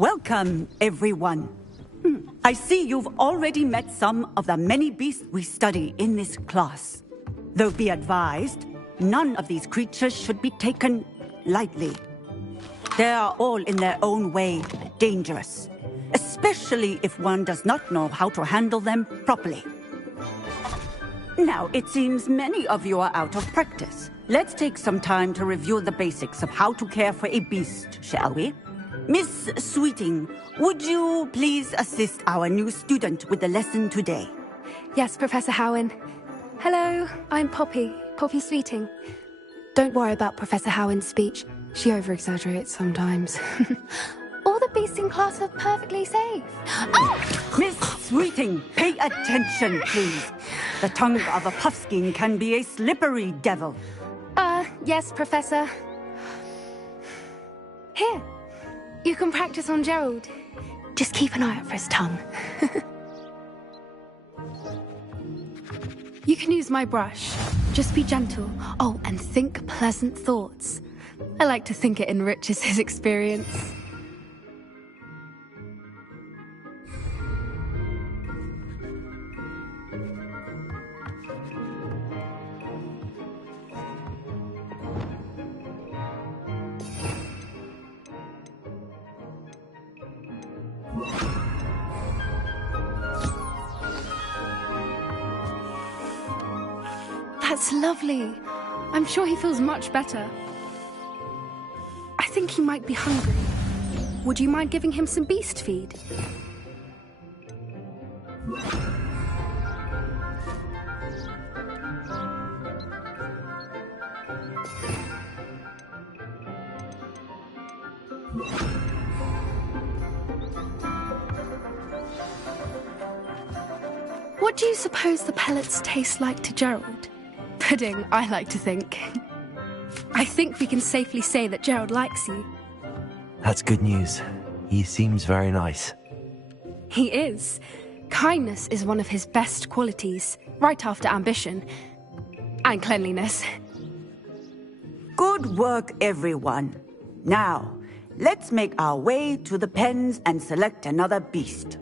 Welcome, everyone. I see you've already met some of the many beasts we study in this class. Though be advised, none of these creatures should be taken lightly. They are all in their own way dangerous, especially if one does not know how to handle them properly. Now, it seems many of you are out of practice. Let's take some time to review the basics of how to care for a beast, shall we? Miss Sweeting, would you please assist our new student with the lesson today? Yes, Professor Howen. Hello, I'm Poppy Sweeting. Don't worry about Professor Howen's speech. She over-exaggerates sometimes. All the beasts in class are perfectly safe. Oh! Miss Sweeting, pay attention, please. The tongue of a puffskein can be a slippery devil. Yes, Professor. Here, you can practice on Gerald. Just keep an eye out for his tongue. You can use my brush. Just be gentle. Oh, and think pleasant thoughts. I like to think it enriches his experience. That's lovely. I'm sure he feels much better. I think he might be hungry. Would you mind giving him some beast feed? What do you suppose the pellets taste like to Gerald? Pudding, I like to think. I think we can safely say that Gerald likes you. That's good news. He seems very nice. He is. Kindness is one of his best qualities, right after ambition. And cleanliness. Good work, everyone. Now, let's make our way to the pens and select another beast.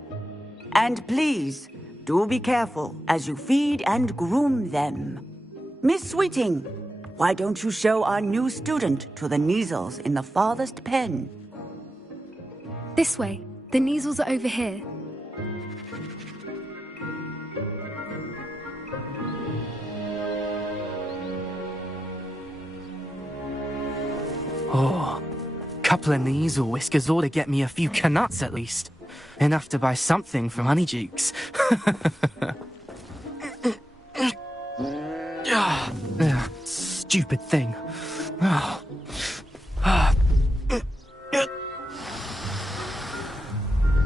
And please, do be careful as you feed and groom them. Miss Sweeting, why don't you show our new student to the Kneazles in the farthest pen? This way. The Kneazles are over here. Oh, couple of Kneazle whiskers ought to get me a few canuts at least. Enough to buy something from Honeydukes. Stupid thing.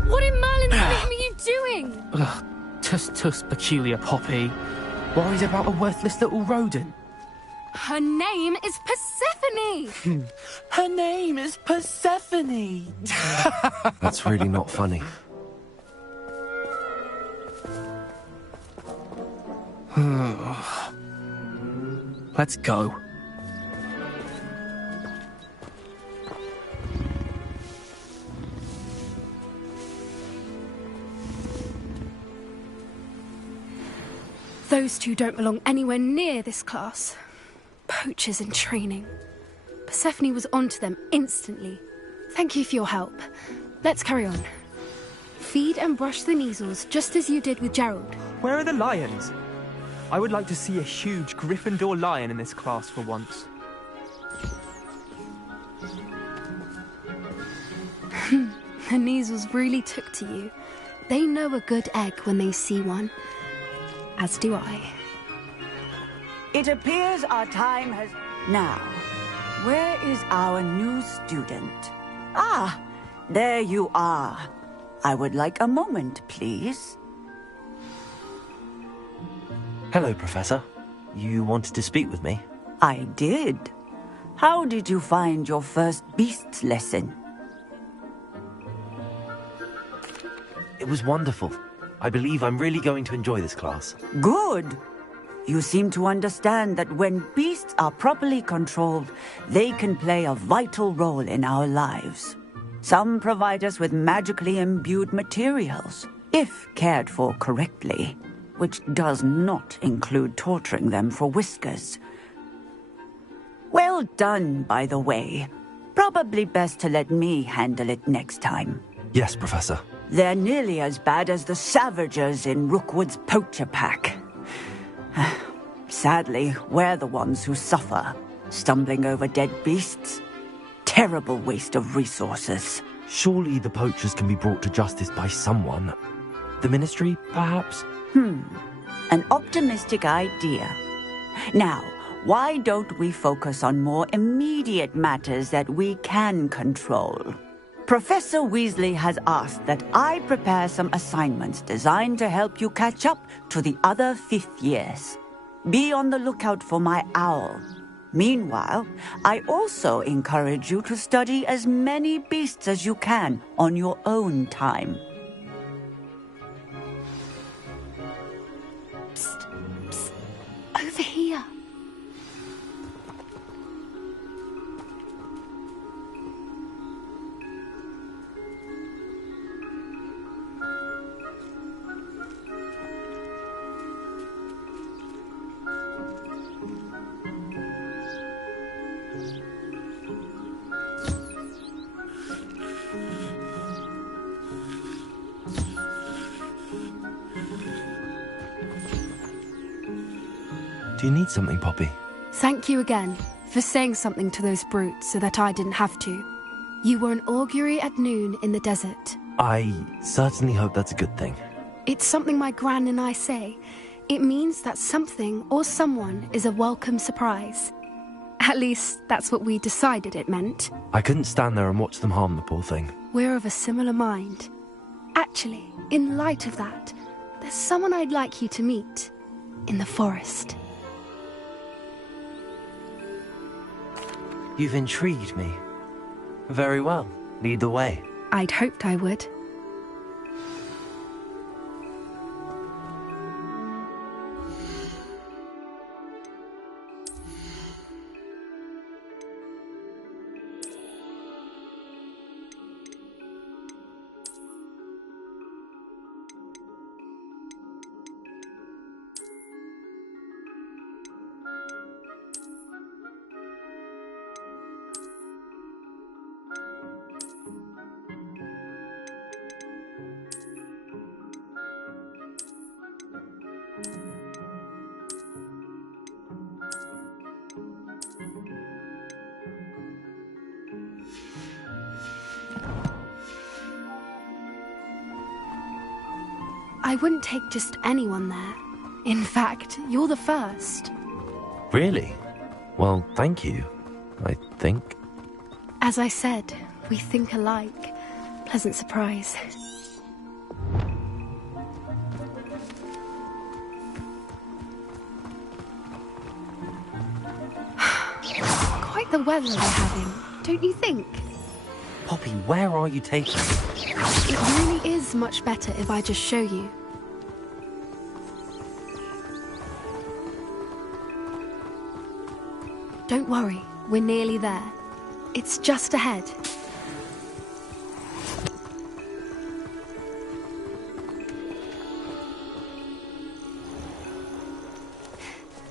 What in Merlin's name are you doing? Tuss, peculiar Poppy. Worried about a worthless little rodent. Her name is Persephone! Her name is Persephone! That's really not funny. Let's go. Those two don't belong anywhere near this class. Poachers in training. Persephone was onto them instantly. Thank you for your help. Let's carry on. Feed and brush the Kneazles just as you did with Gerald. Where are the lions? I would like to see a huge Gryffindor lion in this class for once. The Kneazles really took to you. They know a good egg when they see one. As do I. It appears our time has... Now, where is our new student? Ah, there you are. I would like a moment, please. Hello, Professor. You wanted to speak with me? I did. How did you find your first beasts lesson? It was wonderful. I believe I'm really going to enjoy this class. Good. You seem to understand that when beasts are properly controlled, they can play a vital role in our lives. Some provide us with magically imbued materials, if cared for correctly, which does not include torturing them for whiskers. Well done, by the way. Probably best to let me handle it next time. Yes, Professor. They're nearly as bad as the Savagers in Rookwood's poacher pack. Sadly, we're the ones who suffer, stumbling over dead beasts. Terrible waste of resources. Surely the poachers can be brought to justice by someone. The Ministry, perhaps? An optimistic idea. Now, why don't we focus on more immediate matters that we can control? Professor Weasley has asked that I prepare some assignments designed to help you catch up to the other fifth years. Be on the lookout for my owl. Meanwhile, I also encourage you to study as many beasts as you can on your own time. Psst, psst. Over here. Do you need something, Poppy? Thank you again for saying something to those brutes so that I didn't have to. You were an augury at noon in the desert. I certainly hope that's a good thing. It's something my gran and I say. It means that something or someone is a welcome surprise. At least, that's what we decided it meant. I couldn't stand there and watch them harm the poor thing. We're of a similar mind. Actually, in light of that, there's someone I'd like you to meet. In the forest. You've intrigued me. Very well. Lead the way. I'd hoped I would. I wouldn't take just anyone there. In fact, you're the first. Really? Well, thank you, I think. As I said, we think alike. Pleasant surprise. Quite the weather we're having, don't you think? Poppy, where are you taking me? It really is much better if I just show you. Don't worry, we're nearly there. It's just ahead.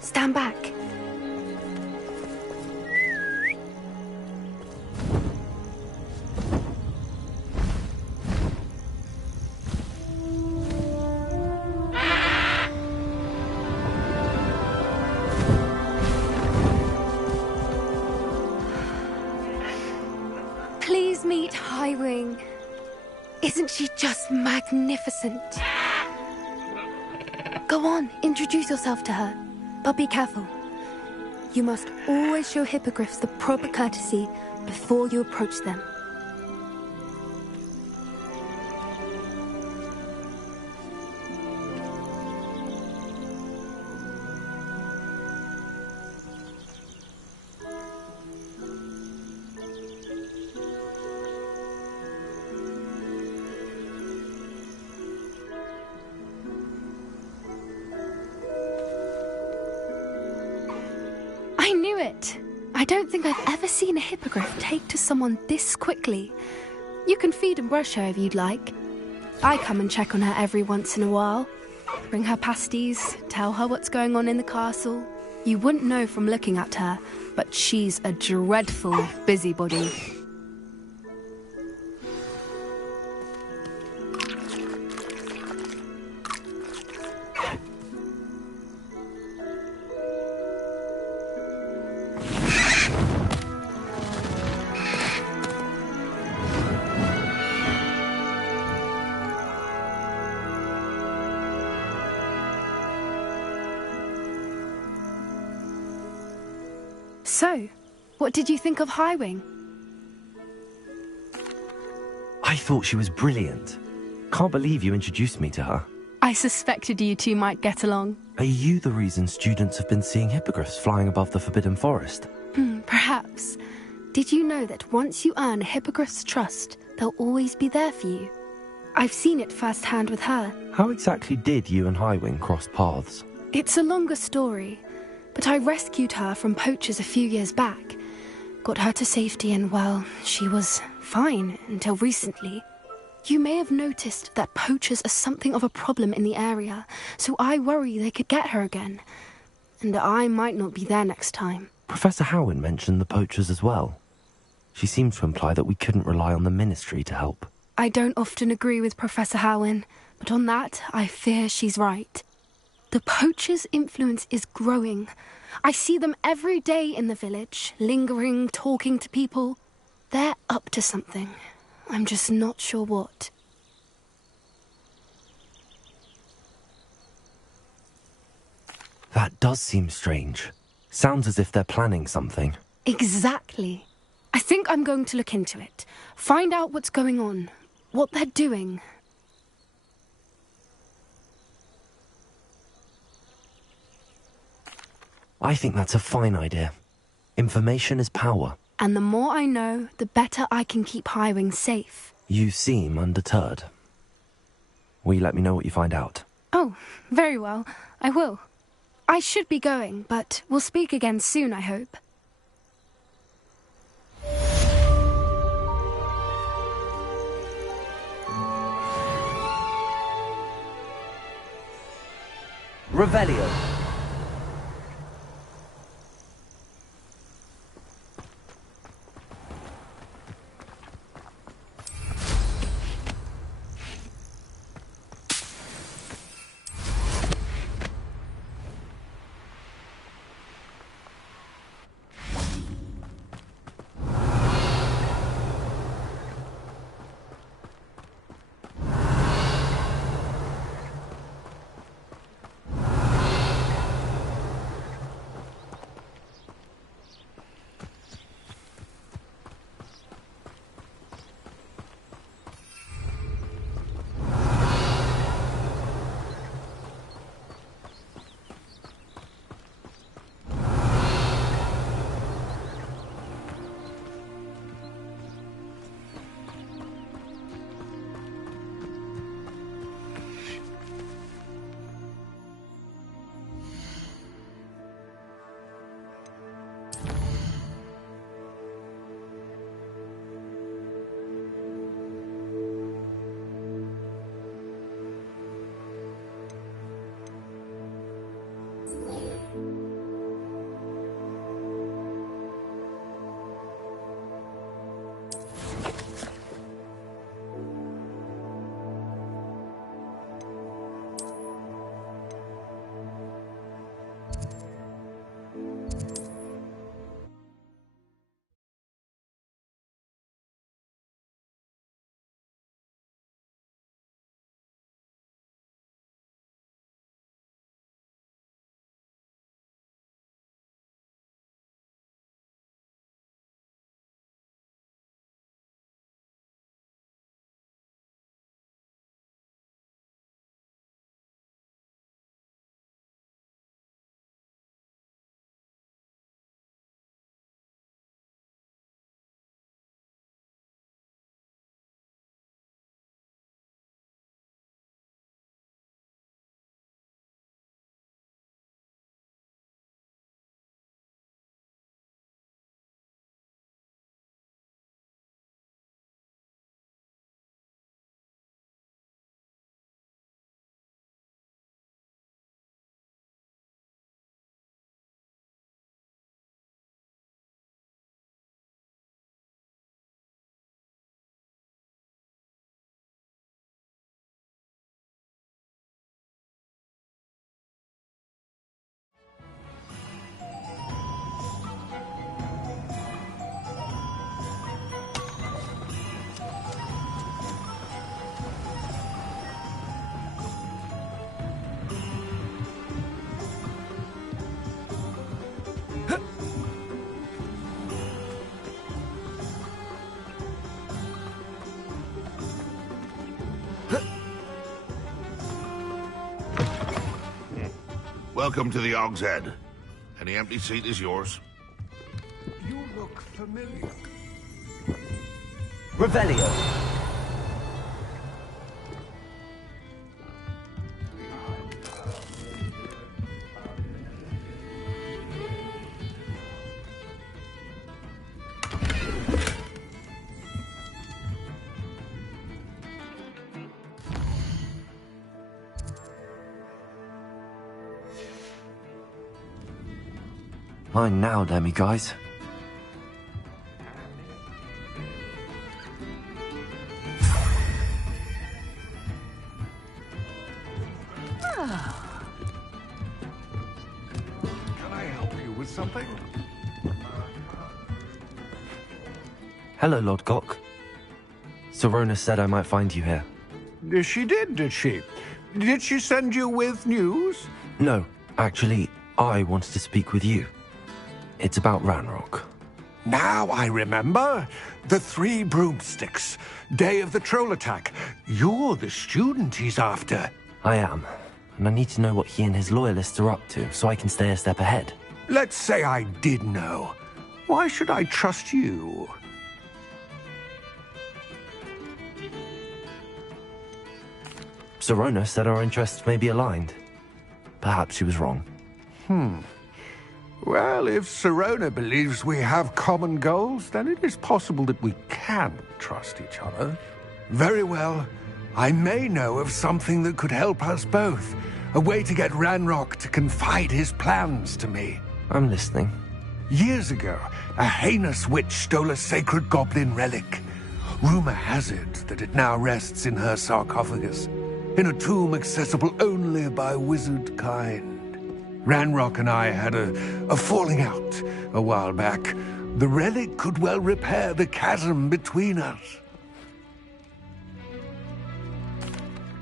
Stand back. Please meet Highwing. Isn't she just magnificent? Go on, introduce yourself to her. But be careful. You must always show hippogriffs the proper courtesy before you approach them. I knew it! I don't think I've ever seen a hippogriff take to someone this quickly. You can feed and brush her if you'd like. I come and check on her every once in a while. Bring her pasties, tell her what's going on in the castle. You wouldn't know from looking at her, but she's a dreadful busybody. So, what did you think of Highwing? I thought she was brilliant. Can't believe you introduced me to her. I suspected you two might get along. Are you the reason students have been seeing hippogriffs flying above the Forbidden Forest? Perhaps. Did you know that once you earn a hippogriff's trust, they'll always be there for you? I've seen it firsthand with her. How exactly did you and Highwing cross paths? It's a longer story, but I rescued her from poachers a few years back. Got her to safety and, well, she was fine until recently. You may have noticed that poachers are something of a problem in the area, so I worry they could get her again. And I might not be there next time. Professor Howin mentioned the poachers as well. She seemed to imply that we couldn't rely on the Ministry to help. I don't often agree with Professor Howin, but on that, I fear she's right. The poachers' influence is growing. I see them every day in the village, lingering, talking to people. They're up to something. I'm just not sure what. That does seem strange. Sounds as if they're planning something. Exactly. I think I'm going to look into it. Find out what's going on, what they're doing. I think that's a fine idea. Information is power. And the more I know, the better I can keep Highwing safe. You seem undeterred. Will you let me know what you find out? Oh, very well. I will. I should be going, but we'll speak again soon, I hope. Revelio. Welcome to the Og's Head. Any empty seat is yours. You look familiar. Revelio. Mine now, Demi guys. Can I help you with something? Hello, Lord Gok. Sorona said I might find you here. She did she? Did she send you with news? No, actually, I wanted to speak with you. It's about Ranrock. Now I remember. The 3 broomsticks. Day of the troll attack. You're the student he's after. I am, and I need to know what he and his loyalists are up to so I can stay a step ahead. Let's say I did know. Why should I trust you? Sorona said our interests may be aligned. Perhaps she was wrong. Well, if Sorona believes we have common goals, then it is possible that we can trust each other. Very well. I may know of something that could help us both. A way to get Ranrock to confide his plans to me. I'm listening. Years ago, a heinous witch stole a sacred goblin relic. Rumor has it that it now rests in her sarcophagus, in a tomb accessible only by wizard kind. Ranrock and I had a falling out a while back. The relic could well repair the chasm between us.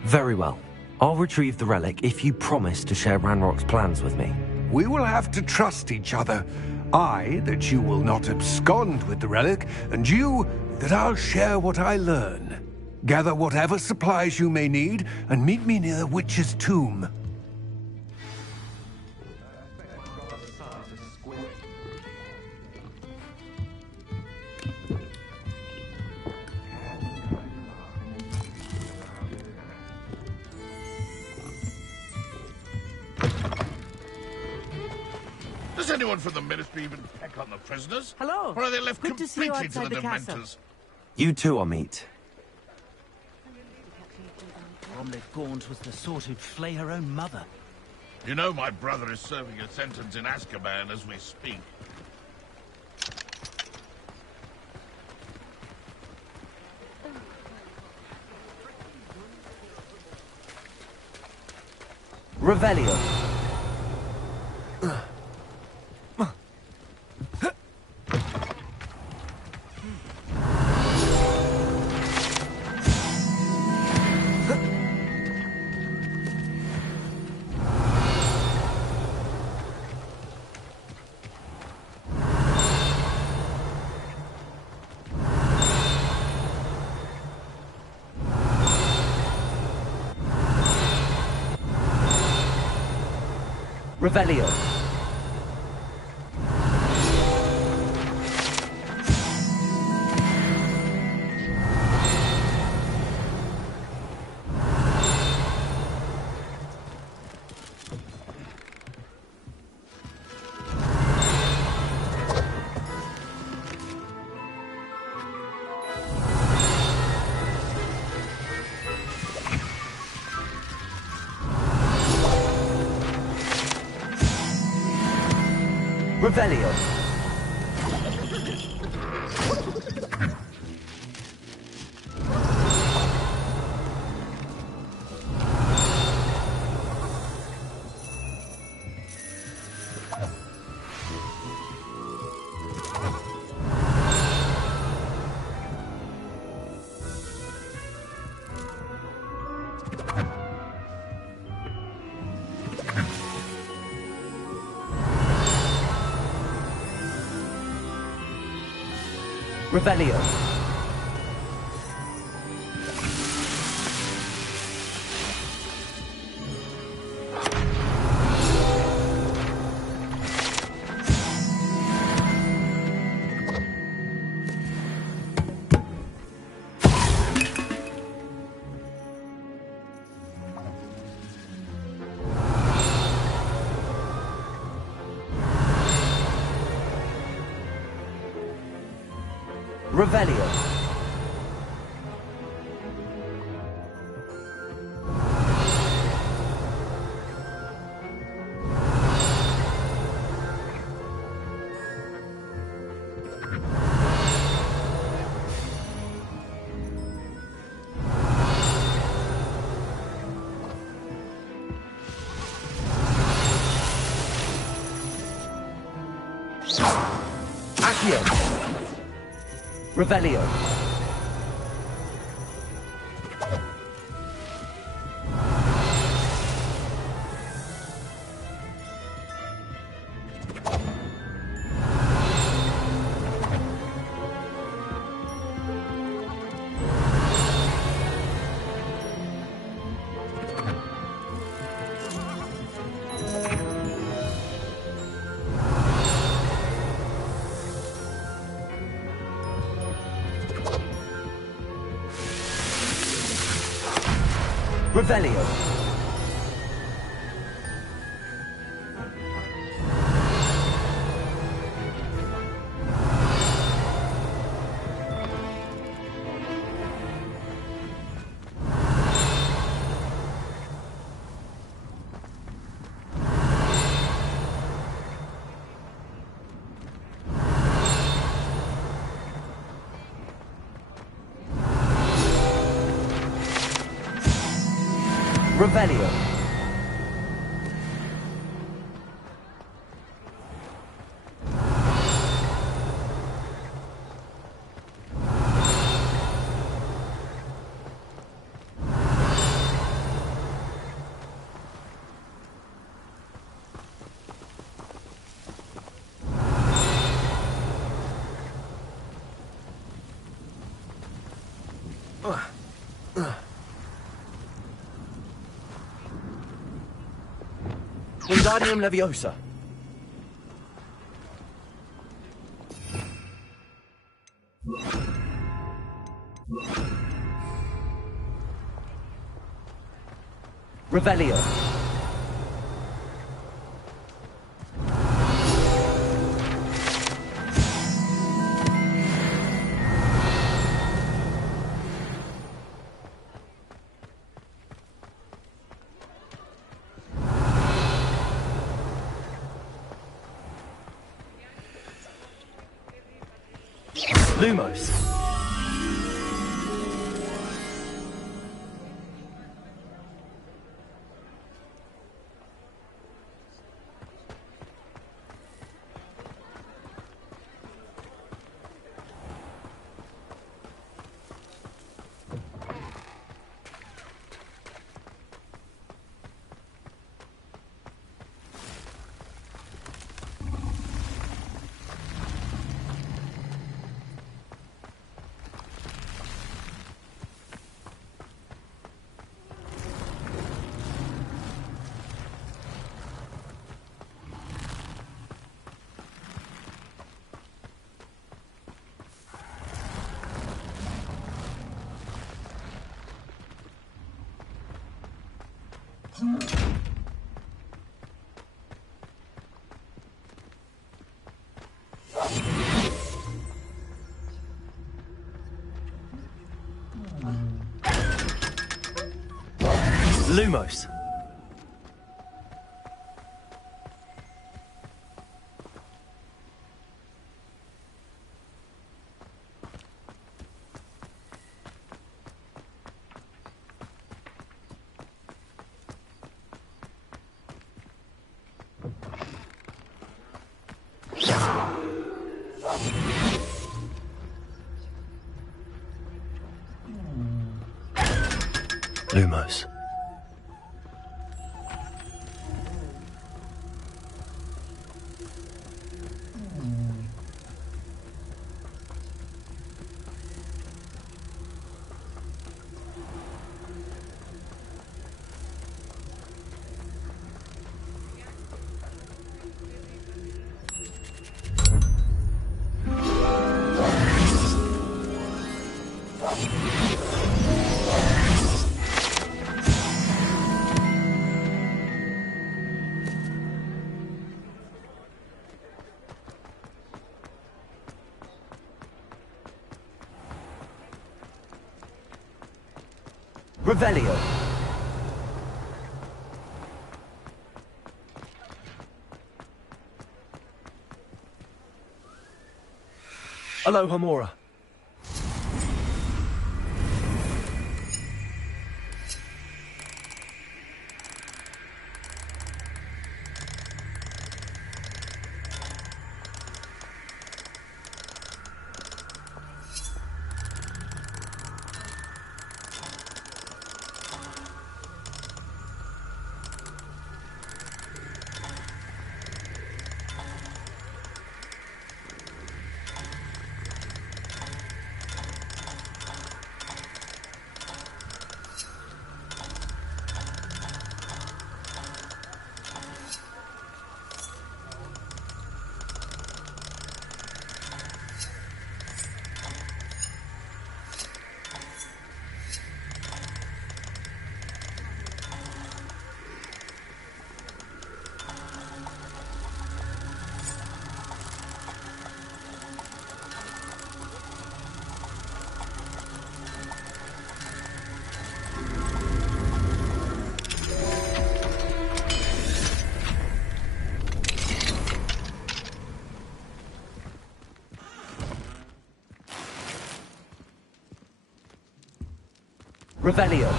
Very well. I'll retrieve the relic if you promise to share Ranrock's plans with me. We will have to trust each other. I, that you will not abscond with the relic, and you, that I'll share what I learn. Gather whatever supplies you may need, and meet me near the witch's tomb. Does anyone from the Ministry even peck on the prisoners? Hello. Or are they left Good to see you completely to outside the the castle. Dementors? You two I'll meet. Bromley Gaunt was the sort who'd flay her own mother. You know my brother is serving a sentence in Azkaban as we speak. Revelio. Revelio. Revelio. Revelio. Revelio. Accio. Revelio. Revelio. Revelio. Wingardium Leviosa. Revelio. Lumos. Lumos. Lumos. Revelio. Aloha Mora. Revelio.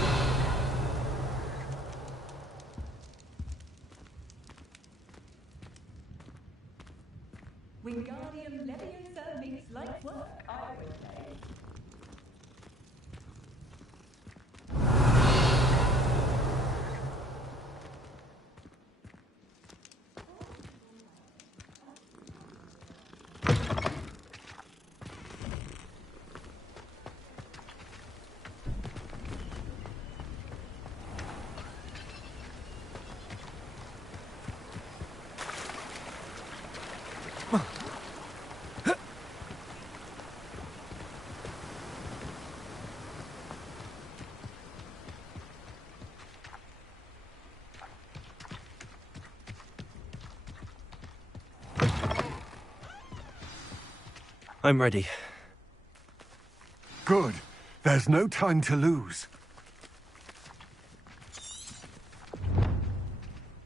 Wingardium Leviosa makes light work, I would say. I'm ready. Good. There's no time to lose.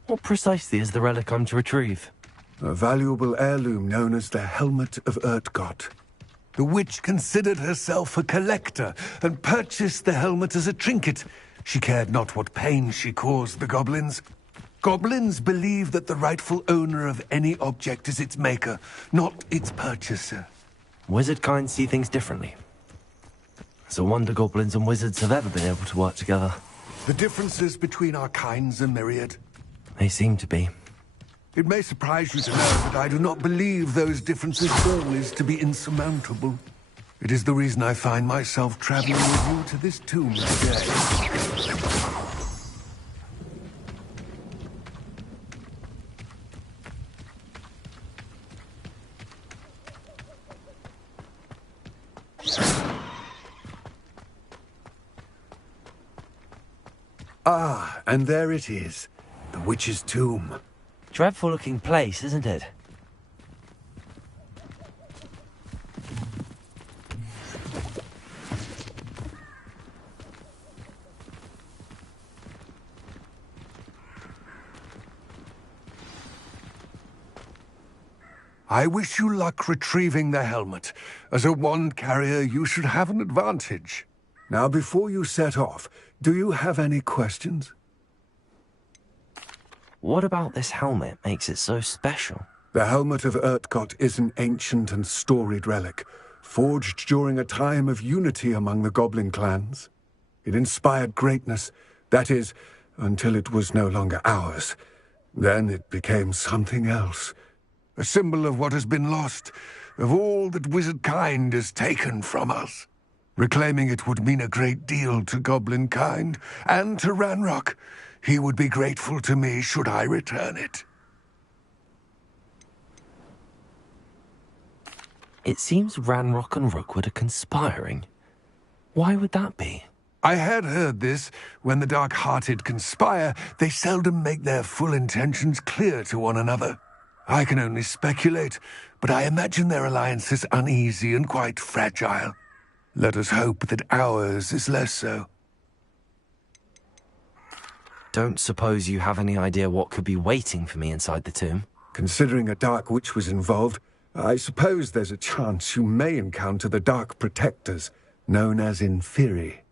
What precisely is the relic I'm to retrieve? A valuable heirloom known as the Helmet of Urtkot. The witch considered herself a collector and purchased the helmet as a trinket. She cared not what pain she caused the goblins. Goblins believe that the rightful owner of any object is its maker, not its purchaser. Wizard kind see things differently. It's a wonder goblins and wizards have ever been able to work together. The differences between our kinds are myriad. They seem to be. It may surprise you to know that I do not believe those differences always to be insurmountable. It is the reason I find myself traveling with you to this tomb today. Ah, and there it is. The witch's tomb. Dreadful looking place, isn't it? I wish you luck retrieving the helmet. As a wand carrier, you should have an advantage. Now, before you set off, do you have any questions? What about this helmet makes it so special? The Helmet of Urtkot is an ancient and storied relic, forged during a time of unity among the goblin clans. It inspired greatness, that is, until it was no longer ours. Then it became something else. A symbol of what has been lost, of all that wizard kind has taken from us. Reclaiming it would mean a great deal to goblin kind, and to Ranrock. He would be grateful to me should I return it. It seems Ranrock and Rookwood are conspiring. Why would that be? I had heard this. When the dark-hearted conspire, they seldom make their full intentions clear to one another. I can only speculate, but I imagine their alliance is uneasy and quite fragile. Let us hope that ours is less so. don't suppose you have any idea what could be waiting for me inside the tomb? Considering a Dark Witch was involved, I suppose there's a chance you may encounter the Dark Protectors, known as Inferi.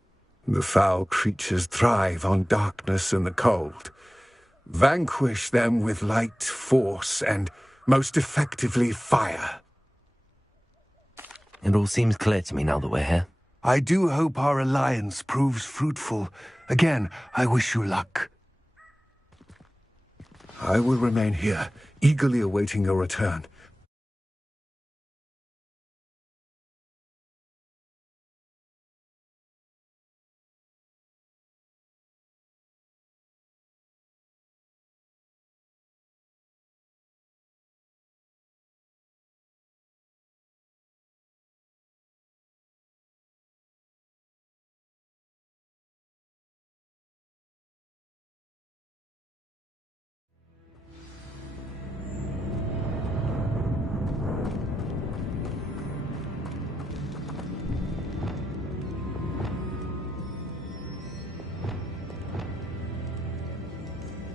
The foul creatures thrive on darkness and the cold. Vanquish them with light, force, and, most effectively, fire. It all seems clear to me now that we're here. I do hope our alliance proves fruitful. Again, I wish you luck. I will remain here, eagerly awaiting your return.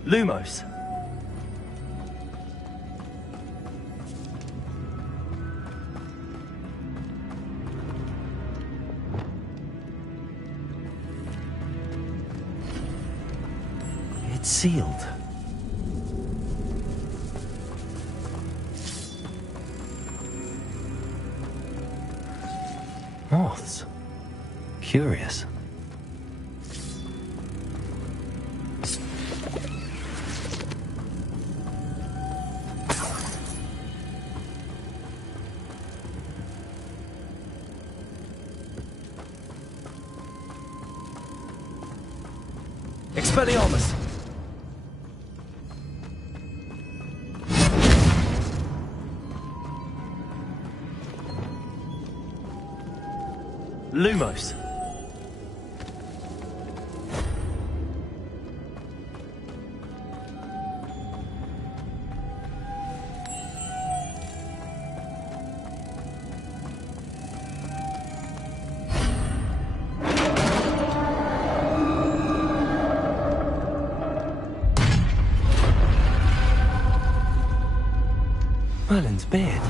Lumos. It's sealed. Moths. Curious. Expelliarmus! Lumos! Merlin's beard.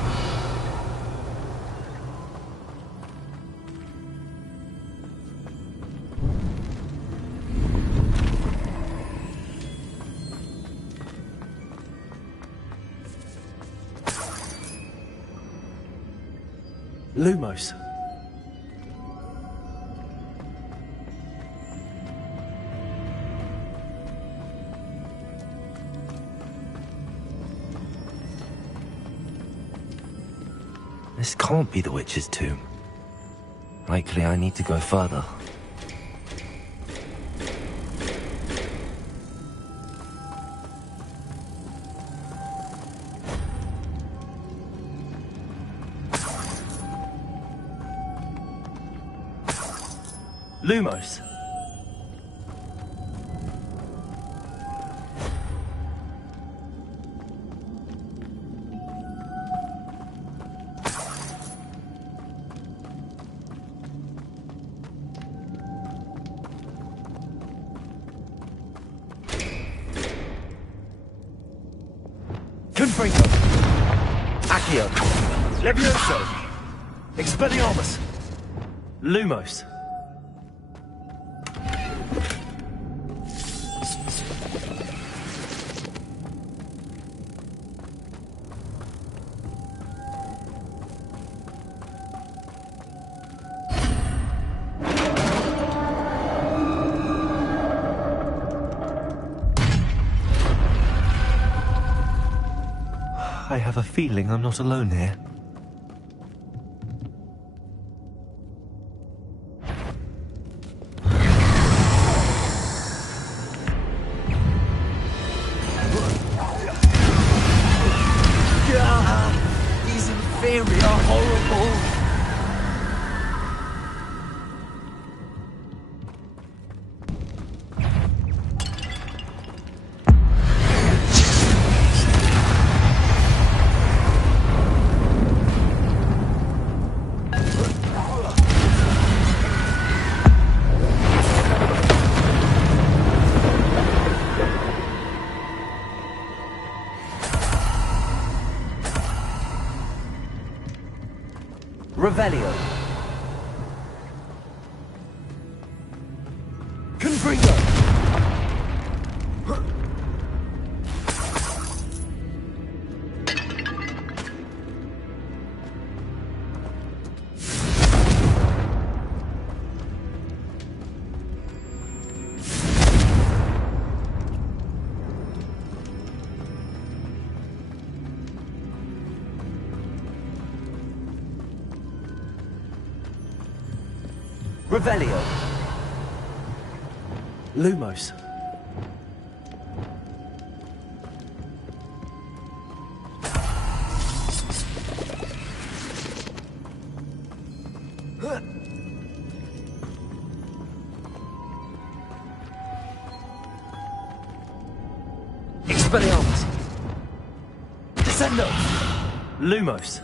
Lumos. This can't be the witch's tomb. Likely I need to go further. Lumos. Confringo. Accio. Levioso. Expelliarmus. Lumos. I have a feeling I'm not alone here. These inferior are horrible. Revelio. Confringo! Revelio. Lumos. Expelliarmus. Descendo. Lumos.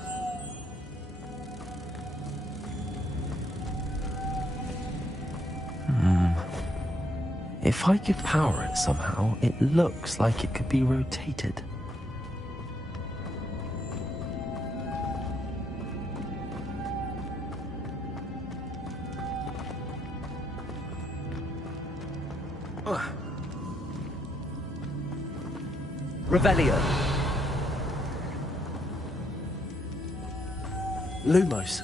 If I could power it somehow, it looks like it could be rotated. Revelio. Lumos.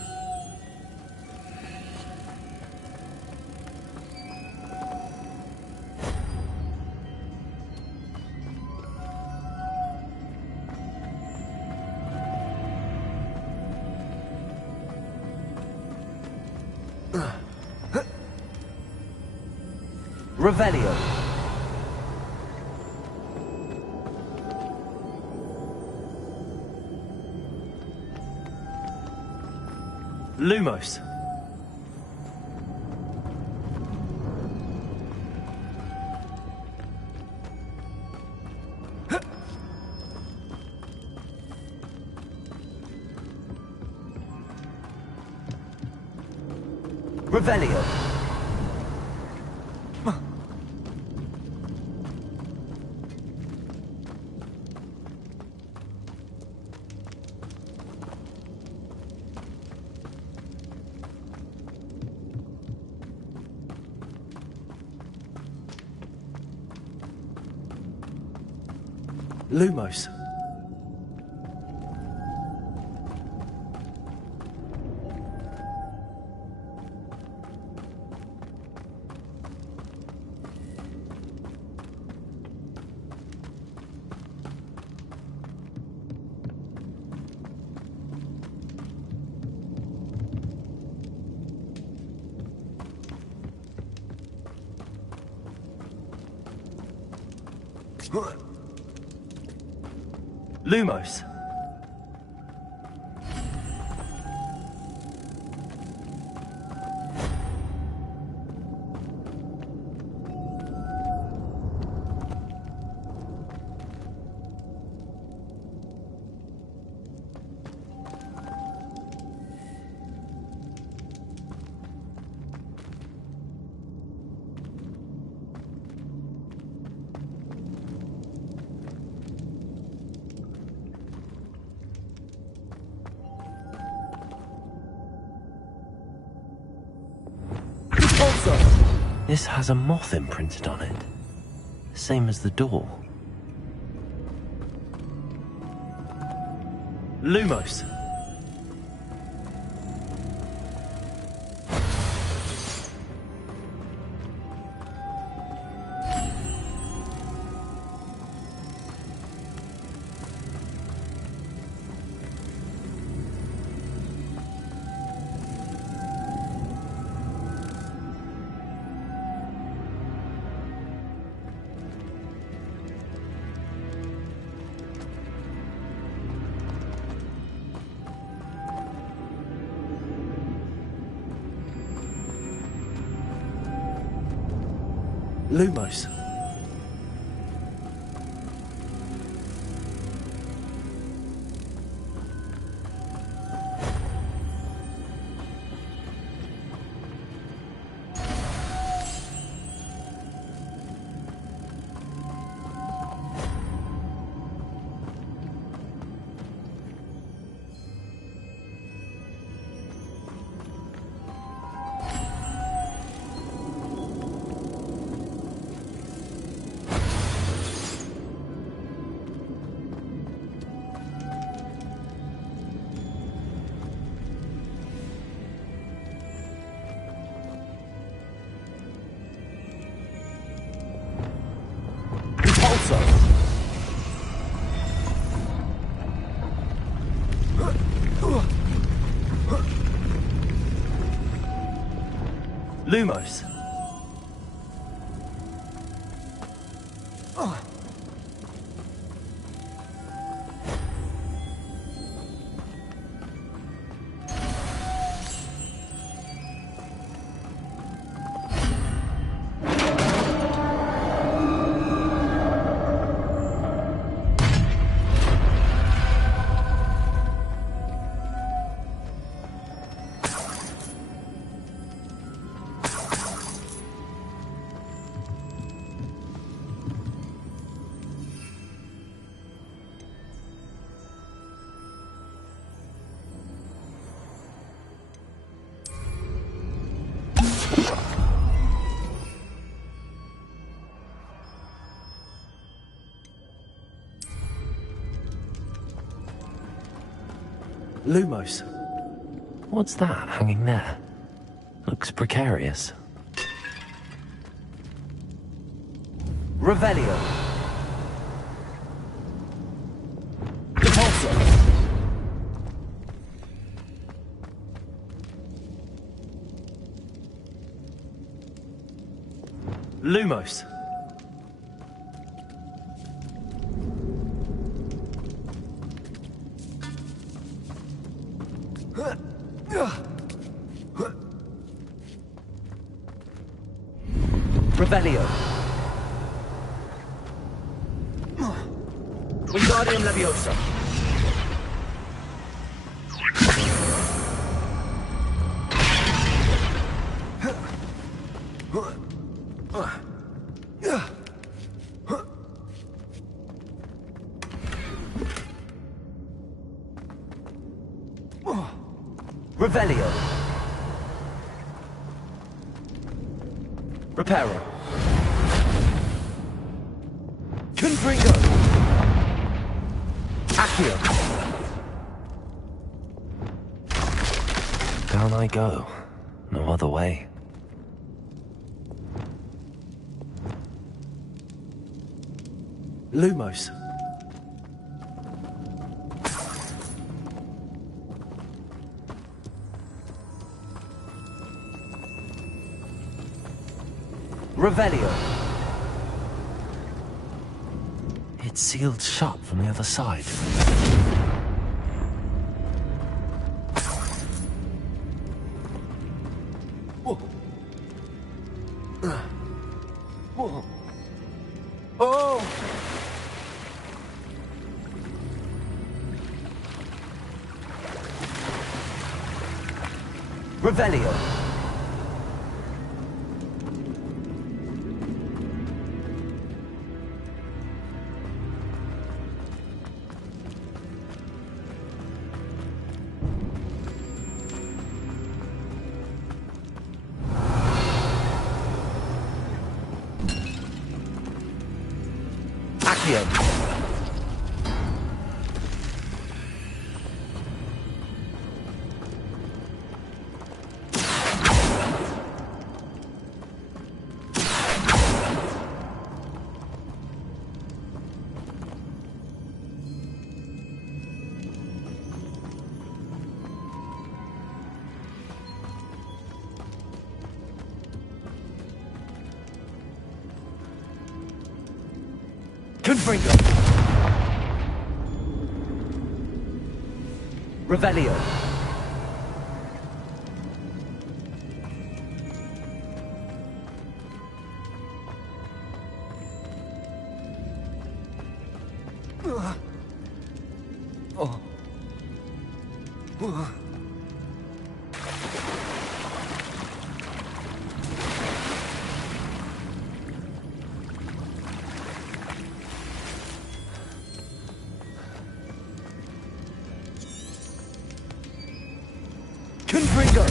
Revelio. Lumos. Revelio. Lumos. Lumos. This has a moth imprinted on it. Same as the door. Lumos. Lumos. Lumos. Lumos. What's that hanging there? Looks precarious. Revelio. Repulsor. Lumos. Revelio. Wingardium Leviosa. Revelio. Reparo. Confringo. Accio. Down I go. No other way. Lumos. Revelio. It's sealed shut from the other side. Whoa. Whoa. Oh! Revelio. Accio. Confringo. Revelio. Confringo.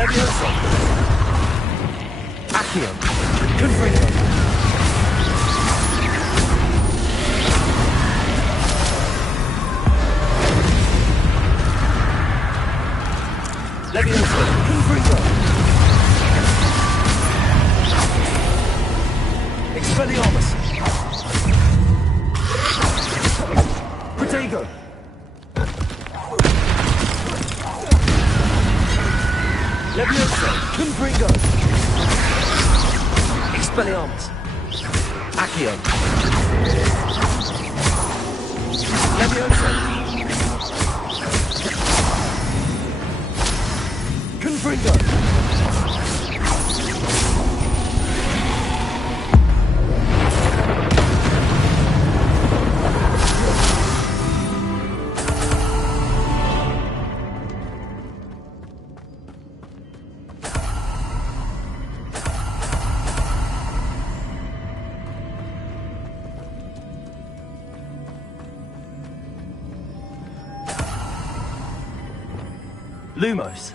Levioso! Accio! Confringo! Levioso! Confringo! Expelliarmus! Protego! Levioso! Confringo! Expelliarmus! Accio! Levioso! Confringo! Lumos.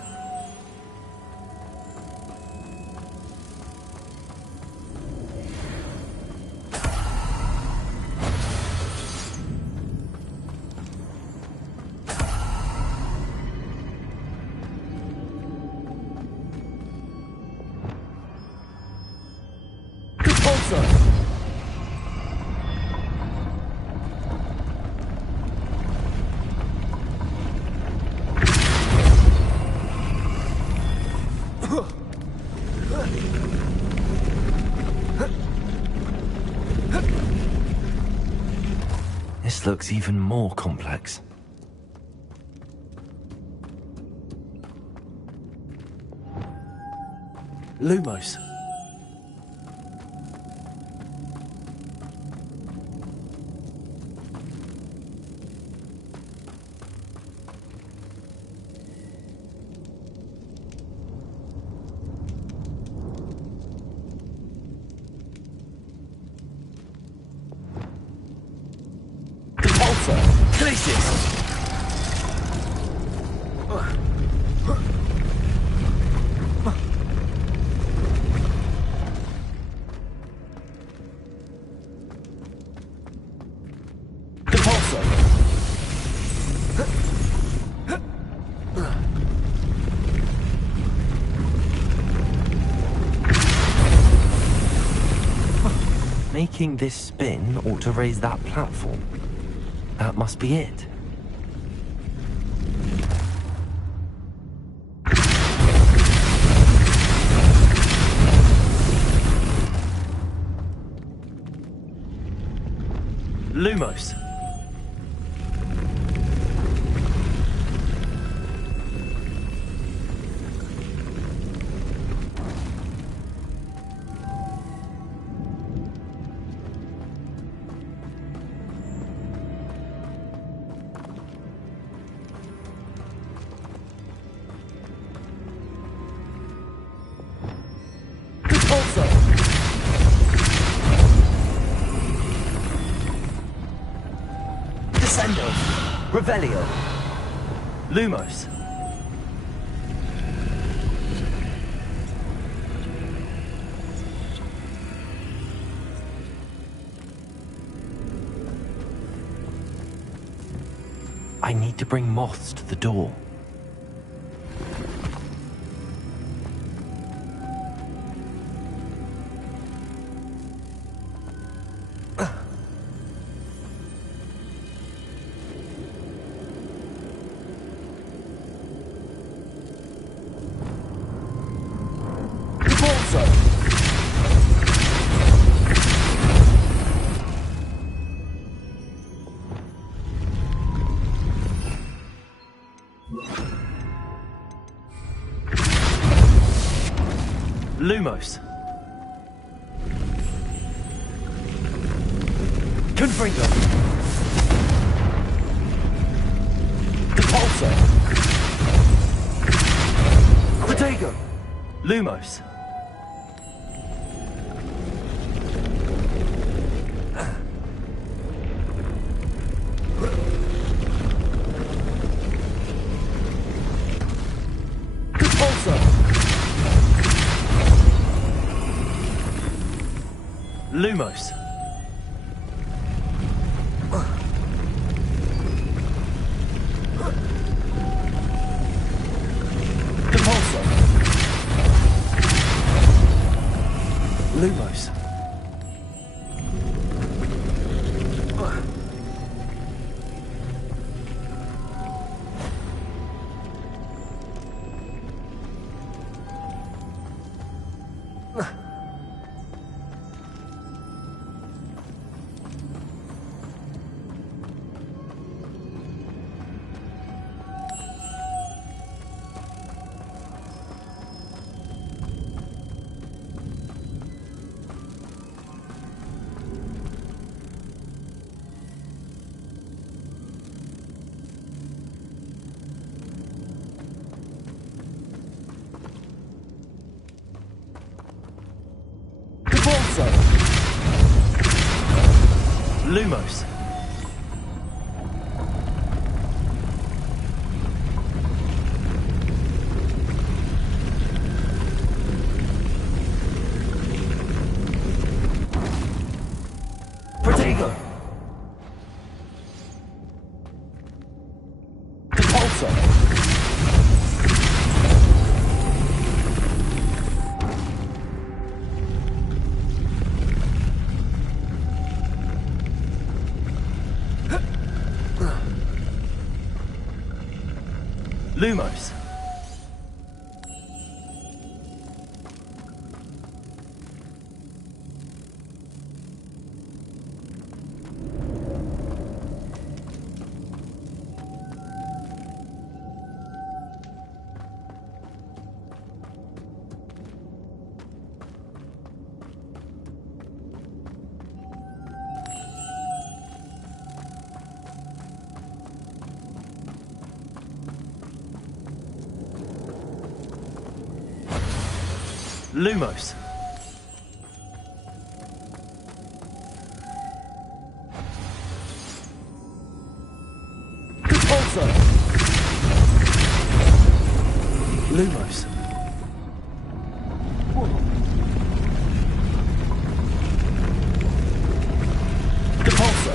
Repulsor. This looks even more complex. Lumos. Glacius! Making this spin ought to raise that platform. That must be it. Lumos. Descendo. Revelio. Lumos. I need to bring moths to the door. Lumos. Confringo. Repulsor. Protego. Lumos. Repulsor. Lumos. Depulso. Lumos. Lumos. Protego. Depulso. Lumos. Lumos. Depulso. Lumos. Depulso.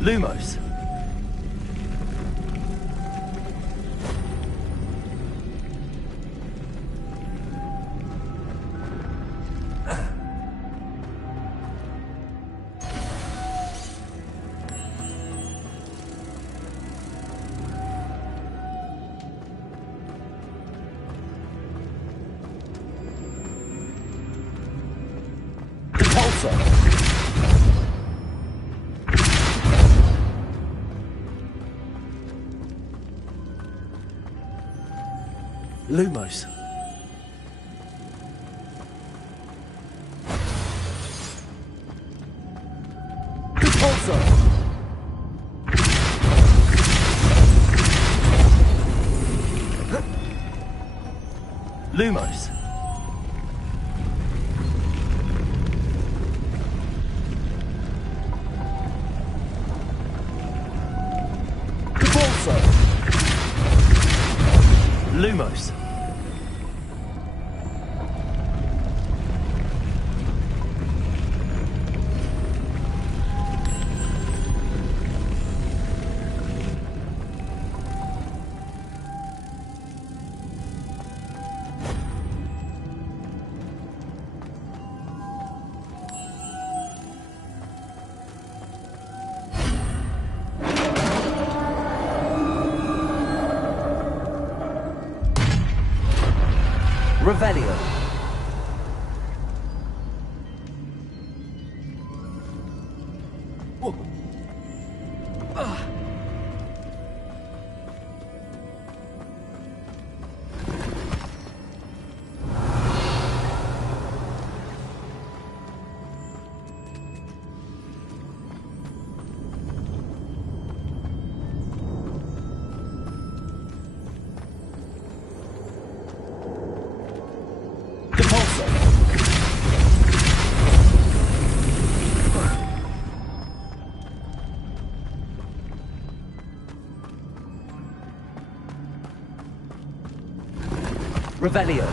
Lumos. Depulso. Lumos. Depulso. Lumos. Depulso. Lumos. Revelio. Revelio.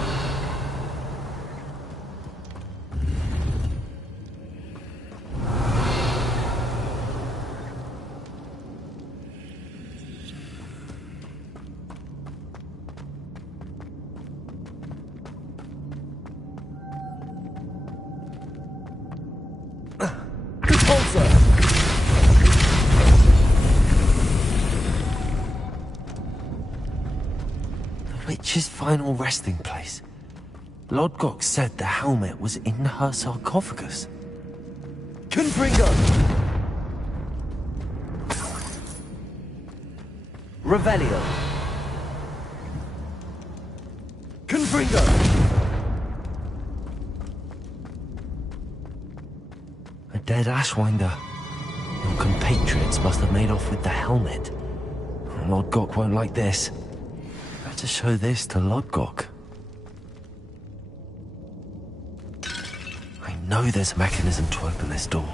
Witch's final resting place. Lodgok said the helmet was in her sarcophagus. Confringo! Revelio. Confringo! A dead Ashwinder. Your compatriots must have made off with the helmet. Lodgok won't like this. Better show this to Lodgok. I know there's a mechanism to open this door.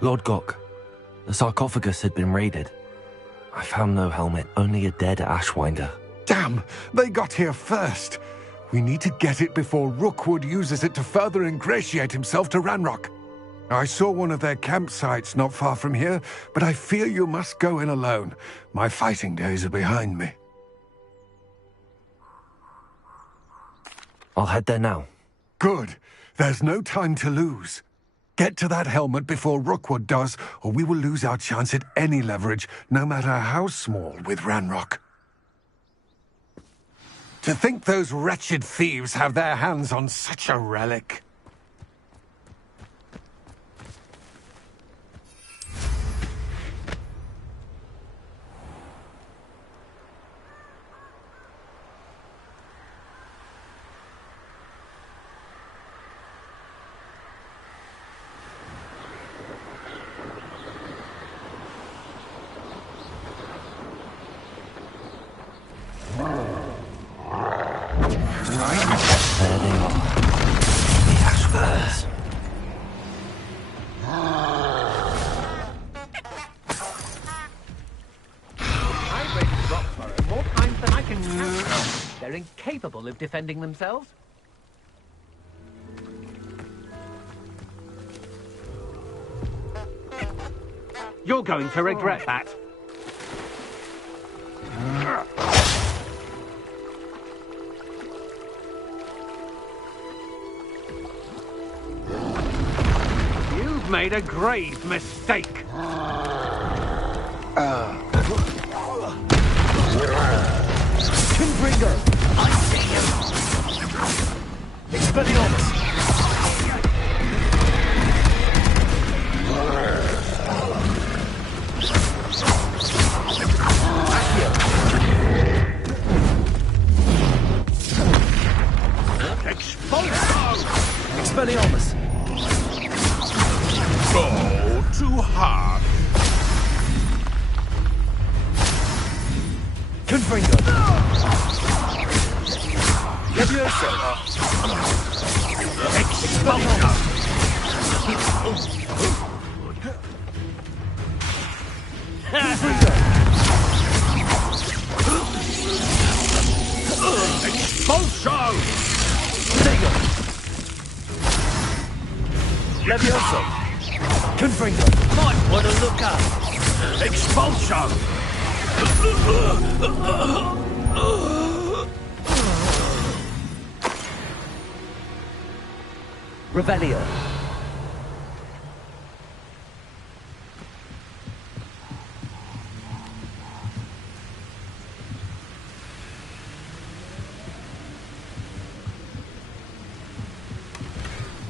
Lodgok, the sarcophagus had been raided. I found no helmet, only a dead Ashwinder. Damn! They got here first! We need to get it before Rookwood uses it to further ingratiate himself to Ranrock. I saw one of their campsites not far from here, but I fear you must go in alone. My fighting days are behind me. I'll head there now. Good. There's no time to lose. Get to that helmet before Rookwood does, or we will lose our chance at any leverage, no matter how small, with Ranrock. To think those wretched thieves have their hands on such a relic. They're incapable of defending themselves. You're going to regret that. You've made a grave mistake. Confringo! I see him! Expelliarmus! Expelliarmus! Go too hard. Levioso! Expulsion! Expulsion! Levioso! Confringo! Might want to look up. Expulsion! Revelio.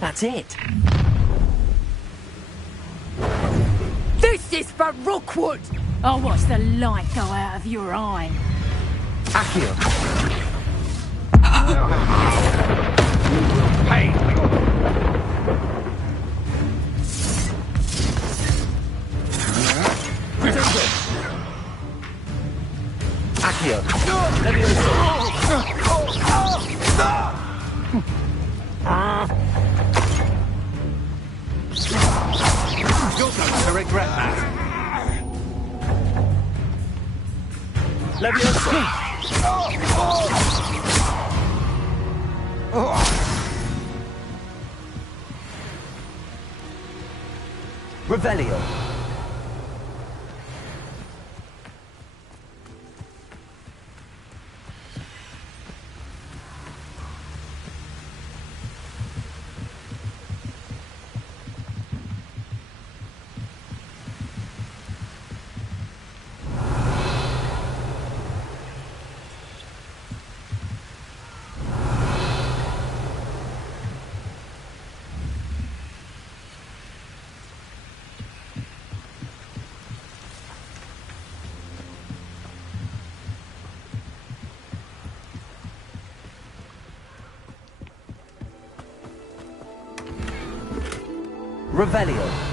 That's it. This is for Rookwood! I'll watch the light go out of your eye. Accio! Hey! Accio! You're going to regret that. Levioso! Revelio! Revelio!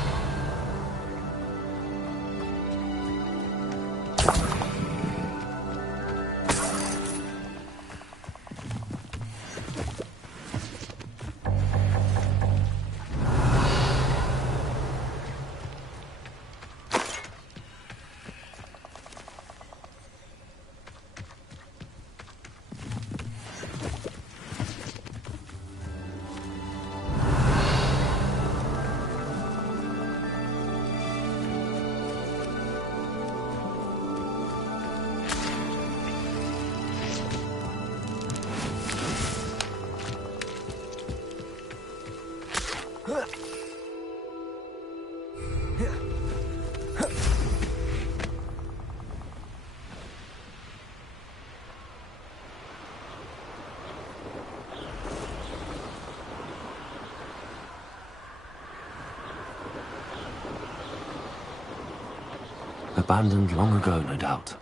Abandoned long ago, no doubt.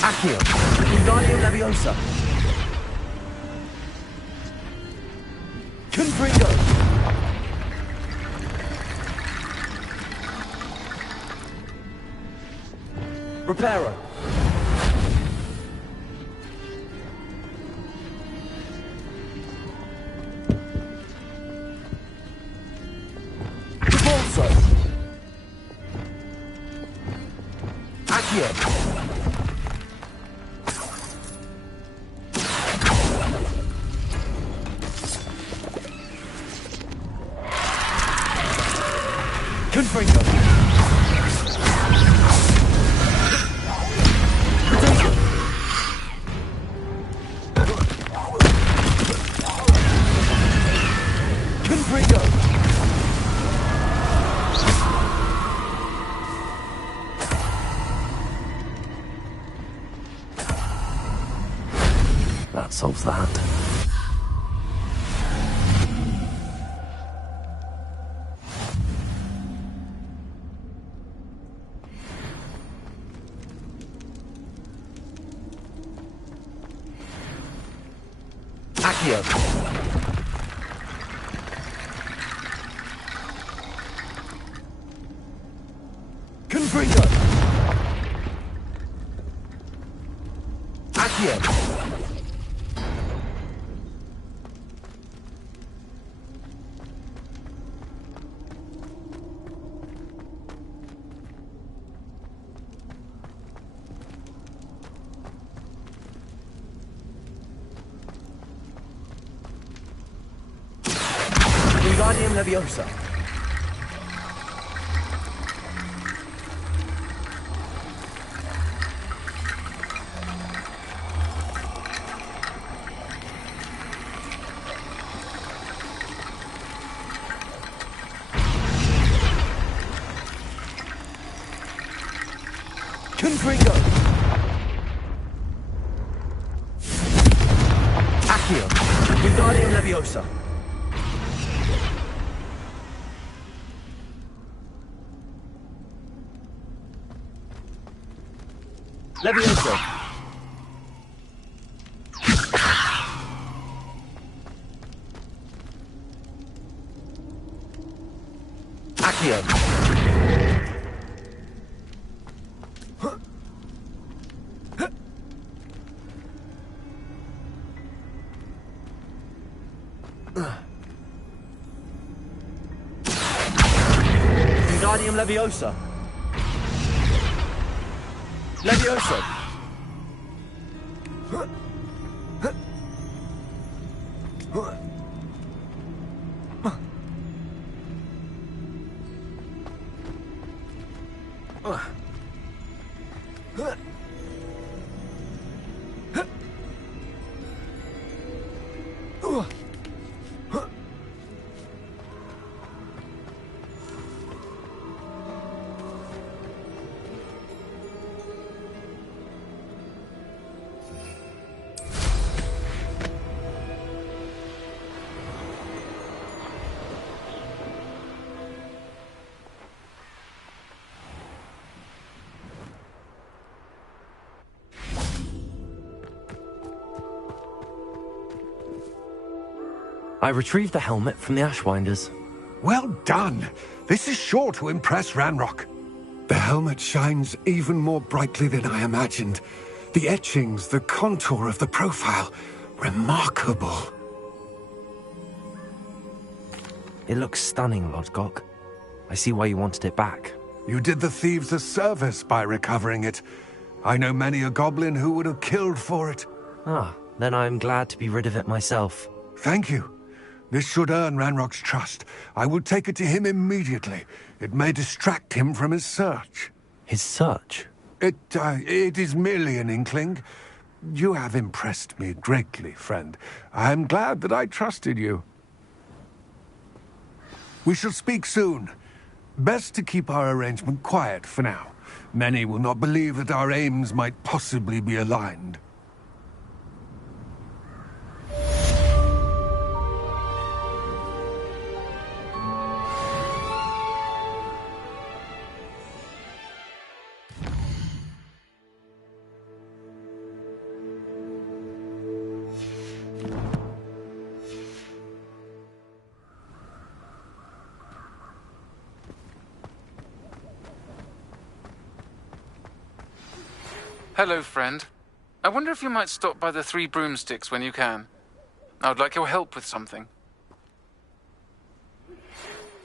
Accio! Wingardium Leviosa! Confringo! Reparo! Repulso! Accio! Confringo! Confringo! That solves that. Accio. Confringo. Accio. Wingardium Leviosa. Confringo. Accio. Wingardium Leviosa. Levioso. Accio. Wingardium Leviosa. Levioso. I retrieved the helmet from the Ashwinders. Well done. This is sure to impress Ranrock. The helmet shines even more brightly than I imagined. The etchings, the contour of the profile, remarkable. It looks stunning, Lodgok. I see why you wanted it back. You did the thieves a service by recovering it. I know many a goblin who would have killed for it. Ah, then I'm glad to be rid of it myself. Thank you. This should earn Ranrock's trust. I will take it to him immediately. It may distract him from his search. His search? It is merely an inkling. You have impressed me greatly, friend. I am glad that I trusted you. We shall speak soon. Best to keep our arrangement quiet for now. Many will not believe that our aims might possibly be aligned. Hello, friend. I wonder if you might stop by the Three Broomsticks when you can. I would like your help with something.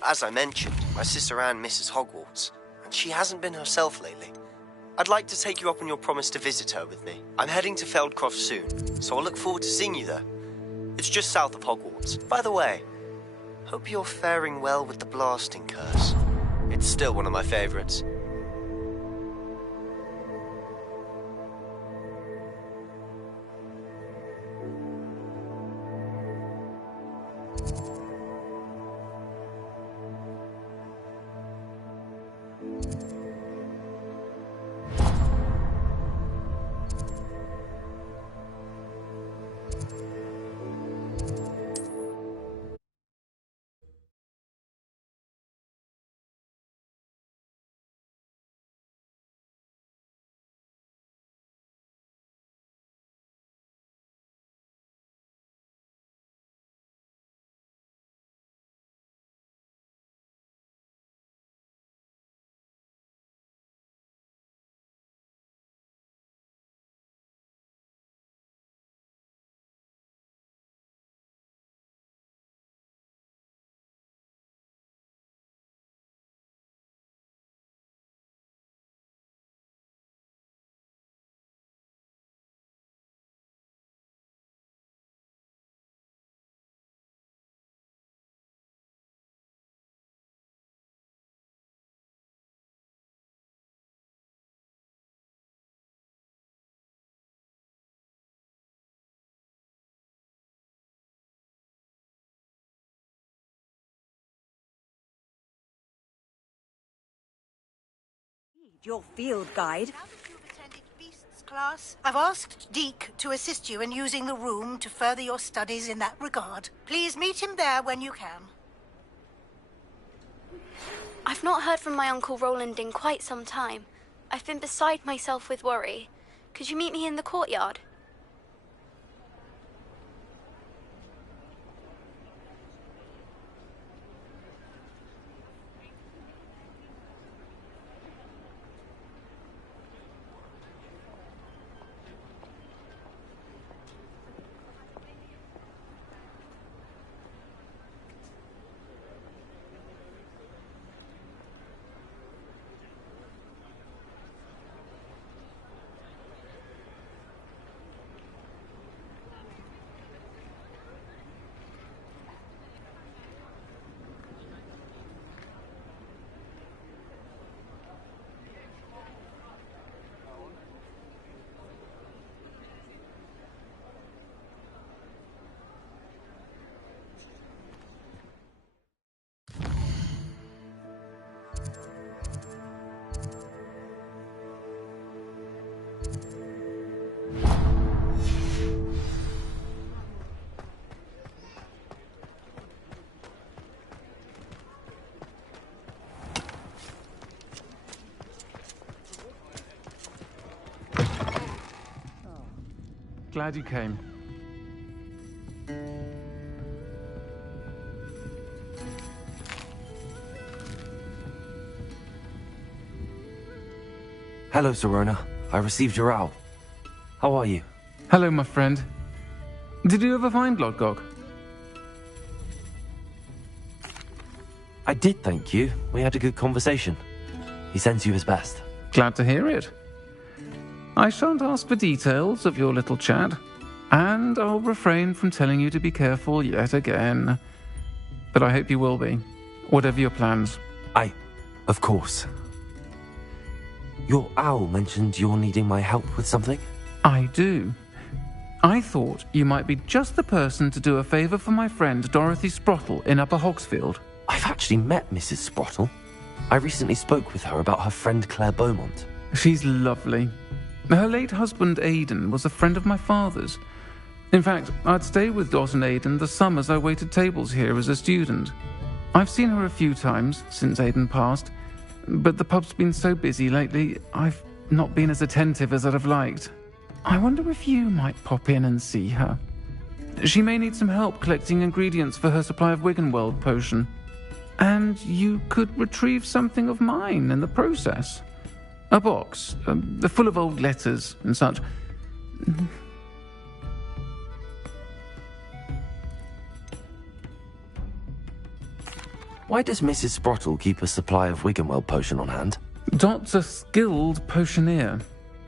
As I mentioned, my sister Anne misses Hogwarts, and she hasn't been herself lately. I'd like to take you up on your promise to visit her with me. I'm heading to Feldcroft soon, so I'll look forward to seeing you there. It's just south of Hogwarts. By the way, hope you're faring well with the blasting curse. It's still one of my favorites. Your field guide. Now that you've attended Beasts class, I've asked Deke to assist you in using the room to further your studies in that regard. Please meet him there when you can. I've not heard from my Uncle Roland in quite some time. I've been beside myself with worry. Could you meet me in the courtyard? Glad you came. Hello, Serona. I received your owl. How are you? Hello, my friend. Did you ever find Lodgok? I did, thank you. We had a good conversation. He sends you his best. Glad to hear it. I shan't ask for details of your little chat, and I'll refrain from telling you to be careful yet again. But I hope you will be, whatever your plans. Of course. Your owl mentioned you're needing my help with something? I do. I thought you might be just the person to do a favour for my friend Dorothy Sprottle in Upper Hogsfield. I've actually met Mrs. Sprottle. I recently spoke with her about her friend Claire Beaumont. She's lovely. Her late husband Aidan was a friend of my father's. In fact, I'd stay with Dot and Aidan the summers I waited tables here as a student. I've seen her a few times since Aidan passed, but the pub's been so busy lately, I've not been as attentive as I'd have liked. I wonder if you might pop in and see her. She may need some help collecting ingredients for her supply of Wiggenweld potion. And you could retrieve something of mine in the process. A box, full of old letters and such. Why does Mrs. Sprottle keep a supply of Wiggenweld potion on hand? Dot's a skilled potioneer.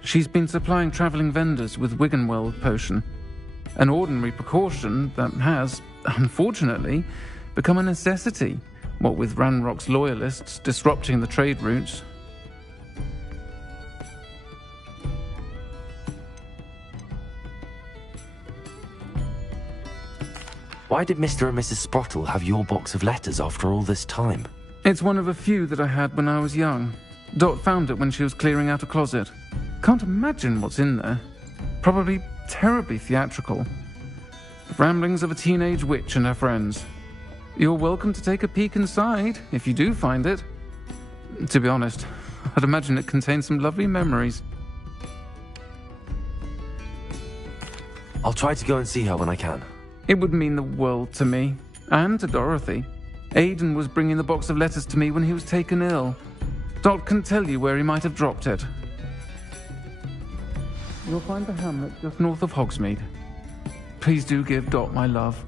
She's been supplying travelling vendors with Wiggenweld potion. An ordinary precaution that has, unfortunately, become a necessity What with Ranrock's loyalists disrupting the trade routes. Why did Mr. and Mrs. Sprottle have your box of letters after all this time? It's one of a few that I had when I was young. Dot found it when she was clearing out a closet. Can't imagine what's in there. Probably terribly theatrical. Ramblings of a teenage witch and her friends. You're welcome to take a peek inside, if you do find it. To be honest, I'd imagine it contains some lovely memories. I'll try to go and see her when I can. It would mean the world to me, and to Dorothy. Aidan was bringing the box of letters to me when he was taken ill. Dot can tell you where he might have dropped it. You'll find the hamlet just north of Hogsmeade. Please do give Dot my love.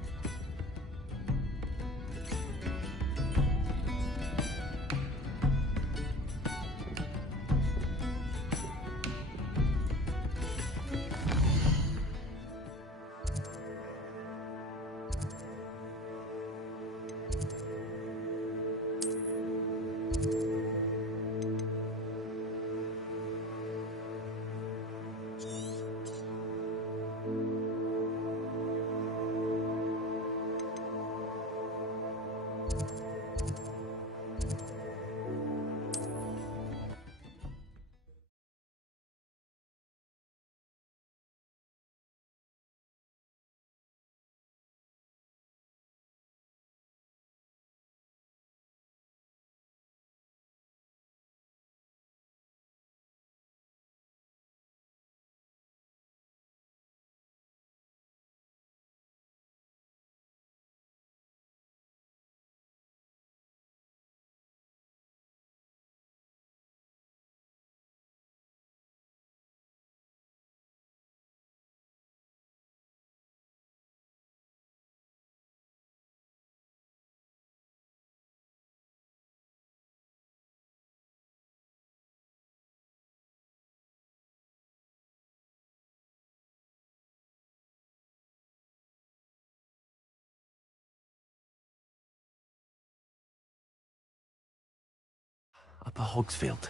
Upper Hogsfield.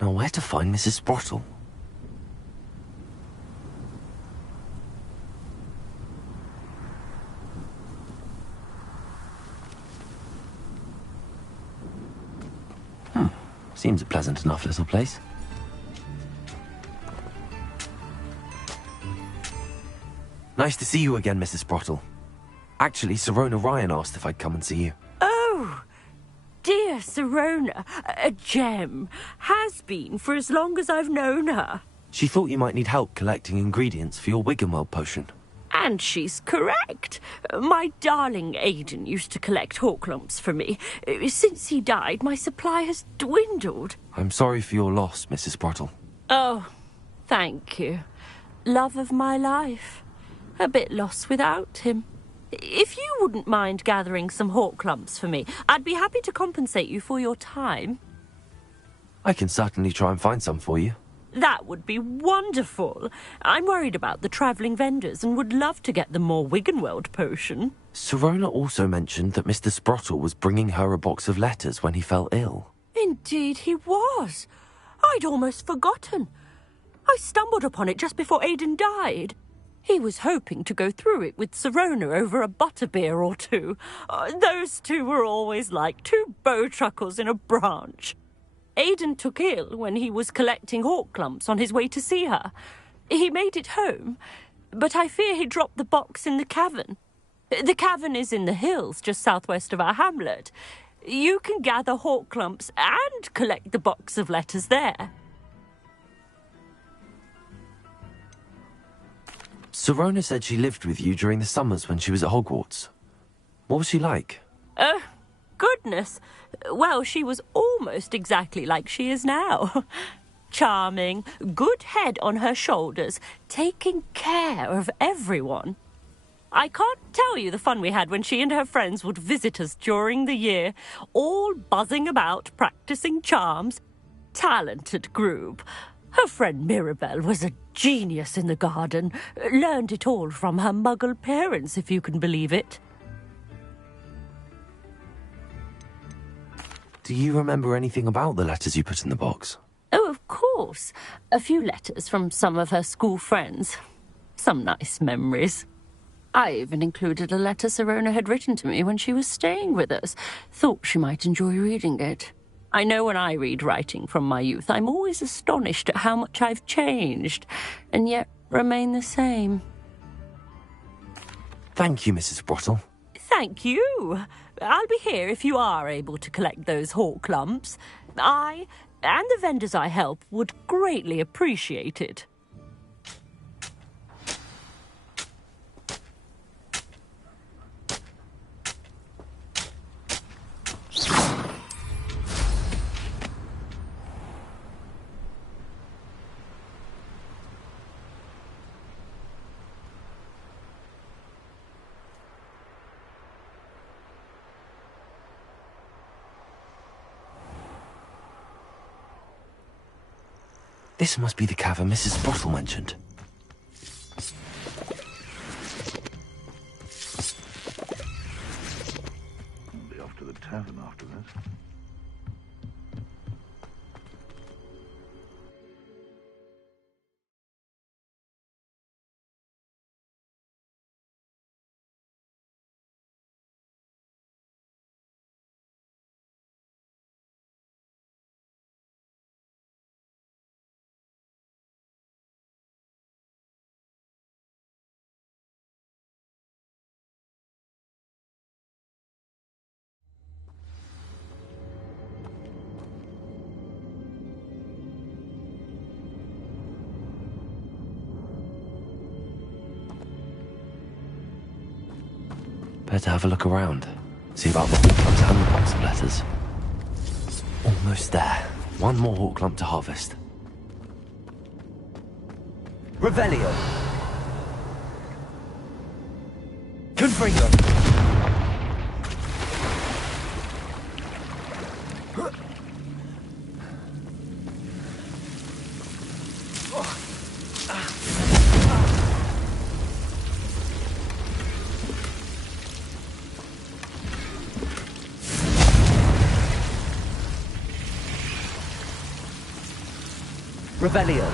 Now where to find Mrs. Sprottle? Seems a pleasant enough little place. Nice to see you again, Mrs. Sprottle. Actually, Sirona Ryan asked if I'd come and see you. Oh, dear Sirona, a gem. Has been for as long as I've known her. She thought you might need help collecting ingredients for your Wiggenweld potion. And she's correct. My darling Aidan used to collect hawk lumps for me. Since he died, my supply has dwindled. I'm sorry for your loss, Mrs. Sprottle. Oh, thank you. Love of my life. A bit lost without him. If you wouldn't mind gathering some hawk lumps for me, I'd be happy to compensate you for your time. I can certainly try and find some for you. That would be wonderful. I'm worried about the travelling vendors and would love to get them more Wiggenweld potion. Sirona also mentioned that Mr. Sprottle was bringing her a box of letters when he fell ill. Indeed he was. I'd almost forgotten. I stumbled upon it just before Aidan died. He was hoping to go through it with Sirona over a butterbeer or two. Those two were always like two bowtruckles in a branch. Aidan took ill when he was collecting hawk lumps on his way to see her. He made it home, but I fear he dropped the box in the cavern. The cavern is in the hills just southwest of our hamlet. You can gather hawk lumps and collect the box of letters there. Sirona said she lived with you during the summers when she was at Hogwarts. What was she like? Goodness. Well, she was almost exactly like she is now. Charming, good head on her shoulders, taking care of everyone. I can't tell you the fun we had when she and her friends would visit us during the year, all buzzing about, practicing charms. Talented group. Her friend Mirabelle was a genius in the garden. Learned it all from her muggle parents, if you can believe it. Do you remember anything about the letters you put in the box? Oh, of course. A few letters from some of her school friends. Some nice memories. I even included a letter Sirona had written to me when she was staying with us. Thought she might enjoy reading it. I know when I read writing from my youth, I'm always astonished at how much I've changed, and yet remain the same. Thank you, Mrs. Sprottle. Thank you. I'll be here if you are able to collect those hawk lumps. I, and the vendors I help, would greatly appreciate it. This must be the cavern Mrs. Sprottle mentioned. I'll be off to the tavern after this. Better have a look around. See about the hawk lumps and the box of letters. Almost there. One more hawk lump to harvest. Revelio. Confringo. Revelio.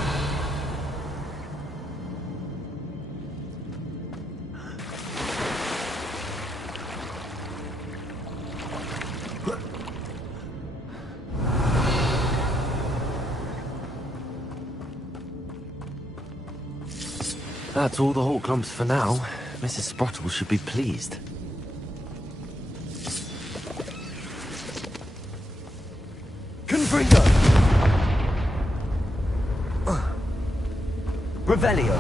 That's all the hawk lumps for now. Mrs. Sprottle should be pleased. Confringo. Revelio.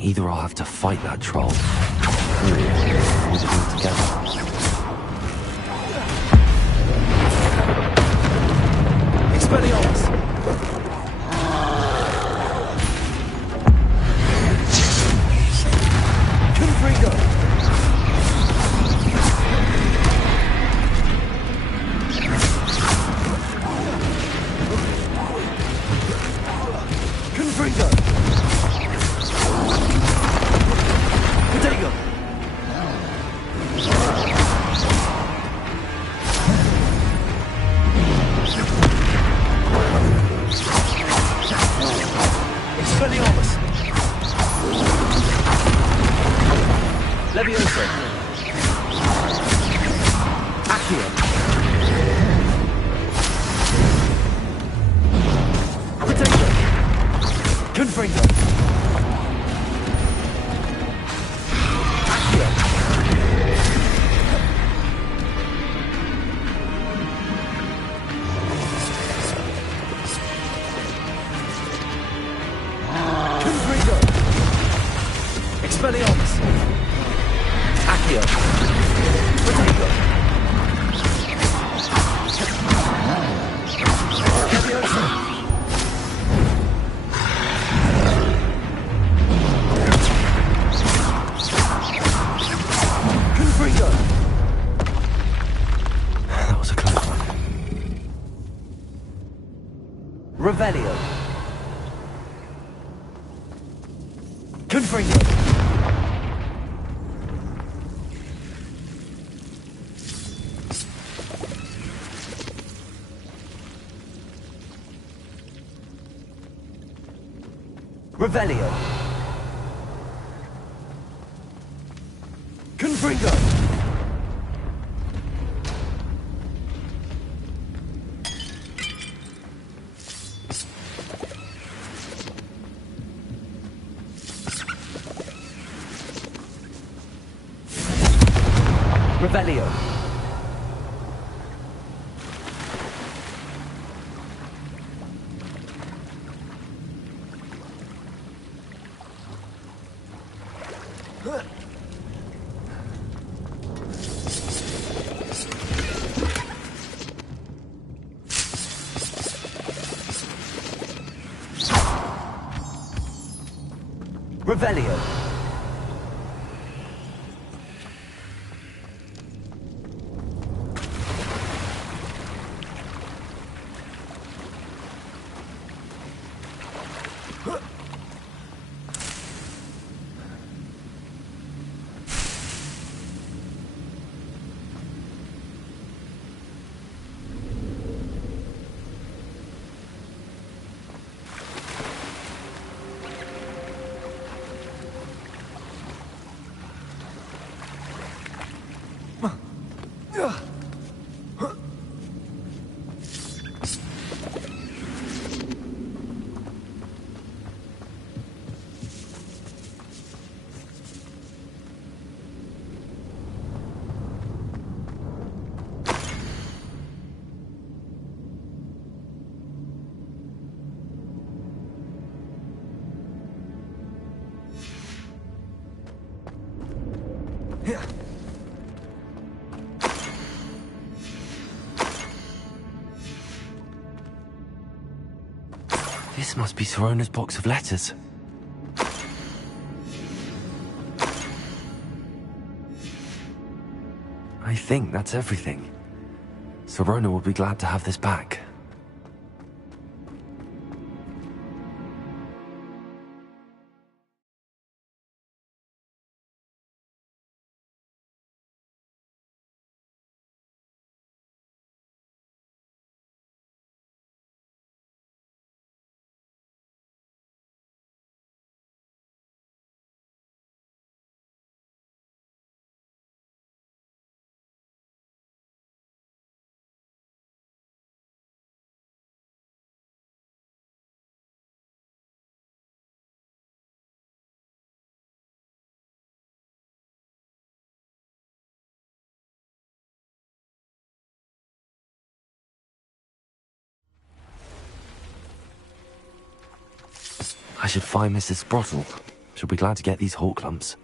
Either I'll have to fight that troll, or hold it all together. Expelliarmus. Confringo. Expelliarmus. Accio. Protego. Revelio. Confringo. Revelio. Confringo. Revelio. Revelio. This must be Sorona's box of letters. I think that's everything. Sorona will be glad to have this back. I should find Mrs. Sprottle. She'll be glad to get these hawk lumps.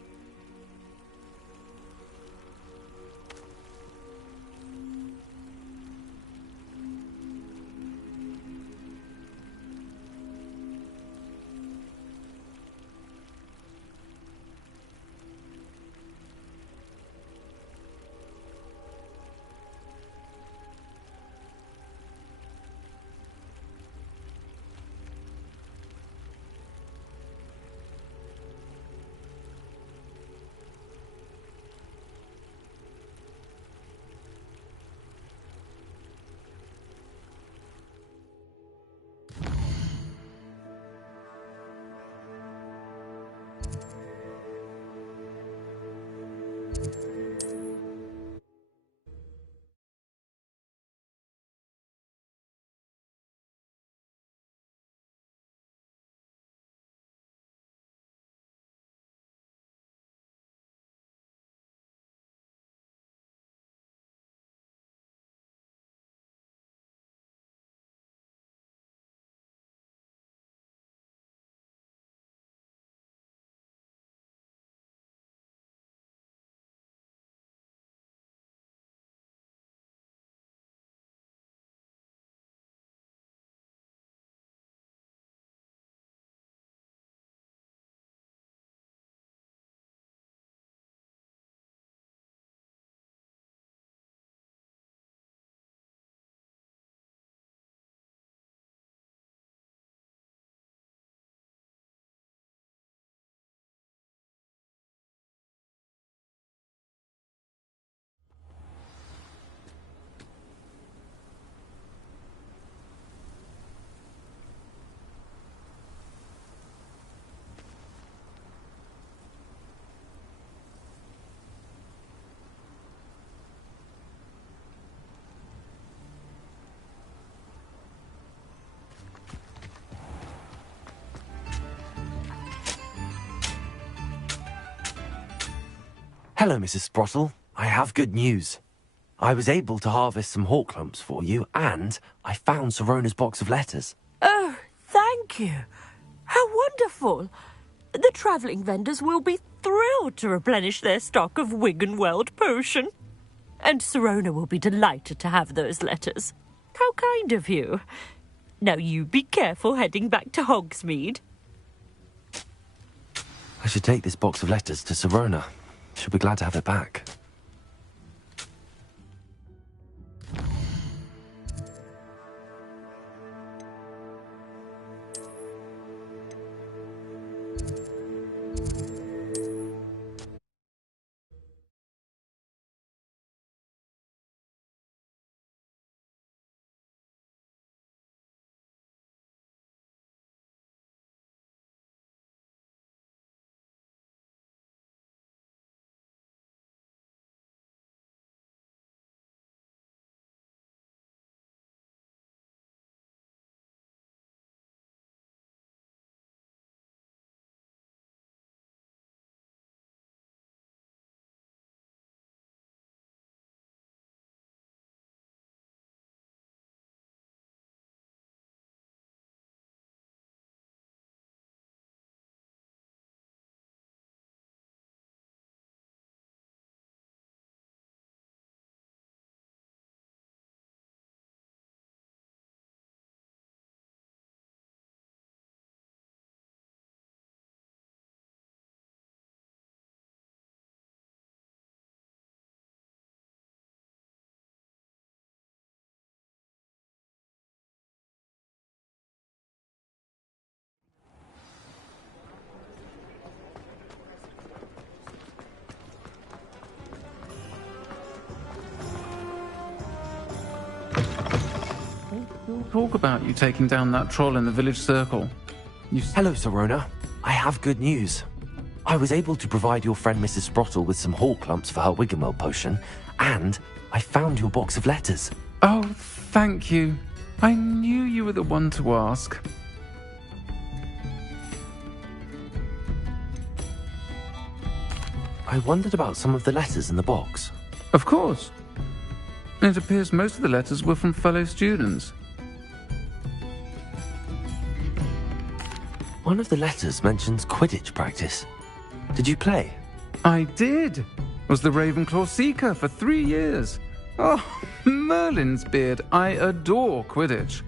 Hello, Mrs. Sprottle. I have good news. I was able to harvest some hawk lumps for you, and I found Sirona's box of letters. Oh, thank you. How wonderful. The travelling vendors will be thrilled to replenish their stock of Wiggenweld potion. And Sirona will be delighted to have those letters. How kind of you. Now you be careful heading back to Hogsmeade. I should take this box of letters to Sirona. She'll be glad to have it back. Talk about you taking down that troll in the village circle. Hello, Sirona. I have good news. I was able to provide your friend Mrs. Sprottle with some hawk lumps for her Wiggenweld potion, and I found your box of letters. Oh, thank you. I knew you were the one to ask. I wondered about some of the letters in the box. Of course. It appears most of the letters were from fellow students. One of the letters mentions Quidditch practice. Did you play? I did. Was the Ravenclaw Seeker for 3 years. Oh, Merlin's beard. I adore Quidditch.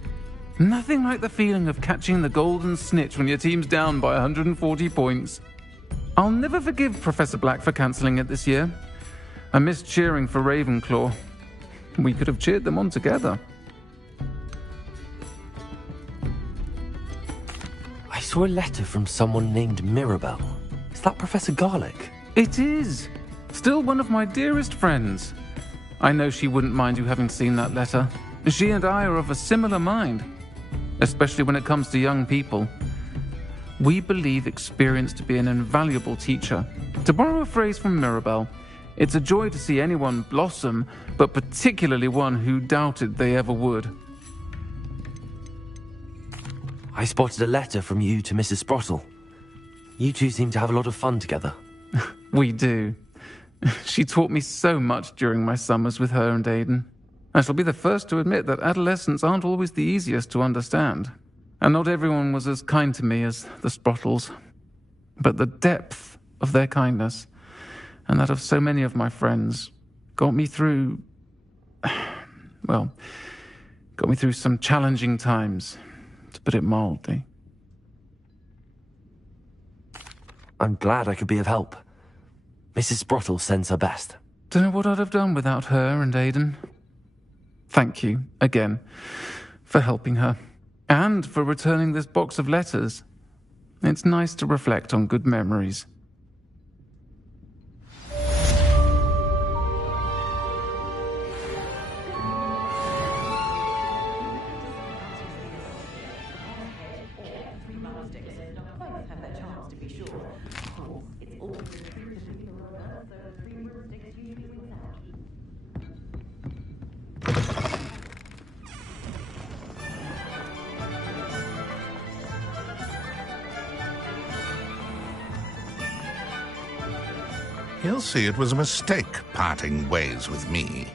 Nothing like the feeling of catching the golden snitch when your team's down by 140 points. I'll never forgive Professor Black for cancelling it this year. I missed cheering for Ravenclaw. We could have cheered them on together. I saw a letter from someone named Mirabelle. Is that Professor Garlick? It is. Still one of my dearest friends. I know she wouldn't mind you having seen that letter. She and I are of a similar mind, especially when it comes to young people. We believe experience to be an invaluable teacher. To borrow a phrase from Mirabelle, it's a joy to see anyone blossom, but particularly one who doubted they ever would. I spotted a letter from you to Mrs. Sprottle. You two seem to have a lot of fun together. We do. She taught me so much during my summers with her and Aiden. I shall be the first to admit that adolescents aren't always the easiest to understand. And not everyone was as kind to me as the Sprottles. But the depth of their kindness, and that of so many of my friends, got me through... well, got me through some challenging times, to put it mildly. I'm glad I could be of help. Mrs. Sprottle sends her best. Don't know what I'd have done without her and Aiden. Thank you, again, for helping her. And for returning this box of letters. It's nice to reflect on good memories. He'll see it was a mistake parting ways with me.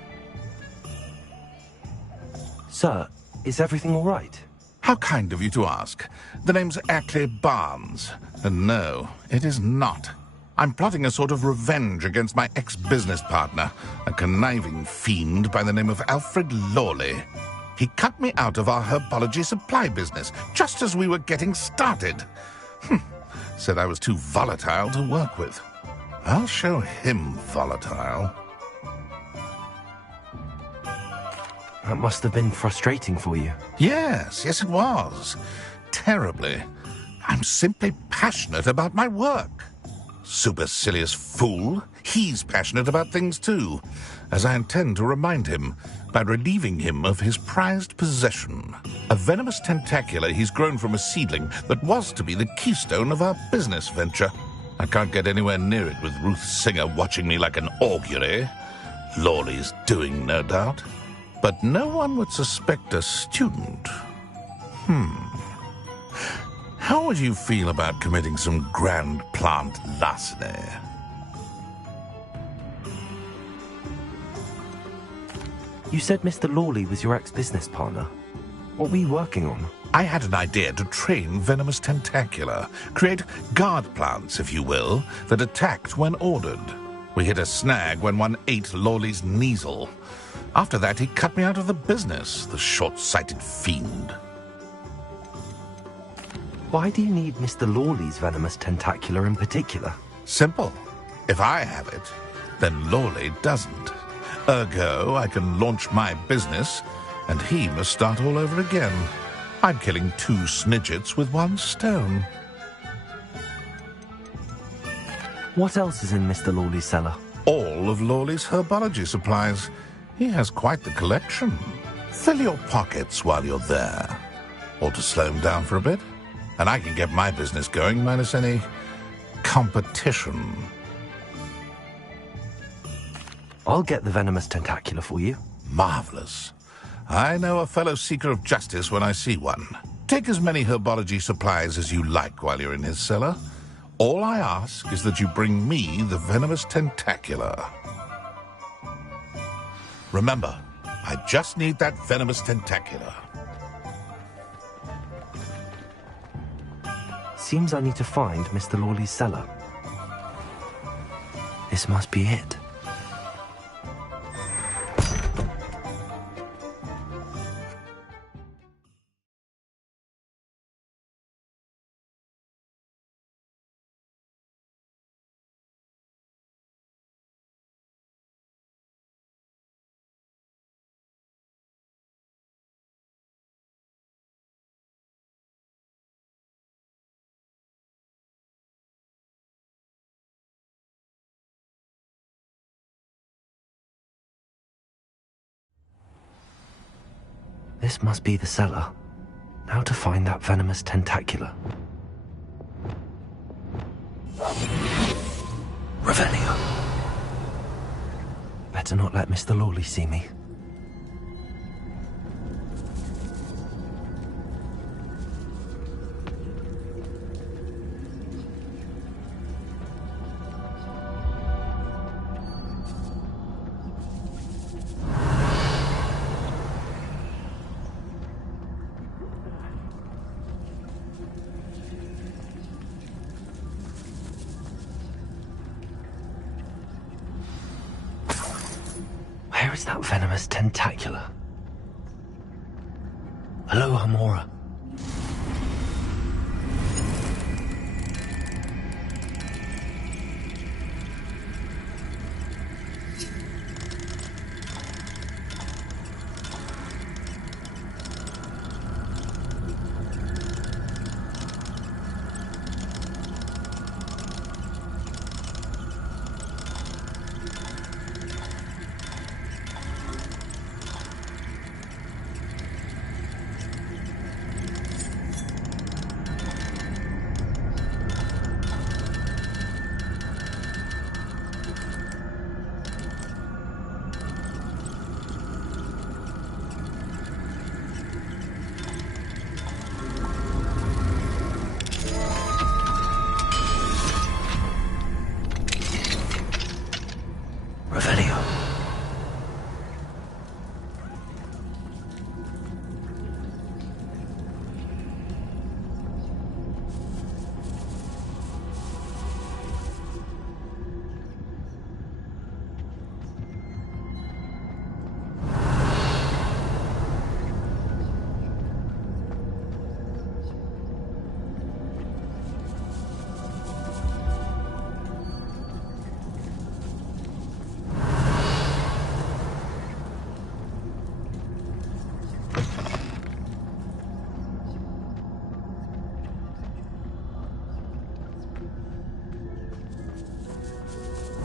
Sir, is everything all right? How kind of you to ask. The name's Ackley Barnes. And no, it is not. I'm plotting a sort of revenge against my ex-business partner, a conniving fiend by the name of Alfred Lawley. He cut me out of our herbology supply business just as we were getting started. Said I was too volatile to work with. I'll show him volatile. That must have been frustrating for you. Yes, it was. Terribly. I'm simply passionate about my work. Supercilious fool. He's passionate about things too, as I intend to remind him by relieving him of his prized possession. A venomous tentacular he's grown from a seedling that was to be the keystone of our business venture. I can't get anywhere near it with Ruth Singer watching me like an augury. Lawley's doing, no doubt. But no one would suspect a student. How would you feel about committing some grand plant larceny? You said Mr. Lawley was your ex-business partner. What were you working on? I had an idea to train venomous tentacula, create guard plants, if you will, that attacked when ordered. We hit a snag when one ate Lawley's Kneasel. After that, he cut me out of the business, the short-sighted fiend. Why do you need Mr. Lawley's venomous tentacular in particular? Simple. If I have it, then Lawley doesn't. Ergo, I can launch my business, and he must start all over again. I'm killing 2 snidgets with 1 stone. What else is in Mr. Lawley's cellar? All of Lawley's herbology supplies. He has quite the collection. Fill your pockets while you're there. Or to slow him down for a bit, and I can get my business going minus any competition. I'll get the venomous tentacular for you. Marvelous. I know a fellow seeker of justice when I see one. Take as many herbology supplies as you like while you're in his cellar. All I ask is that you bring me the venomous tentacular. Remember, I just need that venomous tentacular. Seems I need to find Mr. Lawley's cellar. This must be it. This must be the cellar. Now to find that venomous tentacular. Revelio. Better not let Mr. Lawley see me. Where is that venomous tentacular? Hello, Hamora.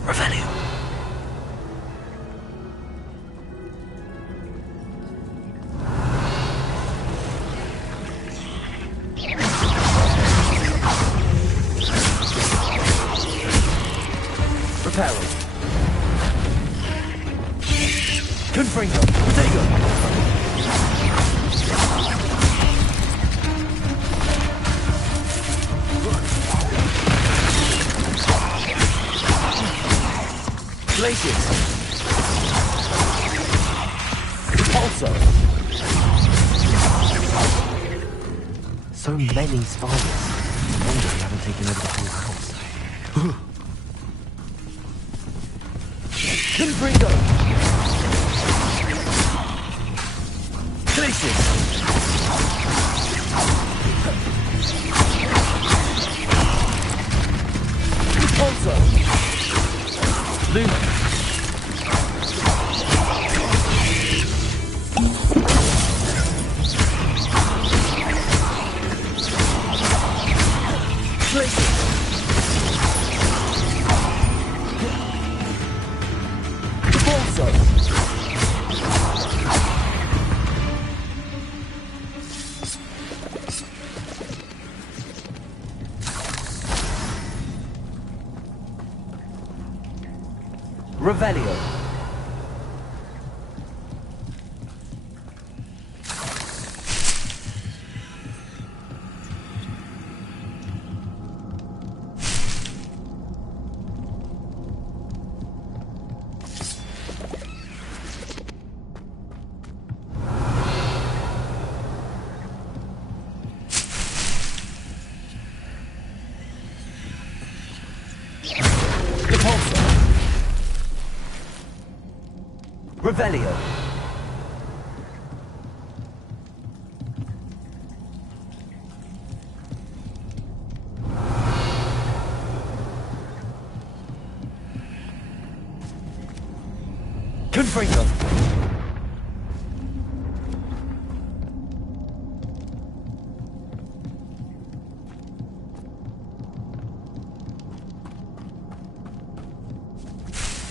Revelio. Reparo. Confringo. Protego. Glacius. Also. So many spiders. I wonder we haven't taken over the whole house. Confringo. Glacius. Also. Luna. Revelio. Revelio. Confringo.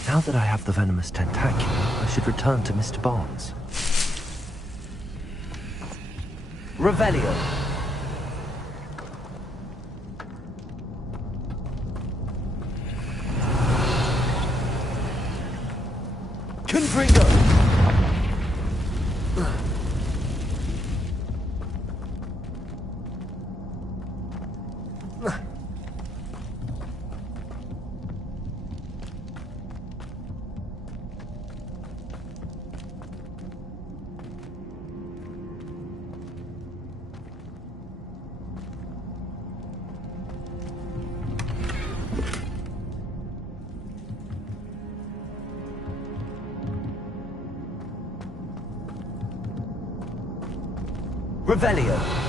Now that I have the venomous tentacula, I should return to Mr. Barnes. Revelio. Confringo. Revelio.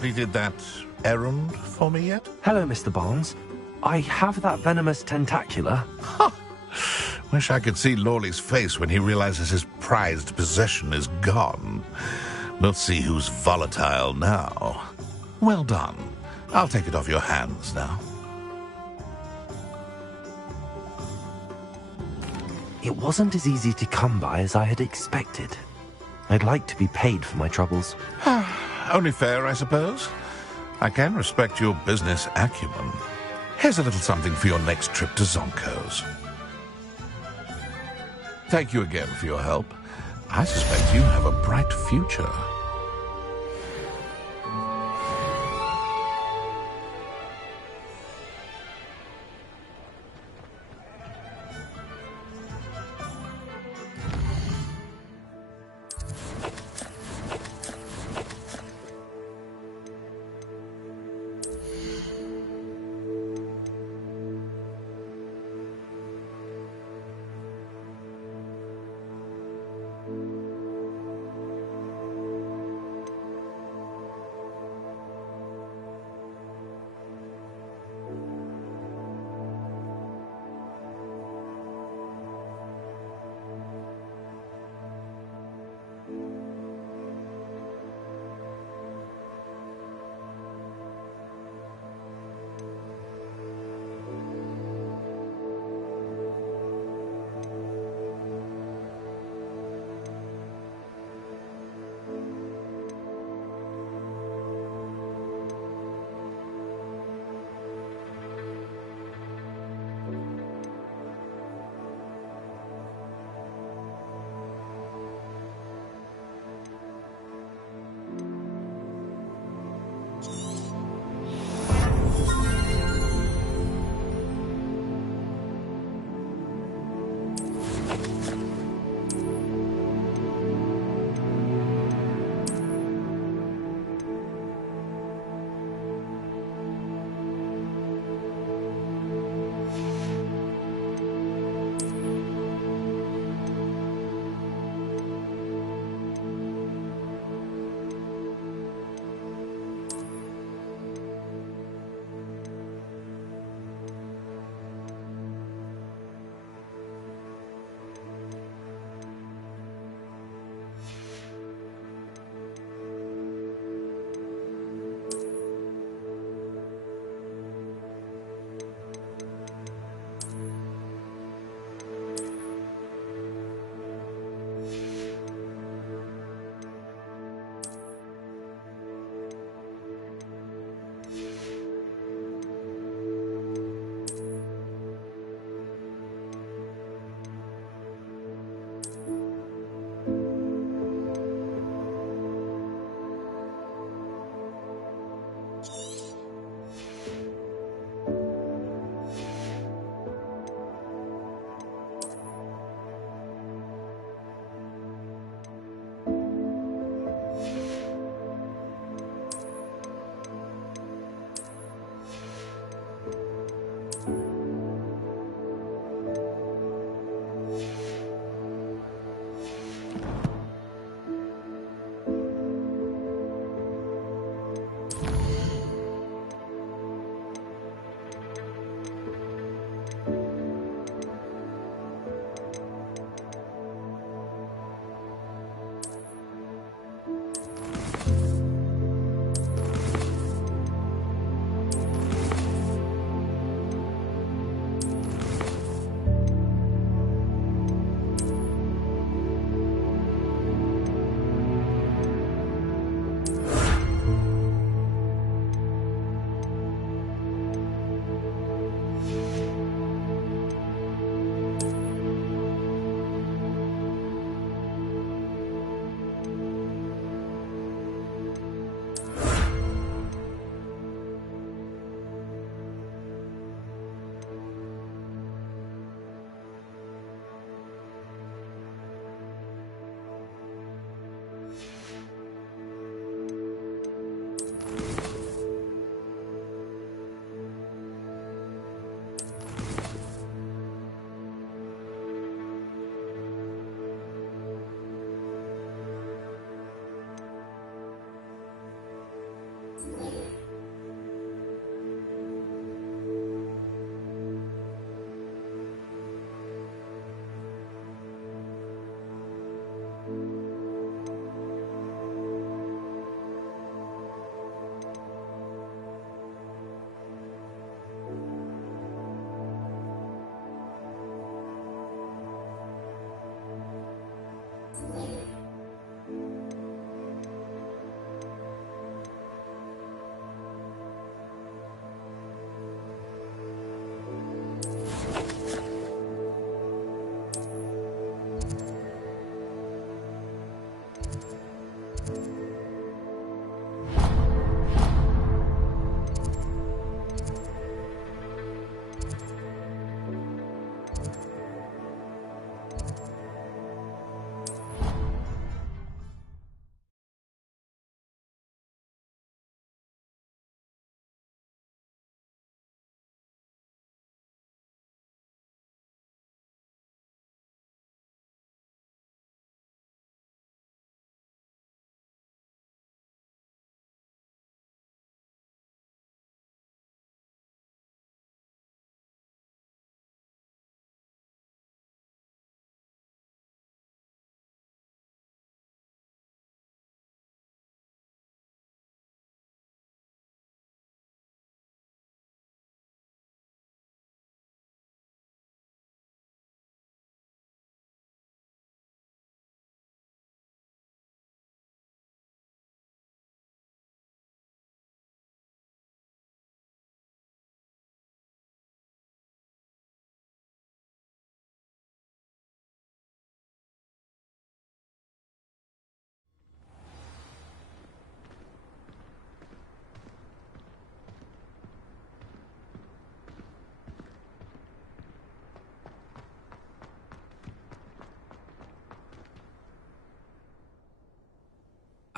completed that errand for me yet? Hello, Mr. Barnes. I have that venomous tentacula. Wish I could see Lawley's face when he realizes his prized possession is gone. We'll see who's volatile now. Well done. I'll take it off your hands now. It wasn't as easy to come by as I had expected. I'd like to be paid for my troubles. Only fair, I suppose. I can respect your business acumen. Here's a little something for your next trip to Zonko's. Thank you again for your help. I suspect you have a bright future.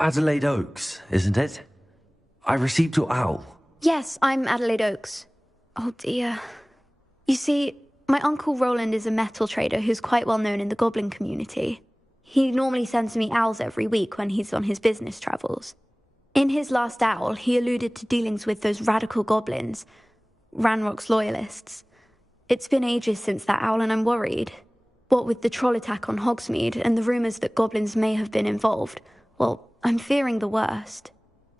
Adelaide Oaks, isn't it? I received your owl. Yes, I'm Adelaide Oaks. Oh dear. You see, my Uncle Roland is a metal trader who's quite well known in the goblin community. He normally sends me owls every week when he's on his business travels. In his last owl, he alluded to dealings with those radical goblins, Ranrock's loyalists. It's been ages since that owl and I'm worried. What with the troll attack on Hogsmeade and the rumours that goblins may have been involved, well, I'm fearing the worst.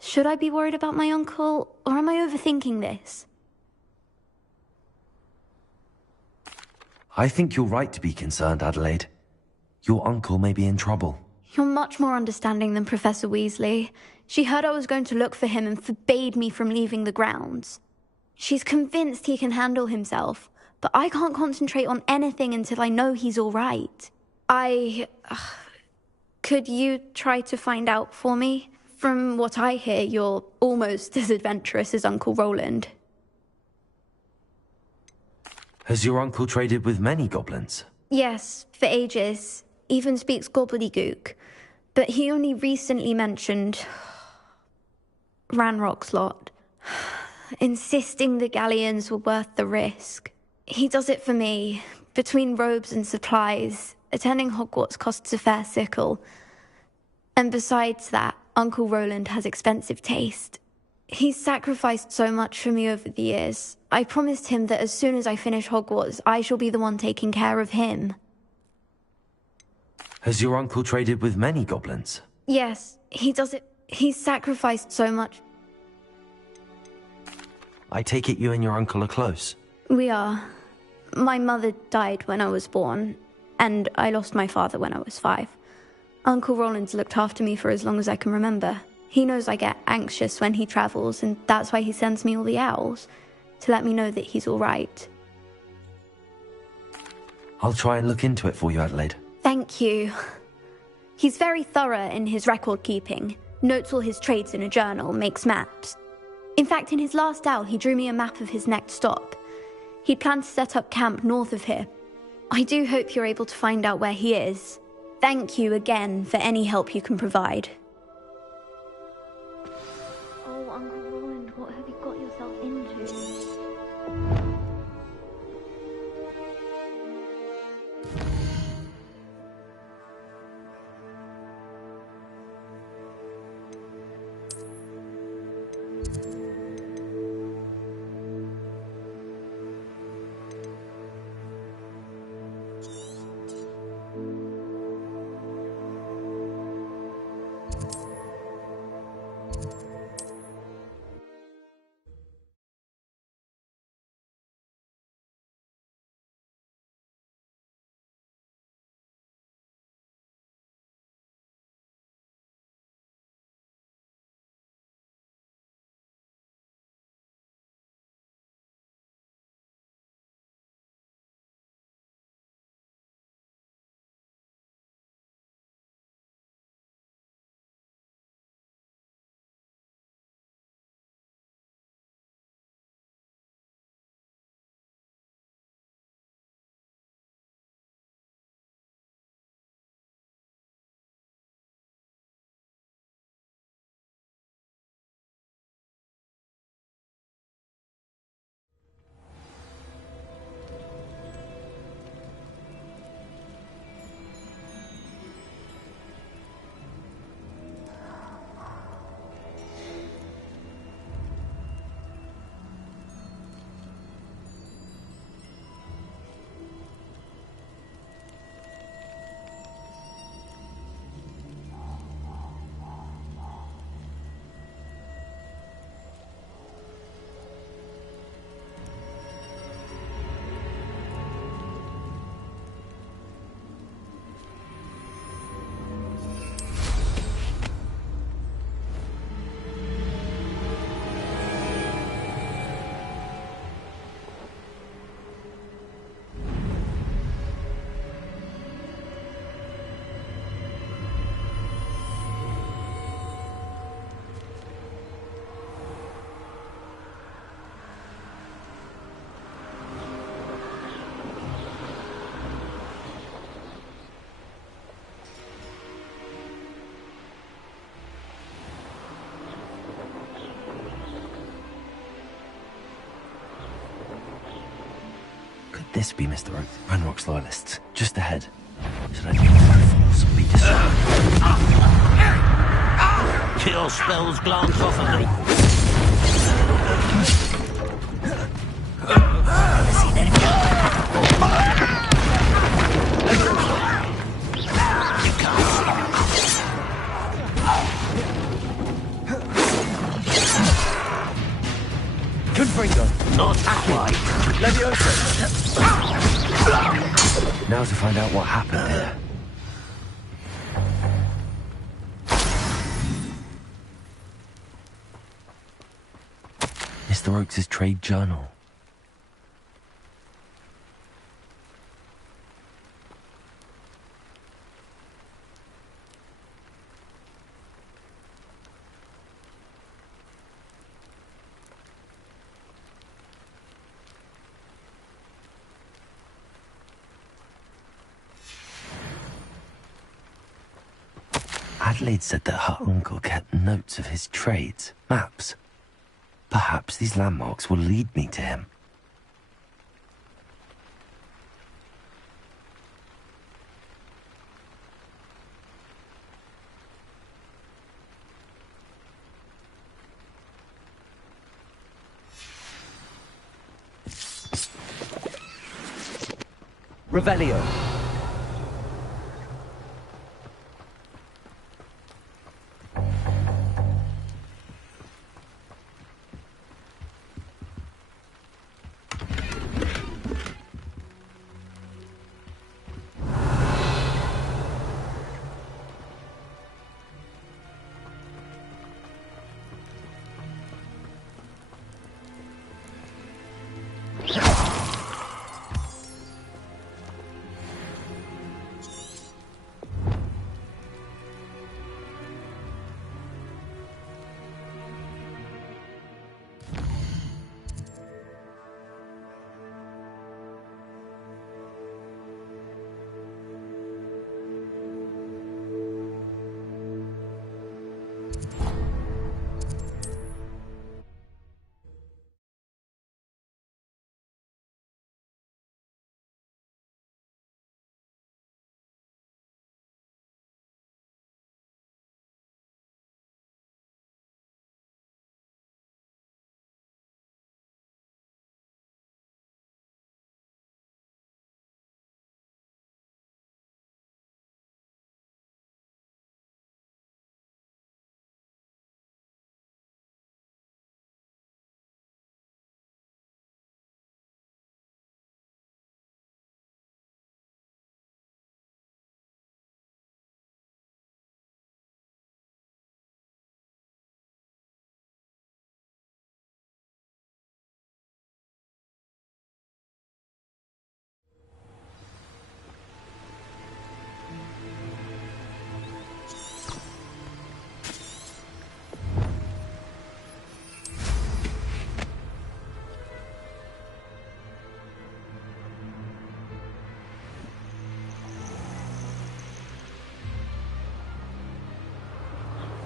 Should I be worried about my uncle, or am I overthinking this? I think you're right to be concerned, Adelaide. Your uncle may be in trouble. You're much more understanding than Professor Weasley. She heard I was going to look for him and forbade me from leaving the grounds. She's convinced he can handle himself, but I can't concentrate on anything until I know he's all right. Could you try to find out for me? From what I hear, you're almost as adventurous as Uncle Roland. Has your uncle traded with many goblins? Yes, for ages. Even speaks gobbledygook. But he only recently mentioned Ranrock's lot, insisting the galleons were worth the risk. He does it for me. Between robes and supplies, attending Hogwarts costs a fair sickle. And besides that, Uncle Roland has expensive taste. He's sacrificed so much for me over the years. I promised him that as soon as I finish Hogwarts, I shall be the one taking care of him. Has your uncle traded with many goblins? Yes, he does it. He's sacrificed so much. I take it you and your uncle are close. We are. My mother died when I was born, and I lost my father when I was 5. Uncle Roland's looked after me for as long as I can remember. He knows I get anxious when he travels, and that's why he sends me all the owls, to let me know that he's all right. I'll try and look into it for you, Adelaide. Thank you. He's very thorough in his record keeping, notes all his trades in a journal, makes maps. In fact, in his last owl, he drew me a map of his next stop. He'd planned to set up camp north of here. I do hope you're able to find out where he is. Thank you again for any help you can provide. Oh, Uncle Roland, what have you got yourself into? This be Mr. Oak, Ranrock's loyalists. Just ahead. Should I be force or be disarmed? Kill spells glance off of me. Never seen anything. You can't stop. Confringo. Not that way. Levioso. Now to find out what happened here. Mr. Oakes' trade journal. Adelaide said that her uncle kept notes of his trades, maps. Perhaps these landmarks will lead me to him. Revelio.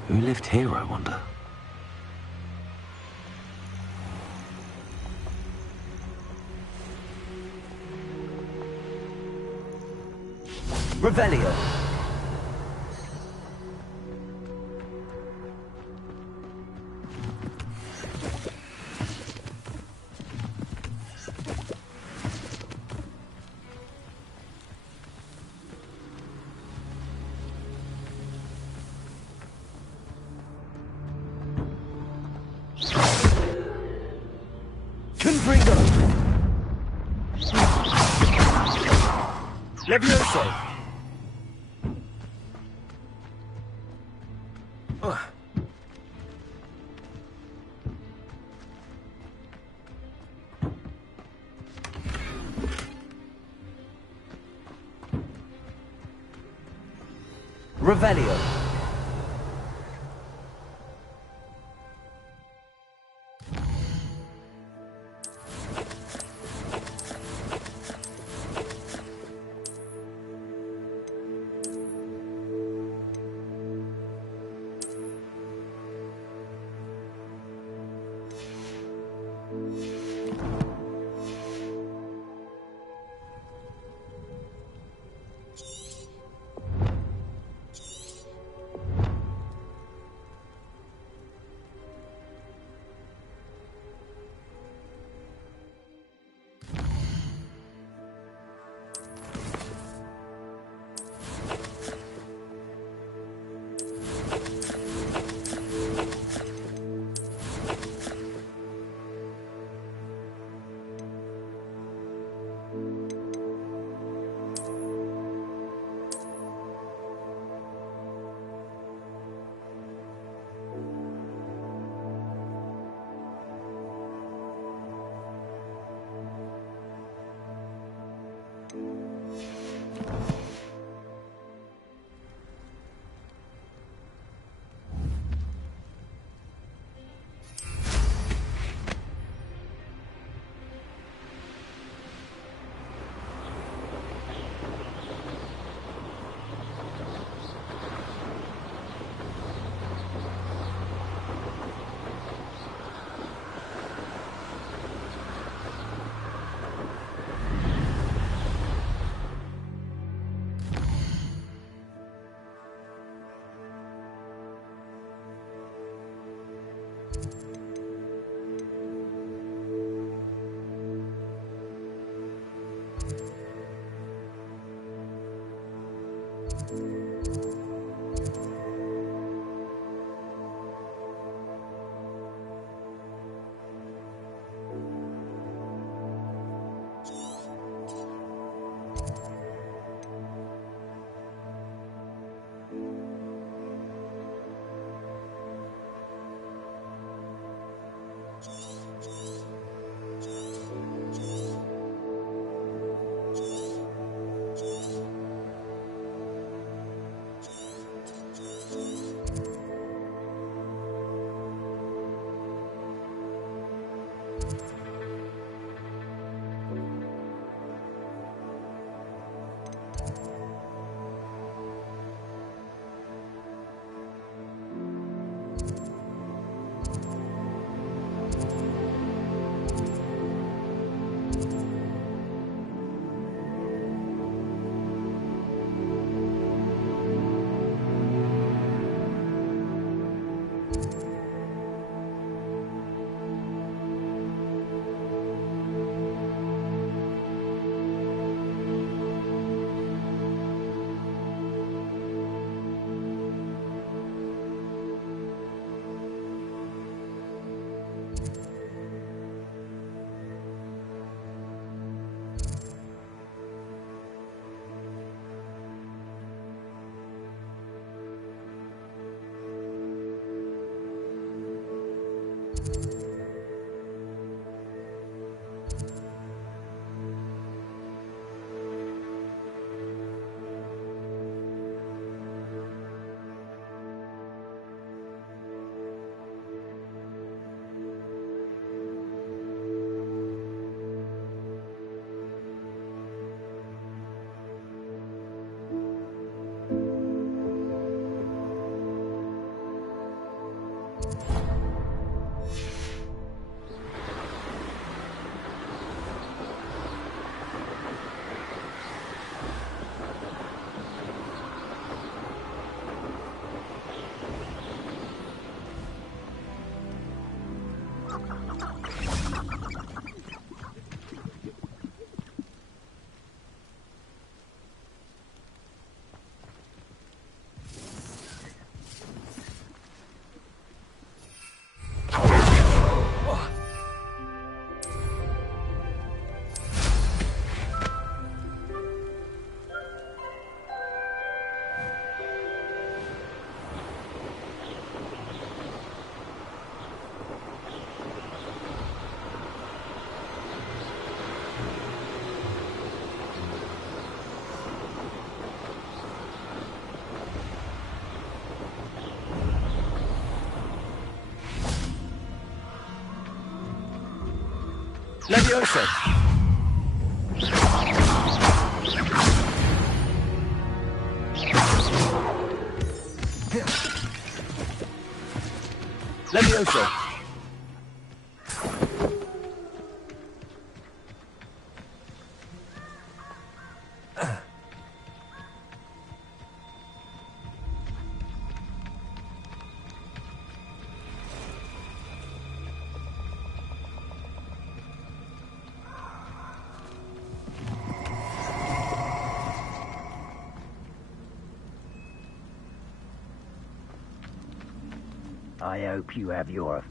Who lived here, I wonder? Revelio. Confringo. Levioso. Revelio. Levioso! Levioso! I hope you have your...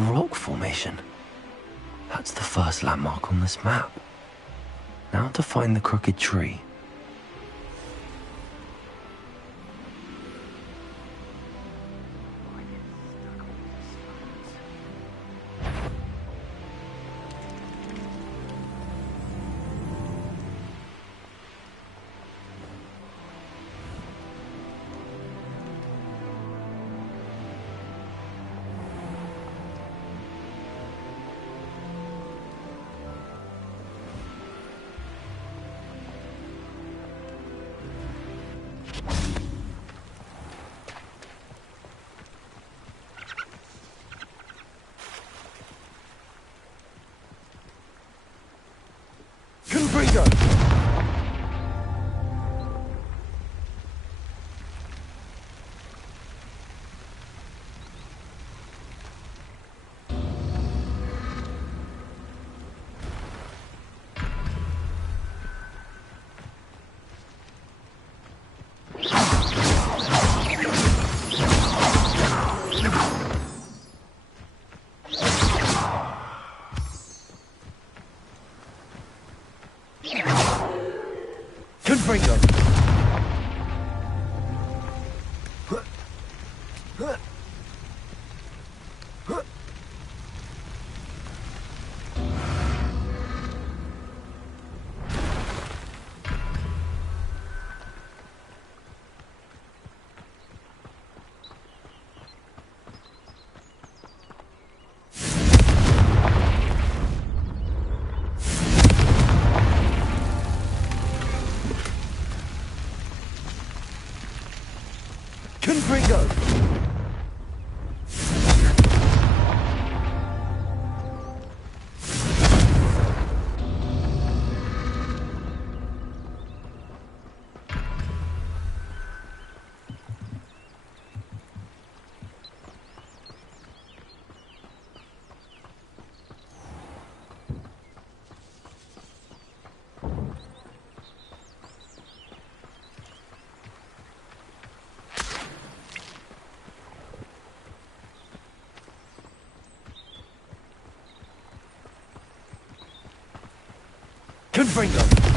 A rock formation. That's the first landmark on this map. Now to find the crooked tree. Confringo!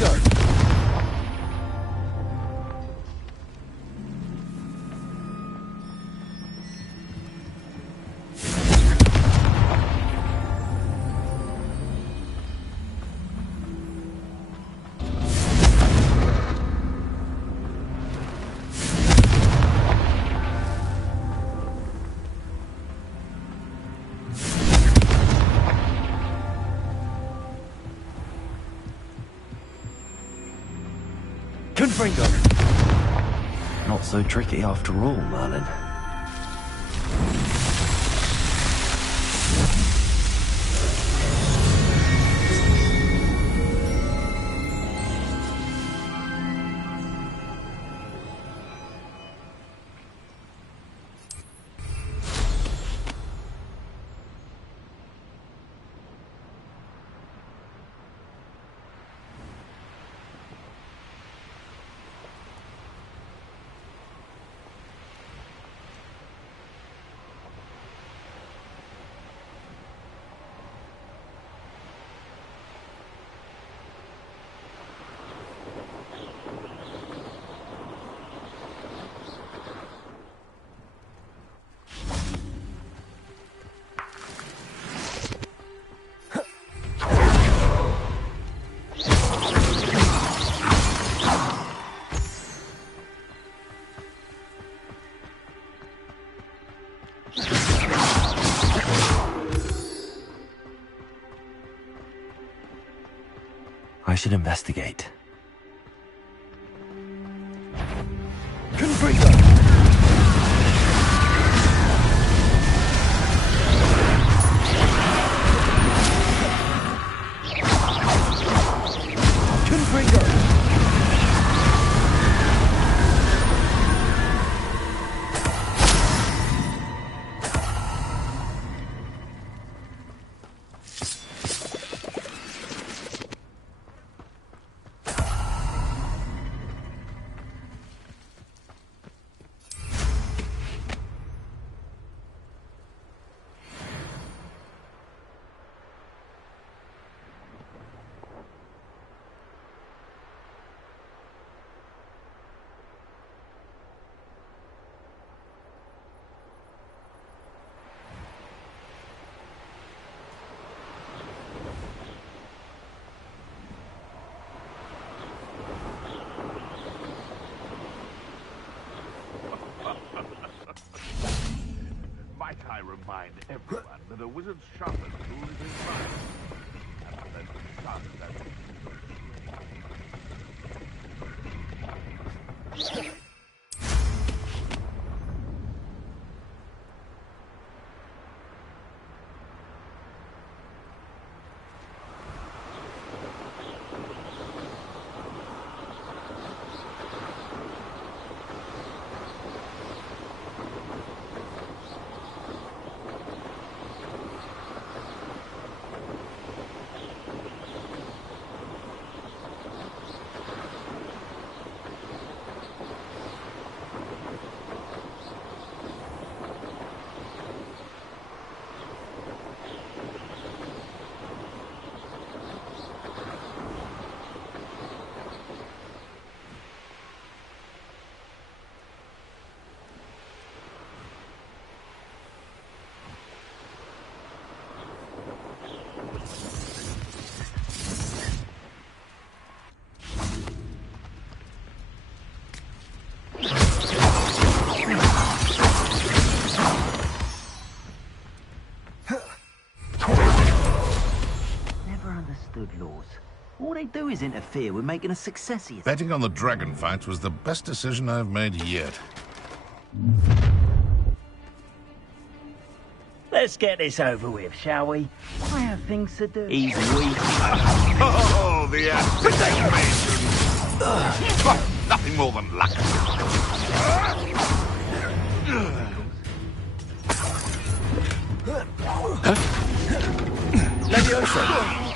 Confringo! Confringo! Not so tricky after all, Merlin. I should investigate. Confringo! Confringo! Might I remind everyone that a wizard's sharpest tool is his mind. And then start that. Laws. All they do is interfere with making a success of you. Betting on the dragon fight was the best decision I've made yet. Let's get this over with, shall we? I have things to do. He's weak. Oh, the anticipation! Nothing more than luck. Levioso!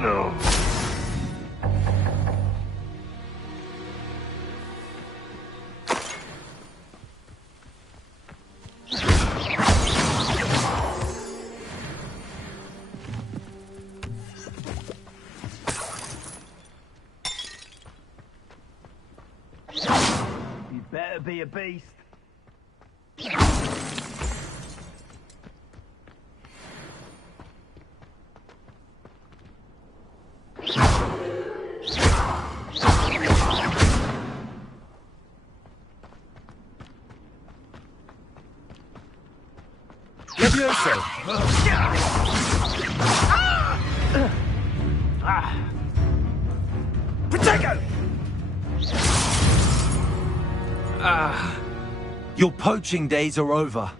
No. Better be a beast. Levioso! Protego! Your poaching days are over.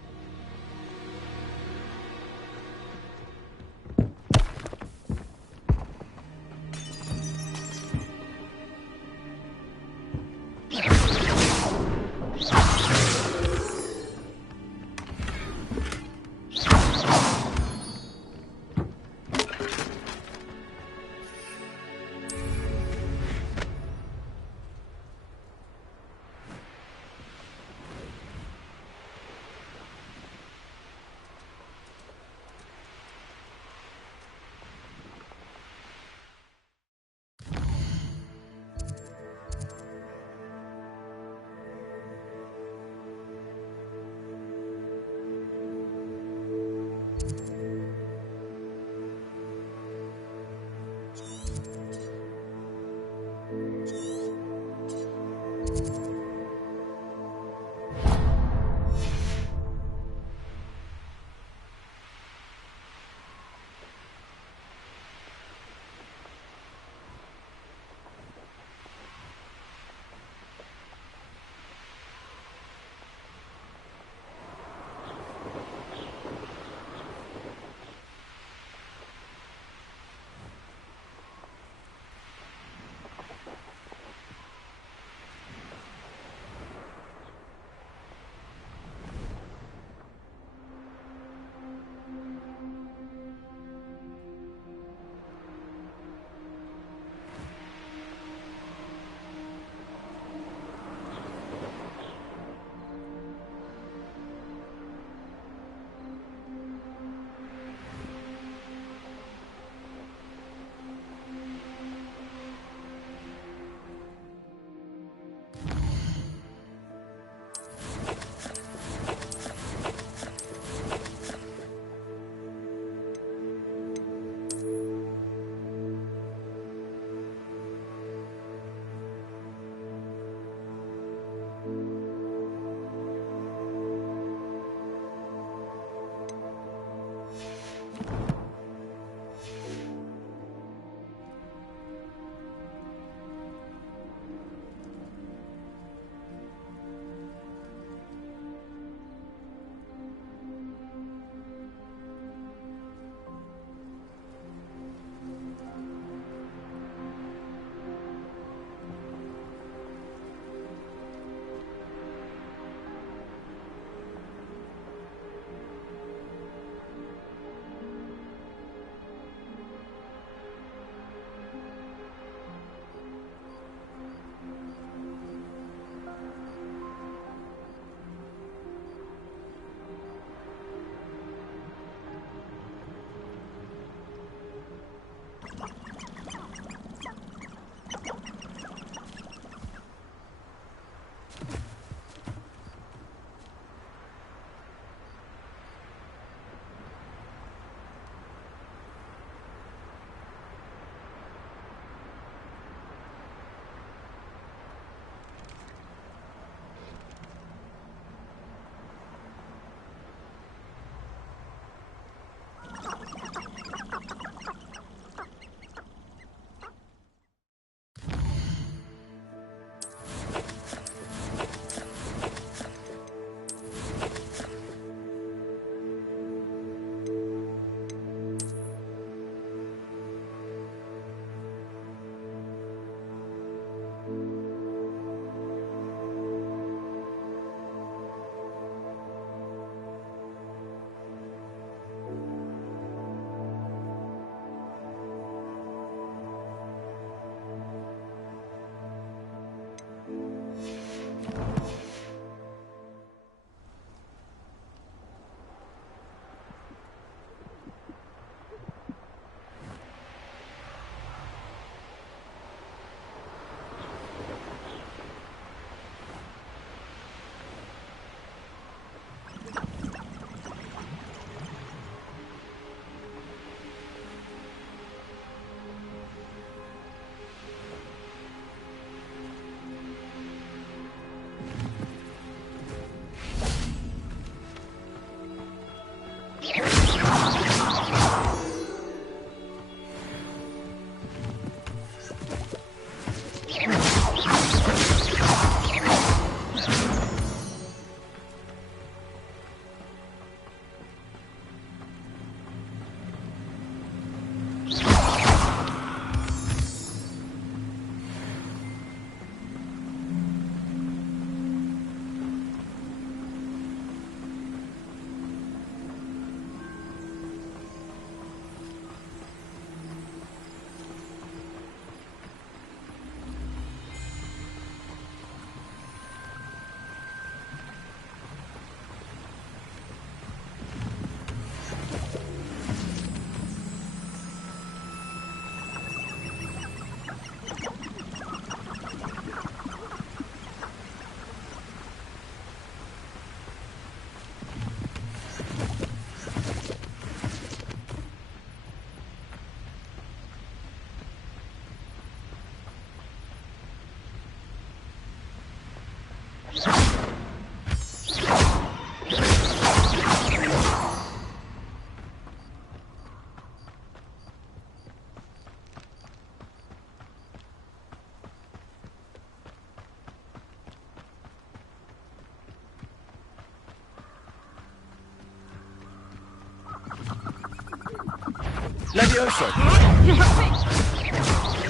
Levioso!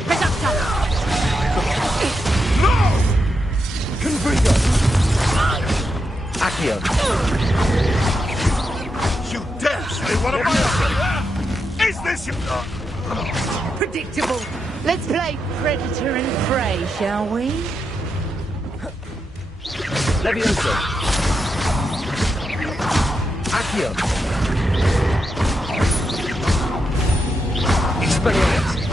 Reductor! Confringo! Accio! You dare say one of my own! Is this your... Predictable. Let's play predator and prey, shall we? Levioso! Accio! Expelliarmus!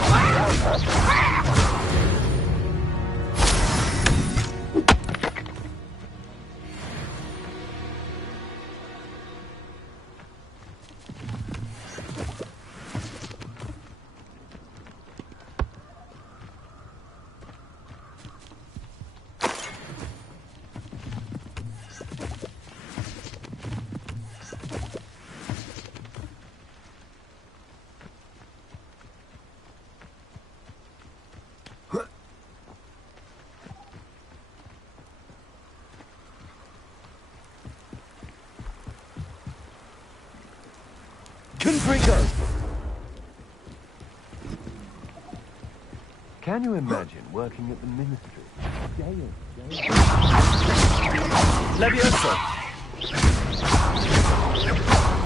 Confringo! Can you imagine working at the ministry? Levioso!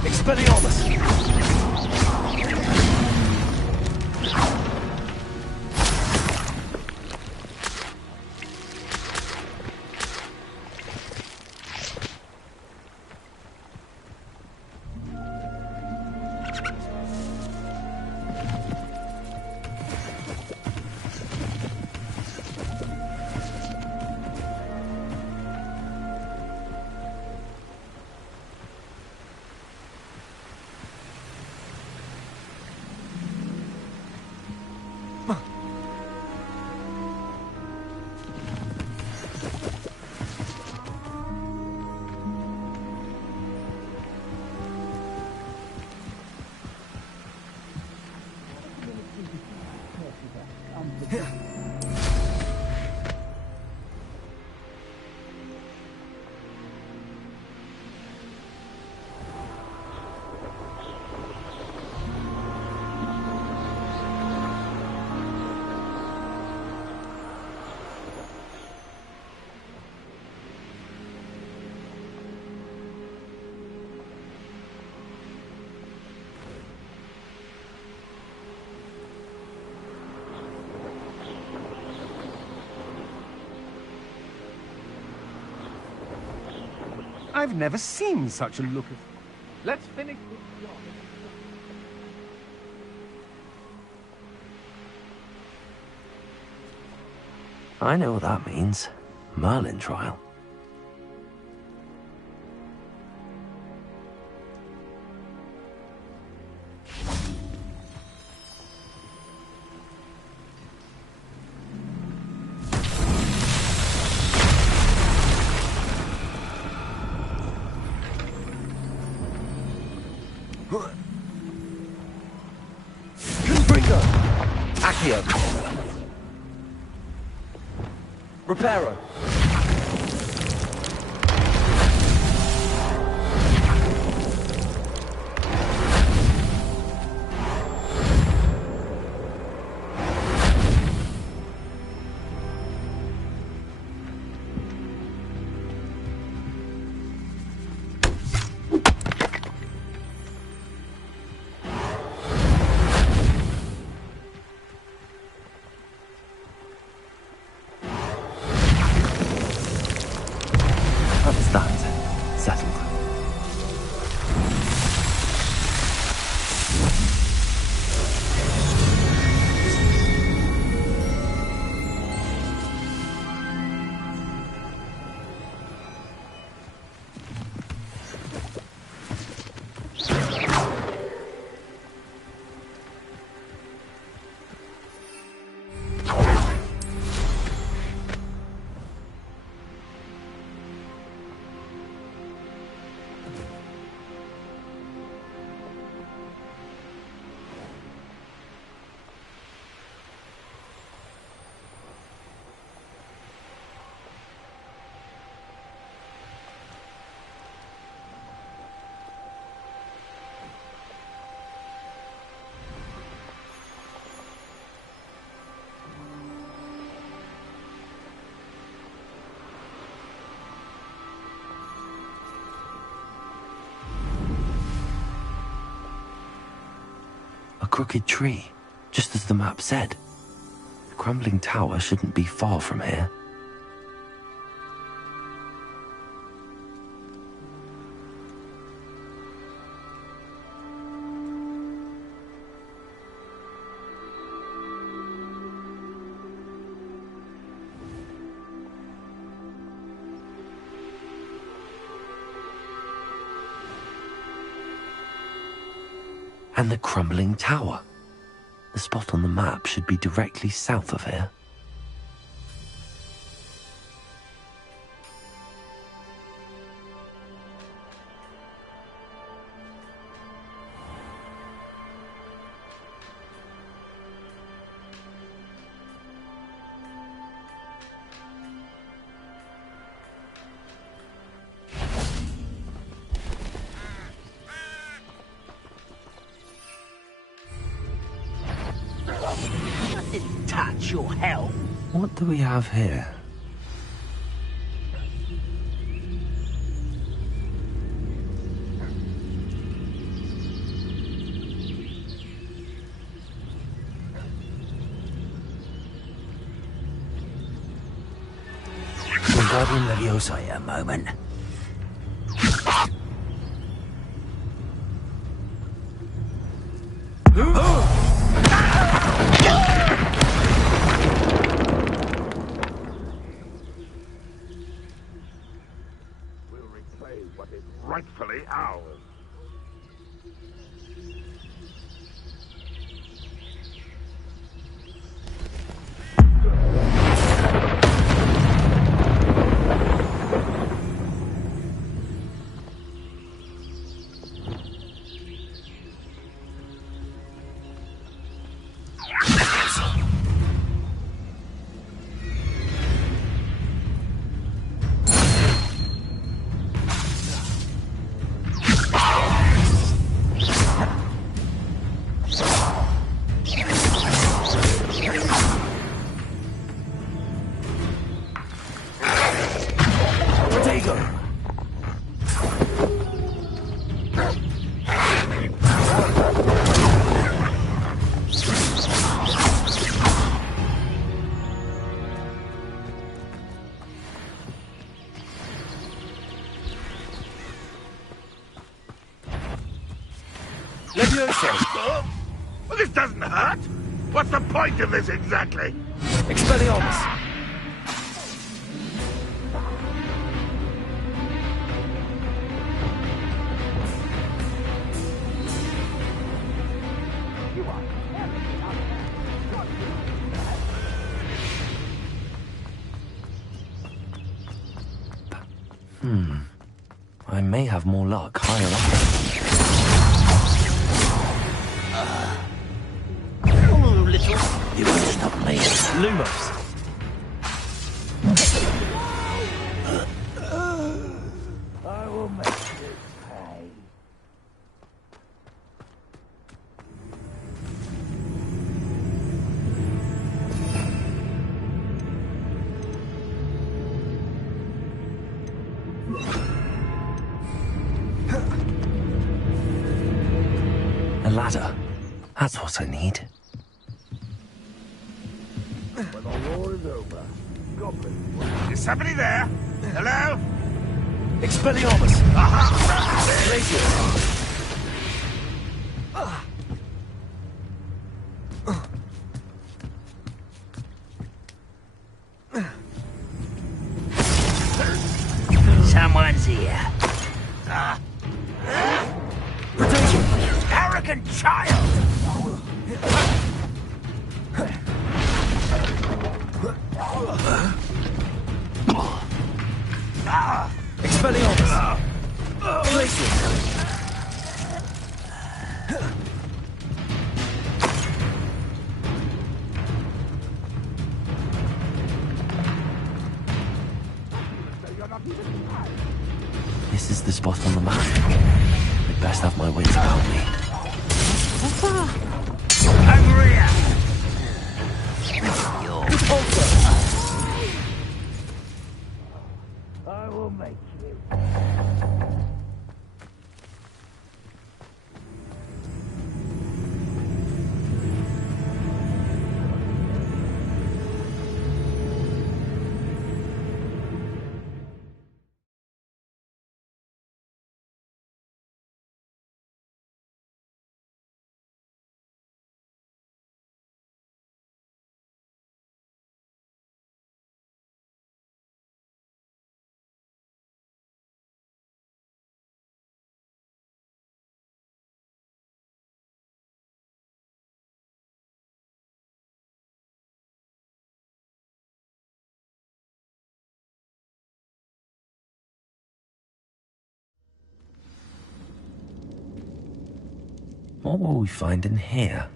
Expelliarmus! I've never seen such a look of... Let's finish this job. I know what that means. Merlin trial. Confringo! Accio! Reparo! crooked tree, just as the map said. The crumbling tower shouldn't be far from here. And the crumbling tower. The spot on the map should be directly south of here. Touch your health. What do we have here? Wingardium Leviosa, a moment. What is rightfully ours. Leviosa! Well, this doesn't hurt. What's the point of this exactly? Expelliarmus! I may have more luck higher up. Little. You won't stop me. Lumos. I will make you pay. A ladder. That's what I need. When the war is over, goblins. Is somebody there? Hello? Expelliarmus! Aha! Glacier! Someone's here. Arrogant child! Expelliarmus! Glacier! This is the spot on the map. I'd best have my wits about me. Angria! I will make you. What will we find in here?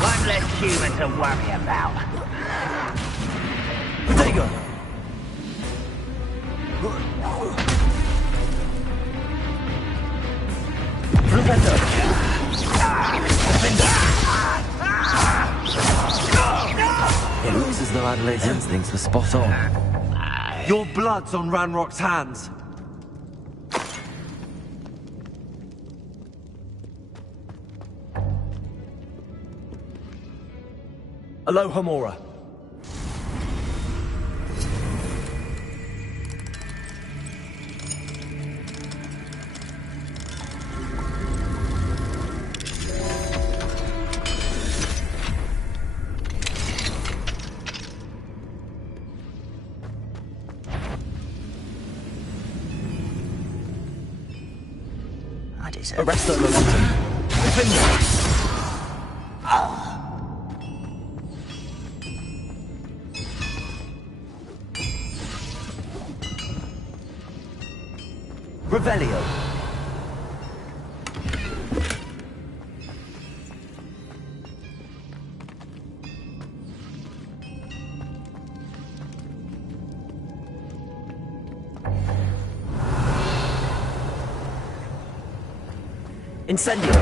One less human to worry about. Digger! It looks as though Adelaide's instincts were spot on. Your blood's on Ranrock's hands. Aloha Mora. I deserve Arrest her, Lawson. Revelio. Incendio.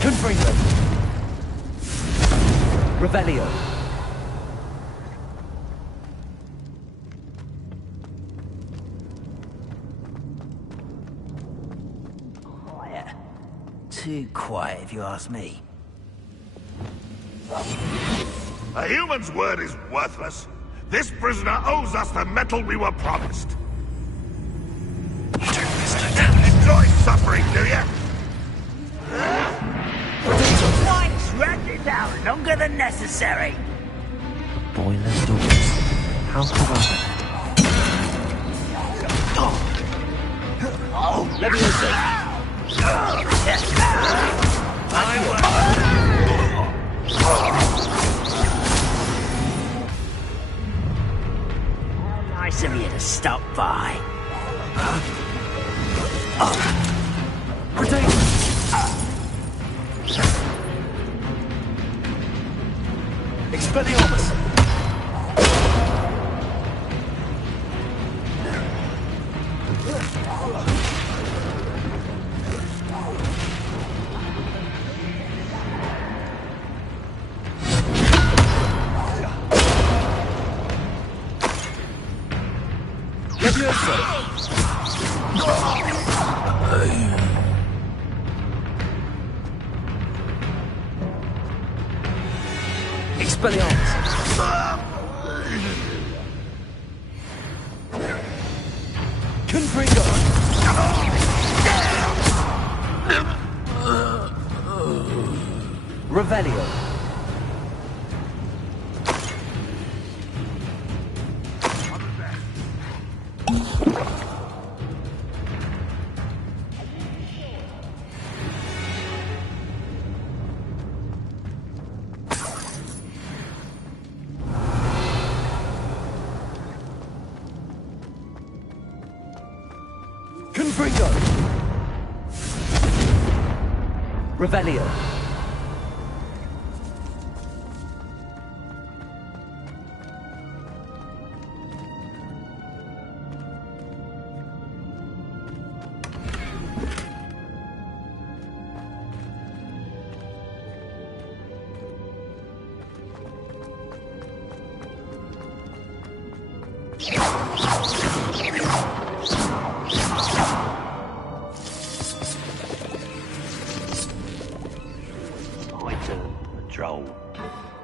Confringo. Revelio. too quiet, if you ask me. A human's word is worthless. This prisoner owes us the metal we were promised. You don't enjoy suffering, do you? Once dragged it down longer than necessary. Boiler doors. How could Oh, let me listen. How nice of you to stop by. Expelliarmus! Revelio. Confringo! Revelio. My turn, patrol.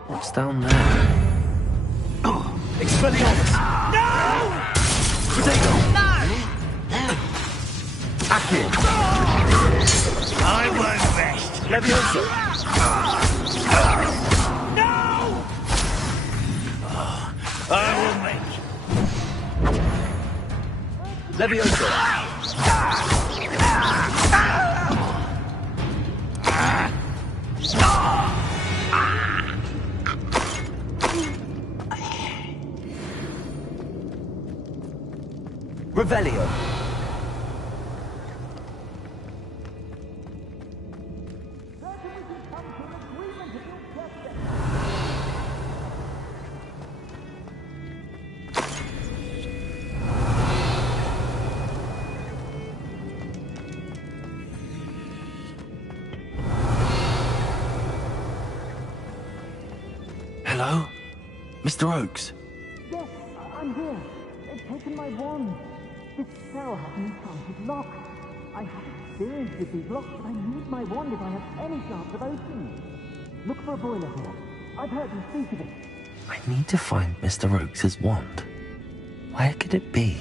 What's down there? Expelliarmus! No! Potato! No! Accio! I won't rest. Levioso! No! I will make. Levioso! Revelio. Hello? Mr. Oakes? Yes, I'm here. They've taken my wand. This cell has an enchanted lock. I have experience with these locks, but I need my wand if I have any chance of opening it. Look for a boiler here. I've heard you speak of it. I need to find Mr. Oakes' wand. Where could it be?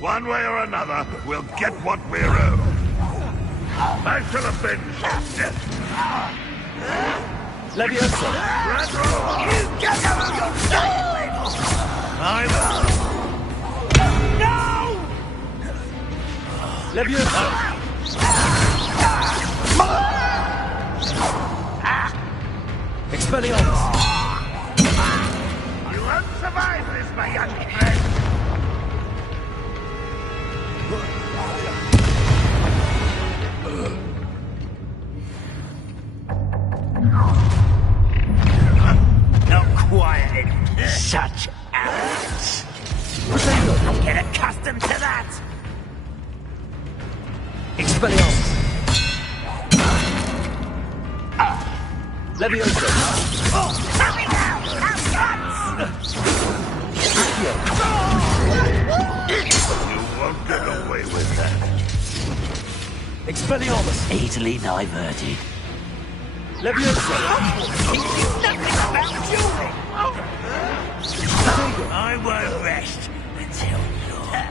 One way or another, we'll get what we're owed. I shall avenge your death. Levioso! You get out of your side! I will. No! Levioso! Expelliarmus! You won't survive this, my young friend. Not quiet in such arrogance. Get accustomed to that. Expelliarmus! Levioso! Coming out! Have guts! Accio! You won't get away with that. Expelliarmus! Easily diverted. Levioso! Nothing about dueling! I won't rest until you're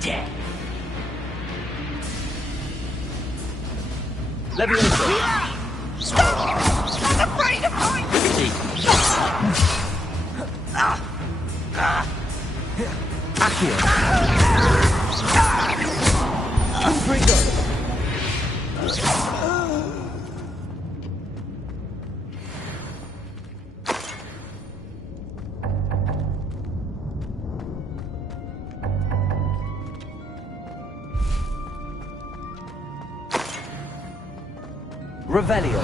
dead. Levioso! Stop! I'm afraid of heights! Accio! Confringo! Revelio.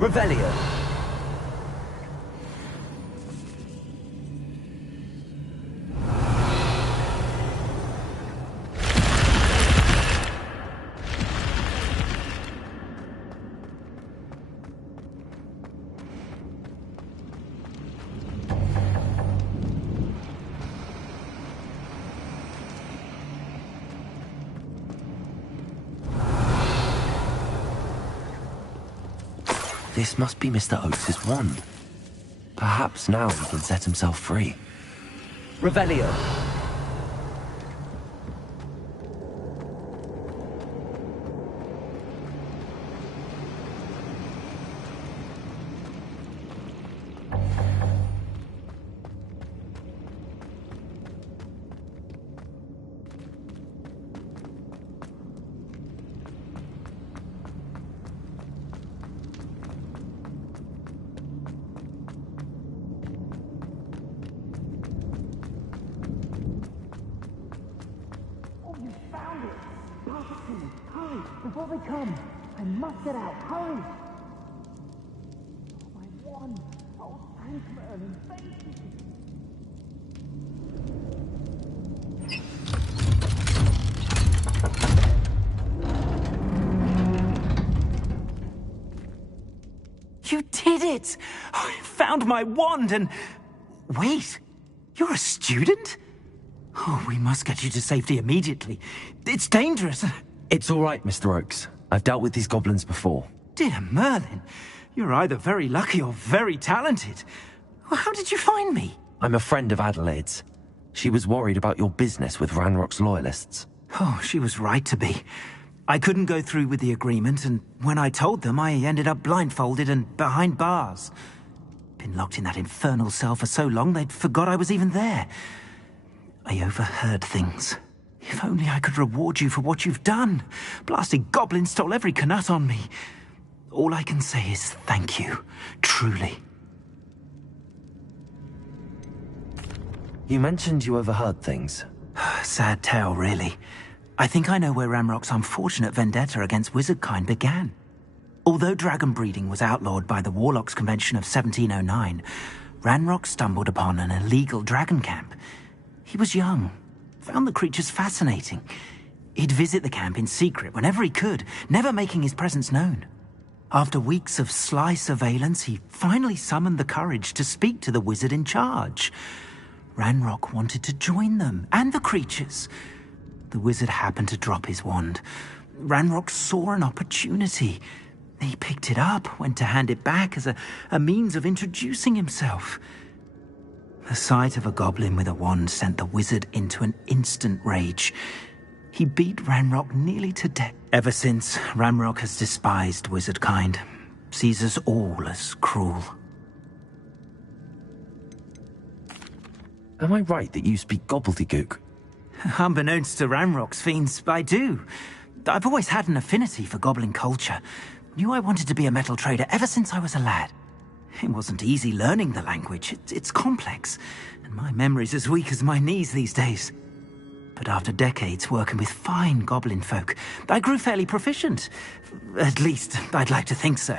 Revelio. This must be Mr. Oakes' wand. Perhaps now he can set himself free. Revelio. Before they come, I must get out. Hurry! Oh, my wand! Oh, thanks, Merlin. Thank you. You did it! I found my wand and... Wait, you're a student? Oh, we must get you to safety immediately. It's dangerous. It's all right, Mr. Oakes. I've dealt with these goblins before. Dear Merlin, you're either very lucky or very talented. Well, how did you find me? I'm a friend of Adelaide's. She was worried about your business with Ranrock's loyalists. Oh, she was right to be. I couldn't go through with the agreement, and when I told them, I ended up blindfolded and behind bars. Been locked in that infernal cell for so long, they'd forgot I was even there. I overheard things. If only I could reward you for what you've done. Blasted goblin stole every Knut on me. All I can say is thank you, truly. You mentioned you overheard things. Sad tale, really. I think I know where Ranrock's unfortunate vendetta against wizardkind began. Although dragon breeding was outlawed by the Warlocks Convention of 1709, Ranrock stumbled upon an illegal dragon camp. He was young, found the creatures fascinating. He'd visit the camp in secret whenever he could, never making his presence known. After weeks of sly surveillance, he finally summoned the courage to speak to the wizard in charge. Ranrock wanted to join them, and the creatures. The wizard happened to drop his wand. Ranrock saw an opportunity. He picked it up, went to hand it back as a means of introducing himself. The sight of a goblin with a wand sent the wizard into an instant rage. He beat Ranrock nearly to death. Ever since, Ranrock has despised wizardkind, sees us all as cruel. Am I right that you speak gobbledygook? Unbeknownst to Ranrock's fiends, I do. I've always had an affinity for goblin culture. Knew I wanted to be a metal trader ever since I was a lad. It wasn't easy learning the language. It's complex, and my memory's as weak as my knees these days. But after decades working with fine goblin folk, I grew fairly proficient. At least, I'd like to think so.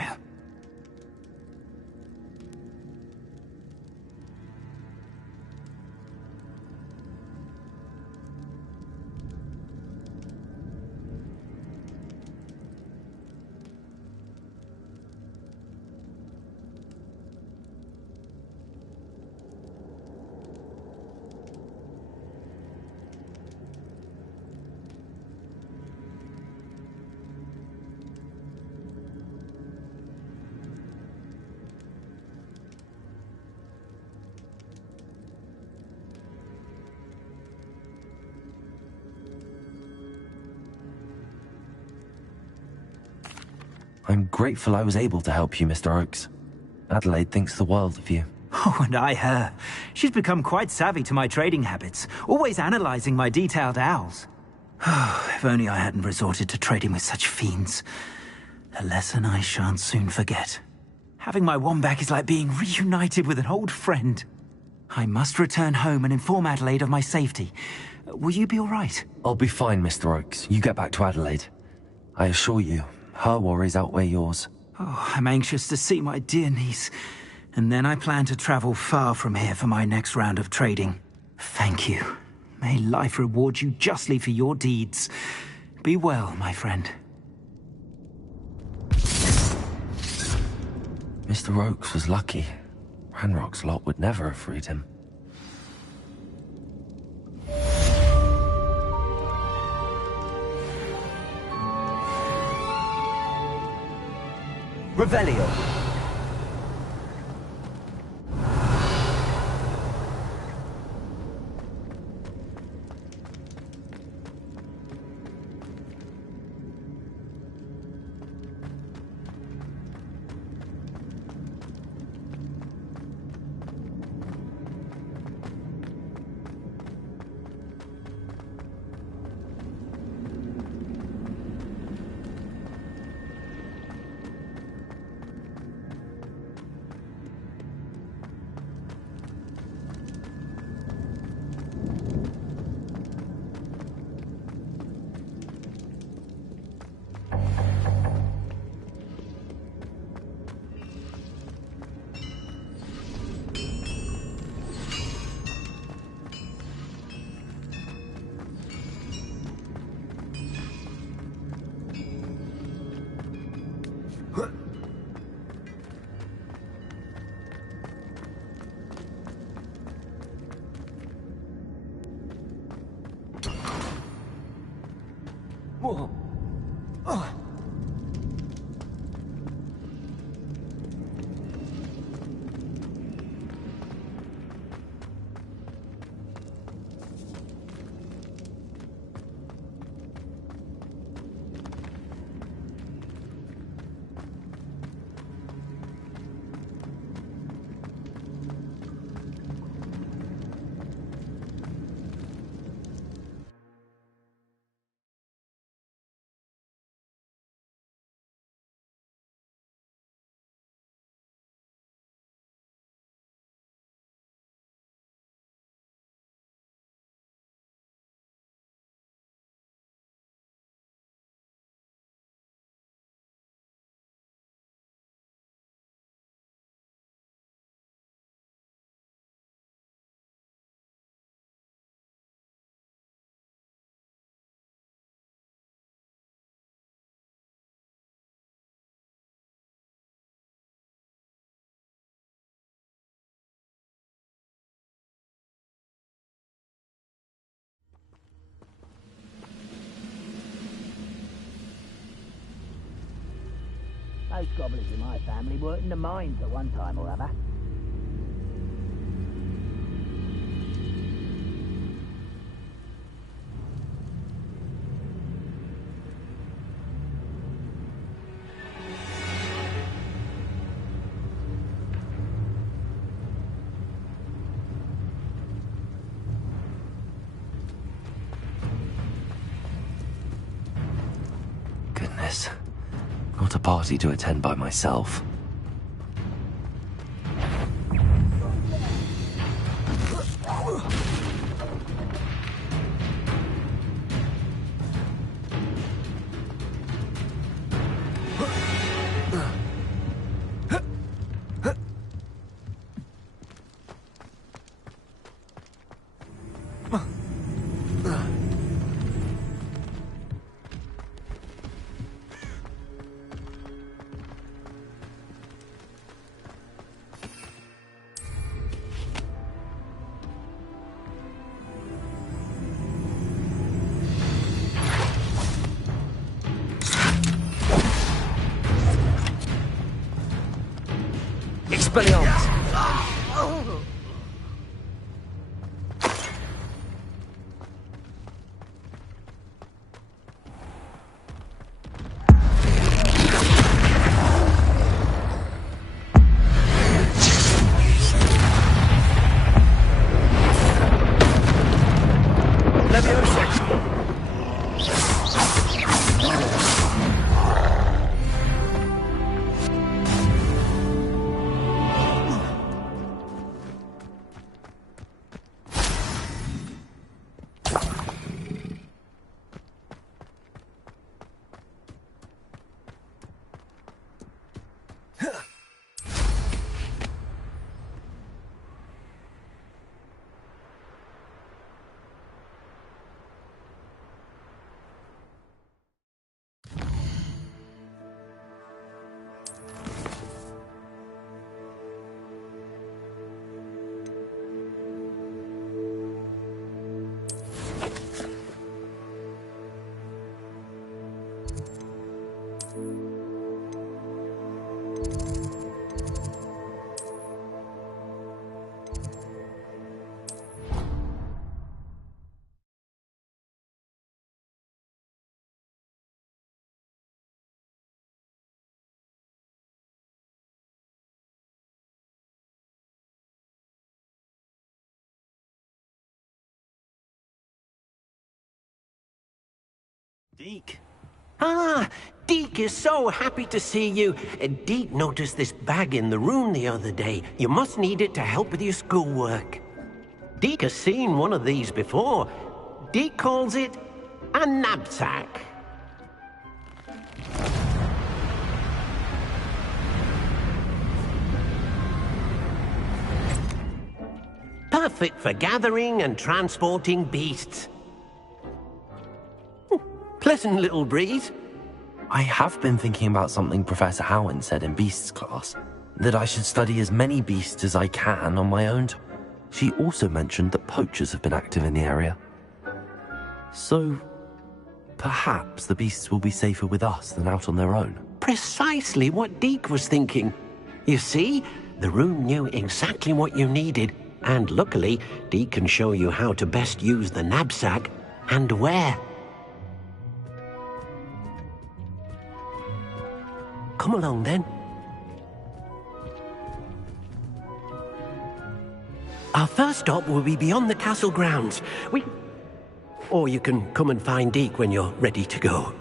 I'm grateful I was able to help you, Mr. Oakes. Adelaide thinks the world of you. Oh, and I her. She's become quite savvy to my trading habits, always analyzing my detailed owls. If only I hadn't resorted to trading with such fiends. A lesson I shan't soon forget. Having my wand back is like being reunited with an old friend. I must return home and inform Adelaide of my safety. Will you be all right? I'll be fine, Mr. Oakes. You get back to Adelaide. I assure you, her worries outweigh yours. Oh, I'm anxious to see my dear niece. And then I plan to travel far from here for my next round of trading. Thank you. May life reward you justly for your deeds. Be well, my friend. Mr. Oakes was lucky. Ranrock's lot would never have freed him. Revelio. Most goblins in my family worked in the mines at one time or other. Goodness. Not a party to attend by myself. Expelliarmus! Deke. Ah, Deke is so happy to see you. Deke noticed this bag in the room the other day. You must need it to help with your schoolwork. Deke has seen one of these before. Deke calls it a knapsack. Perfect for gathering and transporting beasts. Pleasant little breeze. I have been thinking about something Professor Howen said in Beasts class, that I should study as many beasts as I can on my own. She also mentioned that poachers have been active in the area. So, perhaps the beasts will be safer with us than out on their own. Precisely what Deke was thinking. You see, the room knew exactly what you needed, and luckily, Deke can show you how to best use the knapsack and where. Come along, then. Our first stop will be beyond the castle grounds. Or you can come and find Deke when you're ready to go.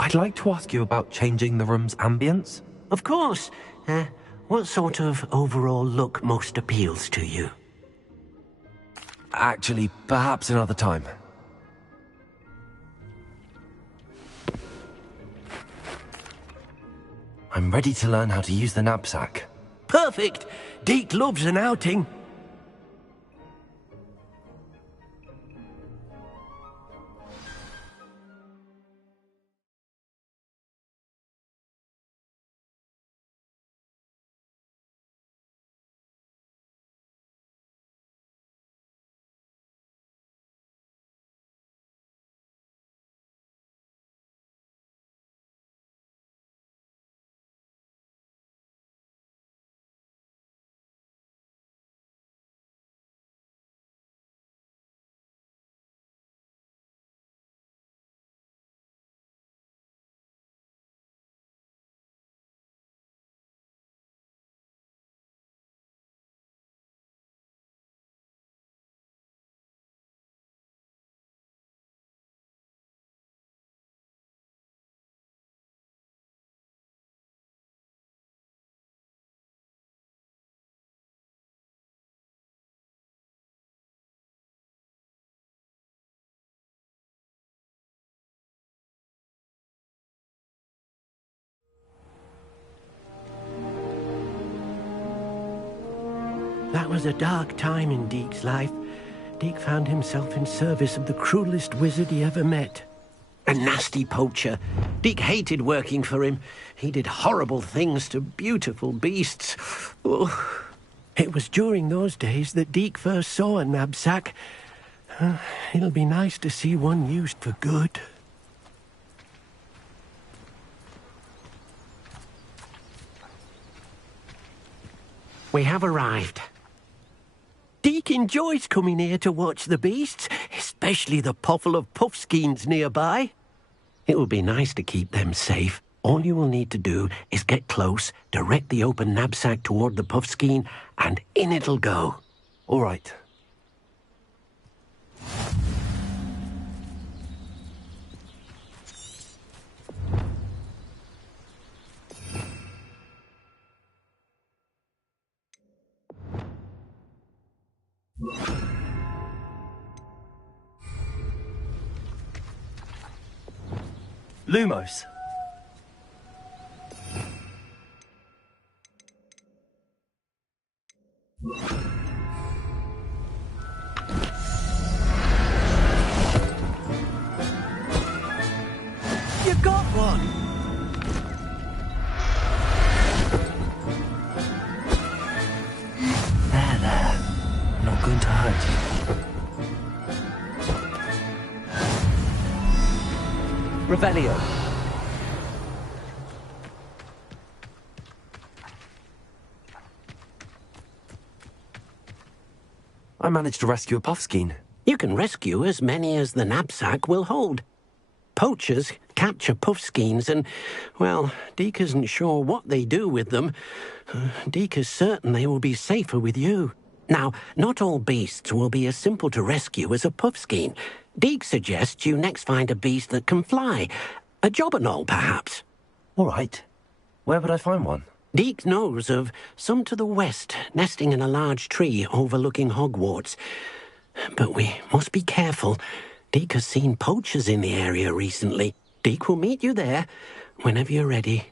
I'd like to ask you about changing the room's ambience. Of course. What sort of overall look most appeals to you? Actually, perhaps another time. I'm ready to learn how to use the knapsack. Perfect! Deke loves an outing. That was a dark time in Deke's life. Deke found himself in service of the cruelest wizard he ever met. A nasty poacher. Deke hated working for him. He did horrible things to beautiful beasts. Oh. It was during those days that Deke first saw a knapsack. It'll be nice to see one used for good. We have arrived. Deke enjoys coming here to watch the beasts, especially the potful of puffskeins nearby. It would be nice to keep them safe. All you will need to do is get close, direct the open knapsack toward the puffskein, and in it'll go. All right. Lumos. You got one! There. Not going to hurt you. Revelio. I managed to rescue a puffskein. You can rescue as many as the knapsack will hold. Poachers capture puffskeins and, well, Deke isn't sure what they do with them. Deke is certain they will be safer with you. Now, not all beasts will be as simple to rescue as a puffskein. Deke suggests you next find a beast that can fly. A jobberknoll, perhaps. All right. Where would I find one? Deke knows of some to the west, nesting in a large tree overlooking Hogwarts. But we must be careful. Deke has seen poachers in the area recently. Deke will meet you there whenever you're ready.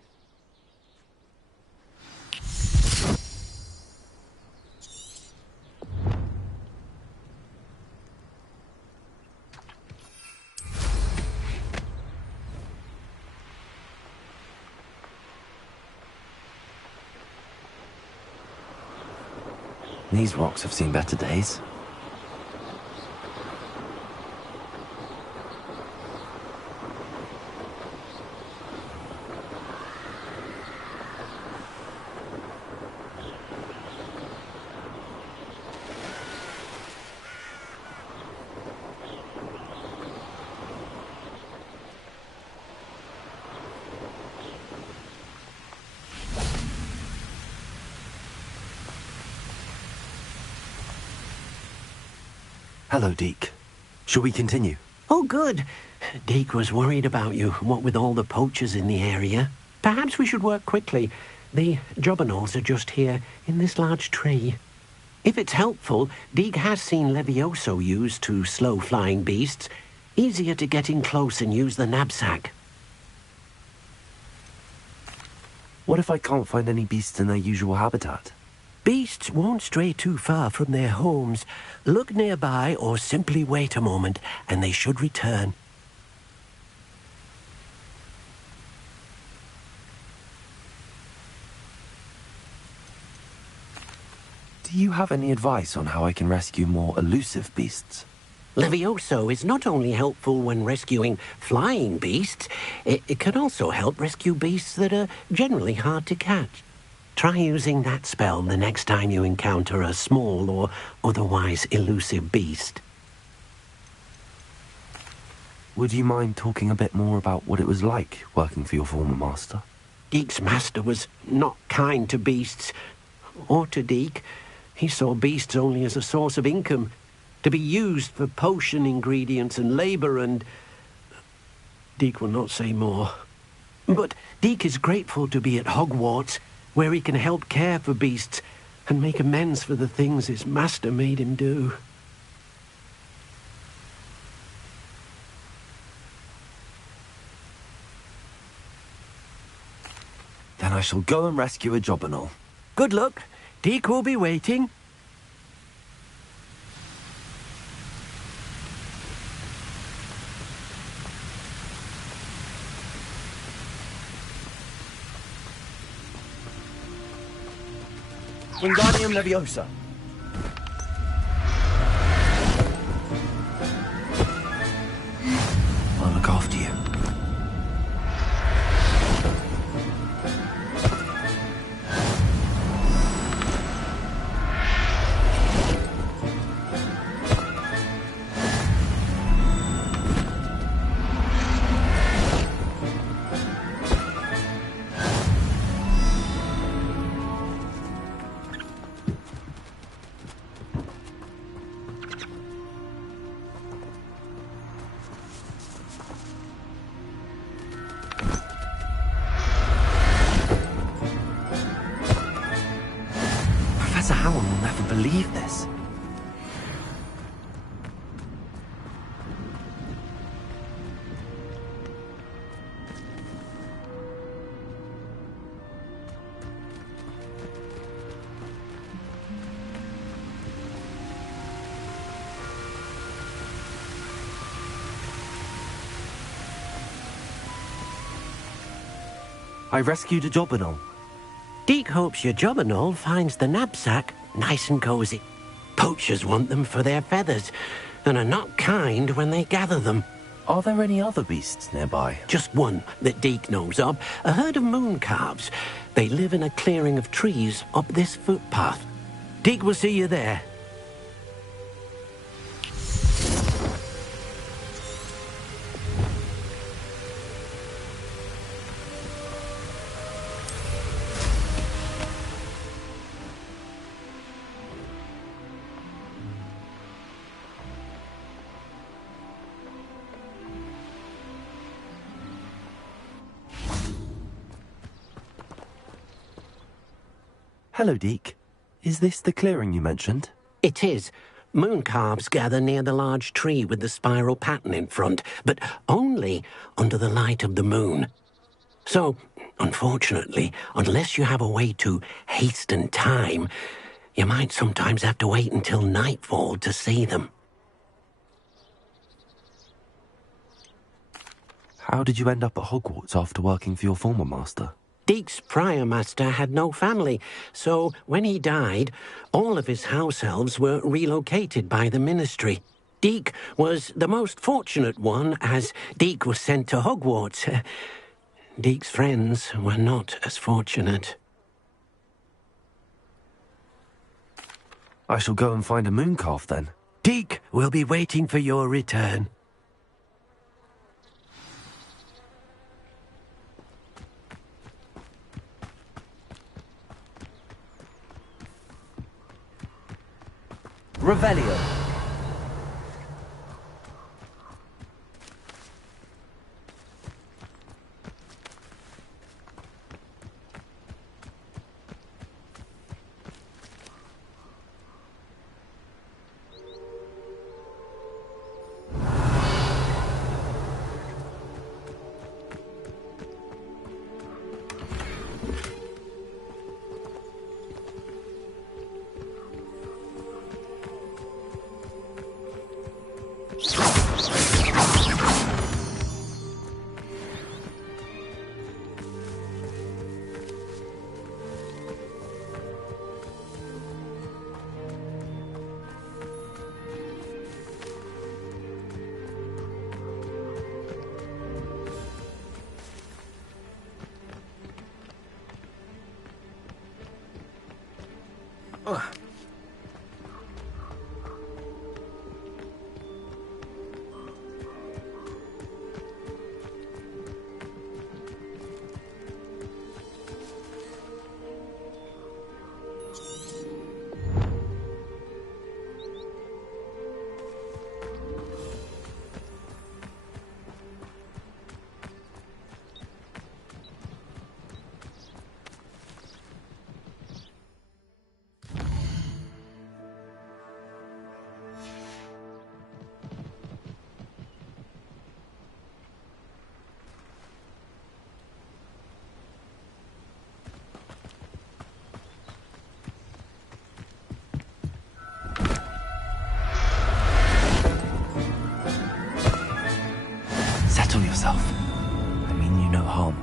These rocks have seen better days. Hello, Deke. Shall we continue? Oh, good. Deke was worried about you, what with all the poachers in the area. Perhaps we should work quickly. The jobberknolls are just here, in this large tree. If it's helpful, Deke has seen Levioso used to slow flying beasts. Easier to get in close and use the knapsack. What if I can't find any beasts in their usual habitat? Beasts won't stray too far from their homes. Look nearby or simply wait a moment, and they should return. Do you have any advice on how I can rescue more elusive beasts? Levioso is not only helpful when rescuing flying beasts, it can also help rescue beasts that are generally hard to catch. Try using that spell the next time you encounter a small or otherwise elusive beast. Would you mind talking a bit more about what it was like working for your former master? Deke's master was not kind to beasts, or to Deke. He saw beasts only as a source of income, to be used for potion ingredients and labour, and Deke will not say more. But Deke is grateful to be at Hogwart, where he can help care for beasts and make amends for the things his master made him do. Then I shall go and rescue a jobberknoll. Good luck. Deke will be waiting. Wingardium Leviosa. I'll look after you. Professor Howard will never believe this. I rescued a jobberknoll. Deke hopes your jobberknoll finds the knapsack nice and cozy. Poachers want them for their feathers, and are not kind when they gather them. Are there any other beasts nearby? Just one that Deke knows of, a herd of moon calves. They live in a clearing of trees up this footpath. Deke will see you there. Hello, Deke. Is this the clearing you mentioned? It is. Moon calves gather near the large tree with the spiral pattern in front, but only under the light of the moon. So, unfortunately, unless you have a way to hasten time, you might sometimes have to wait until nightfall to see them. How did you end up at Hogwarts after working for your former master? Deke's prior master had no family, so when he died, all of his house elves were relocated by the ministry. Deke was the most fortunate one, as Deke was sent to Hogwarts. Deke's friends were not as fortunate. I shall go and find a mooncalf then. Deke will be waiting for your return. Revelio. Settle yourself. I mean you no harm.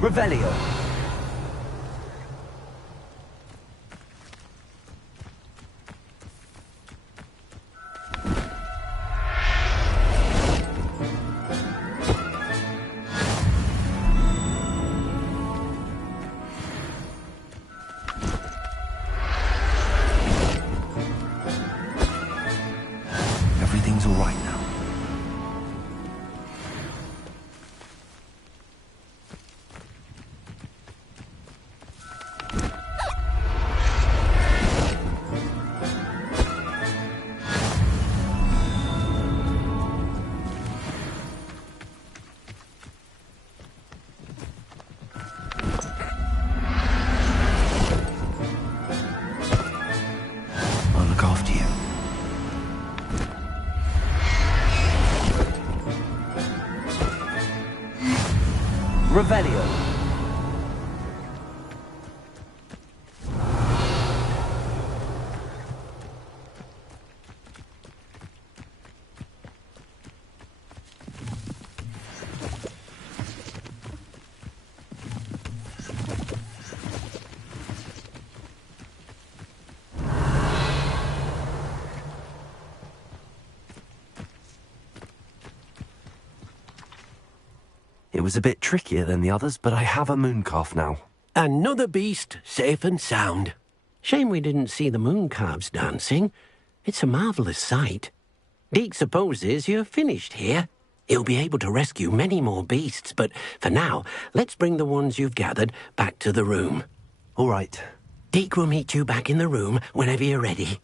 Revelio. Everything's all right now. I'll look after you. Revelio. It was a bit trickier than the others, but I have a mooncalf now. Another beast, safe and sound. Shame we didn't see the mooncalves dancing. It's a marvellous sight. Deke supposes you're finished here. He'll be able to rescue many more beasts, but for now, let's bring the ones you've gathered back to the room. All right. Deke will meet you back in the room whenever you're ready.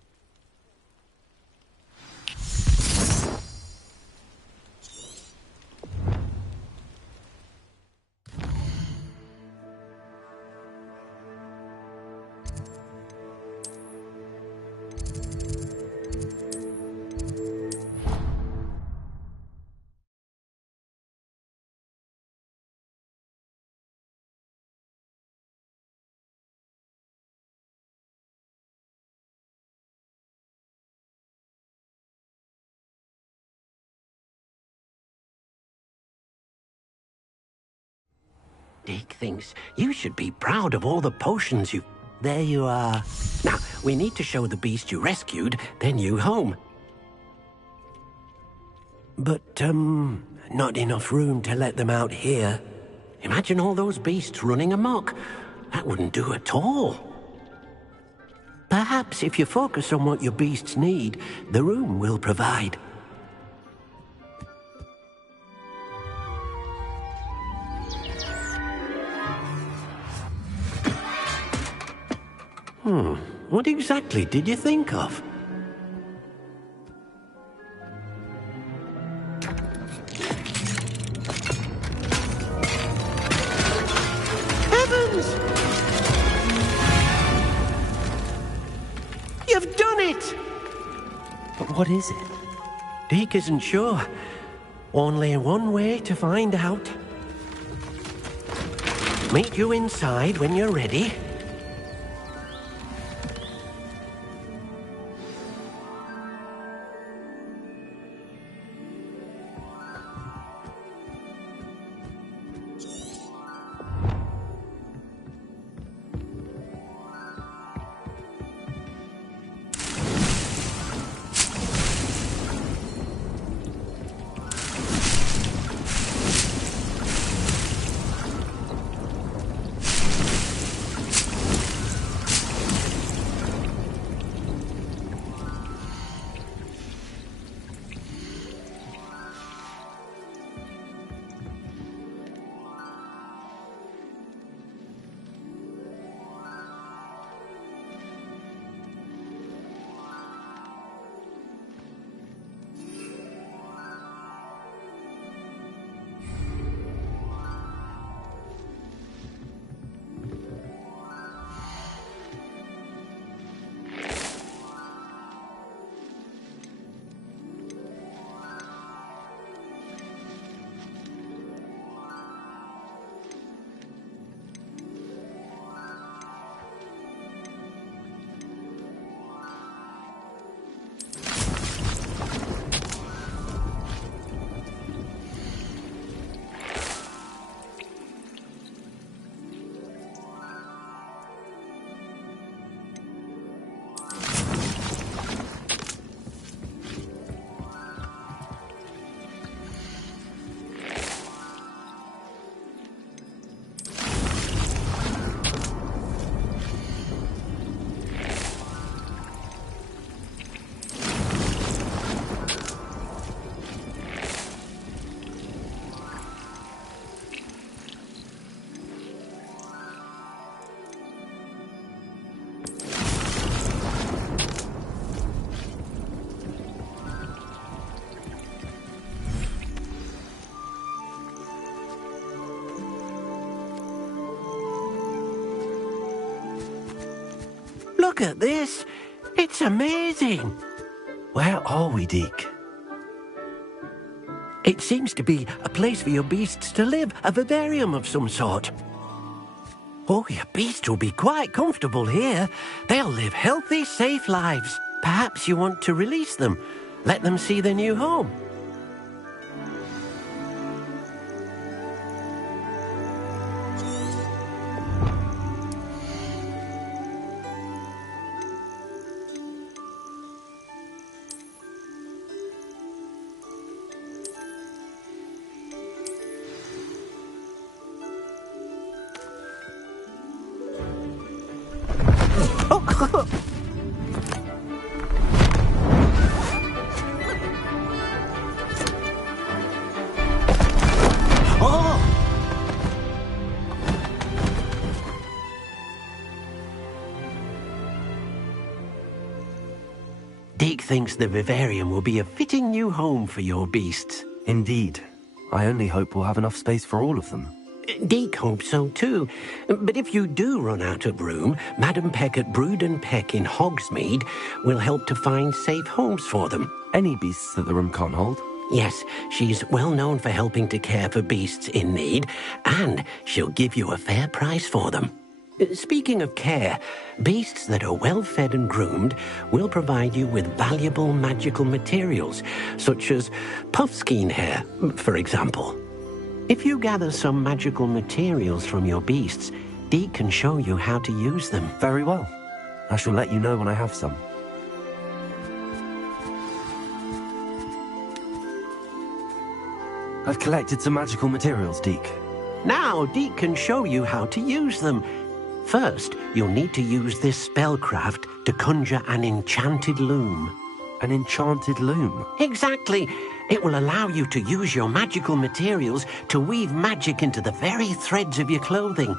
Deke thinks you should be proud of all the potions you... There you are. Now, we need to show the beast you rescued, then you home. But, not enough room to let them out here. Imagine all those beasts running amok. That wouldn't do at all. Perhaps if you focus on what your beasts need, the room will provide. What exactly did you think of? Heavens! You've done it! But what is it? Deke isn't sure. Only one way to find out. Meet you inside when you're ready. Look at this. It's amazing. Where are we, Deke? It seems to be a place for your beasts to live, a vivarium of some sort. Oh, your beasts will be quite comfortable here. They'll live healthy, safe lives. Perhaps you want to release them. Let them see their new home. Deke thinks the vivarium will be a fitting new home for your beasts. Indeed. I only hope we'll have enough space for all of them. Deke hopes so too. But if you do run out of room, Madam Peck at Brood and Peck in Hogsmeade will help to find safe homes for them. Any beasts that the room can't hold? Yes, she's well known for helping to care for beasts in need, and she'll give you a fair price for them. Speaking of care, beasts that are well fed and groomed will provide you with valuable magical materials, such as puffskein hair, for example. If you gather some magical materials from your beasts, Deke can show you how to use them. Very well. I shall let you know when I have some. I've collected some magical materials, Deke. Now Deke can show you how to use them. First, you'll need to use this spellcraft to conjure an enchanted loom. An enchanted loom? Exactly. It will allow you to use your magical materials to weave magic into the very threads of your clothing,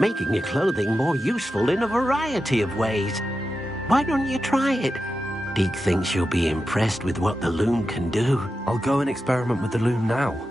making your clothing more useful in a variety of ways. Why don't you try it? Deke thinks you'll be impressed with what the loom can do. I'll go and experiment with the loom now.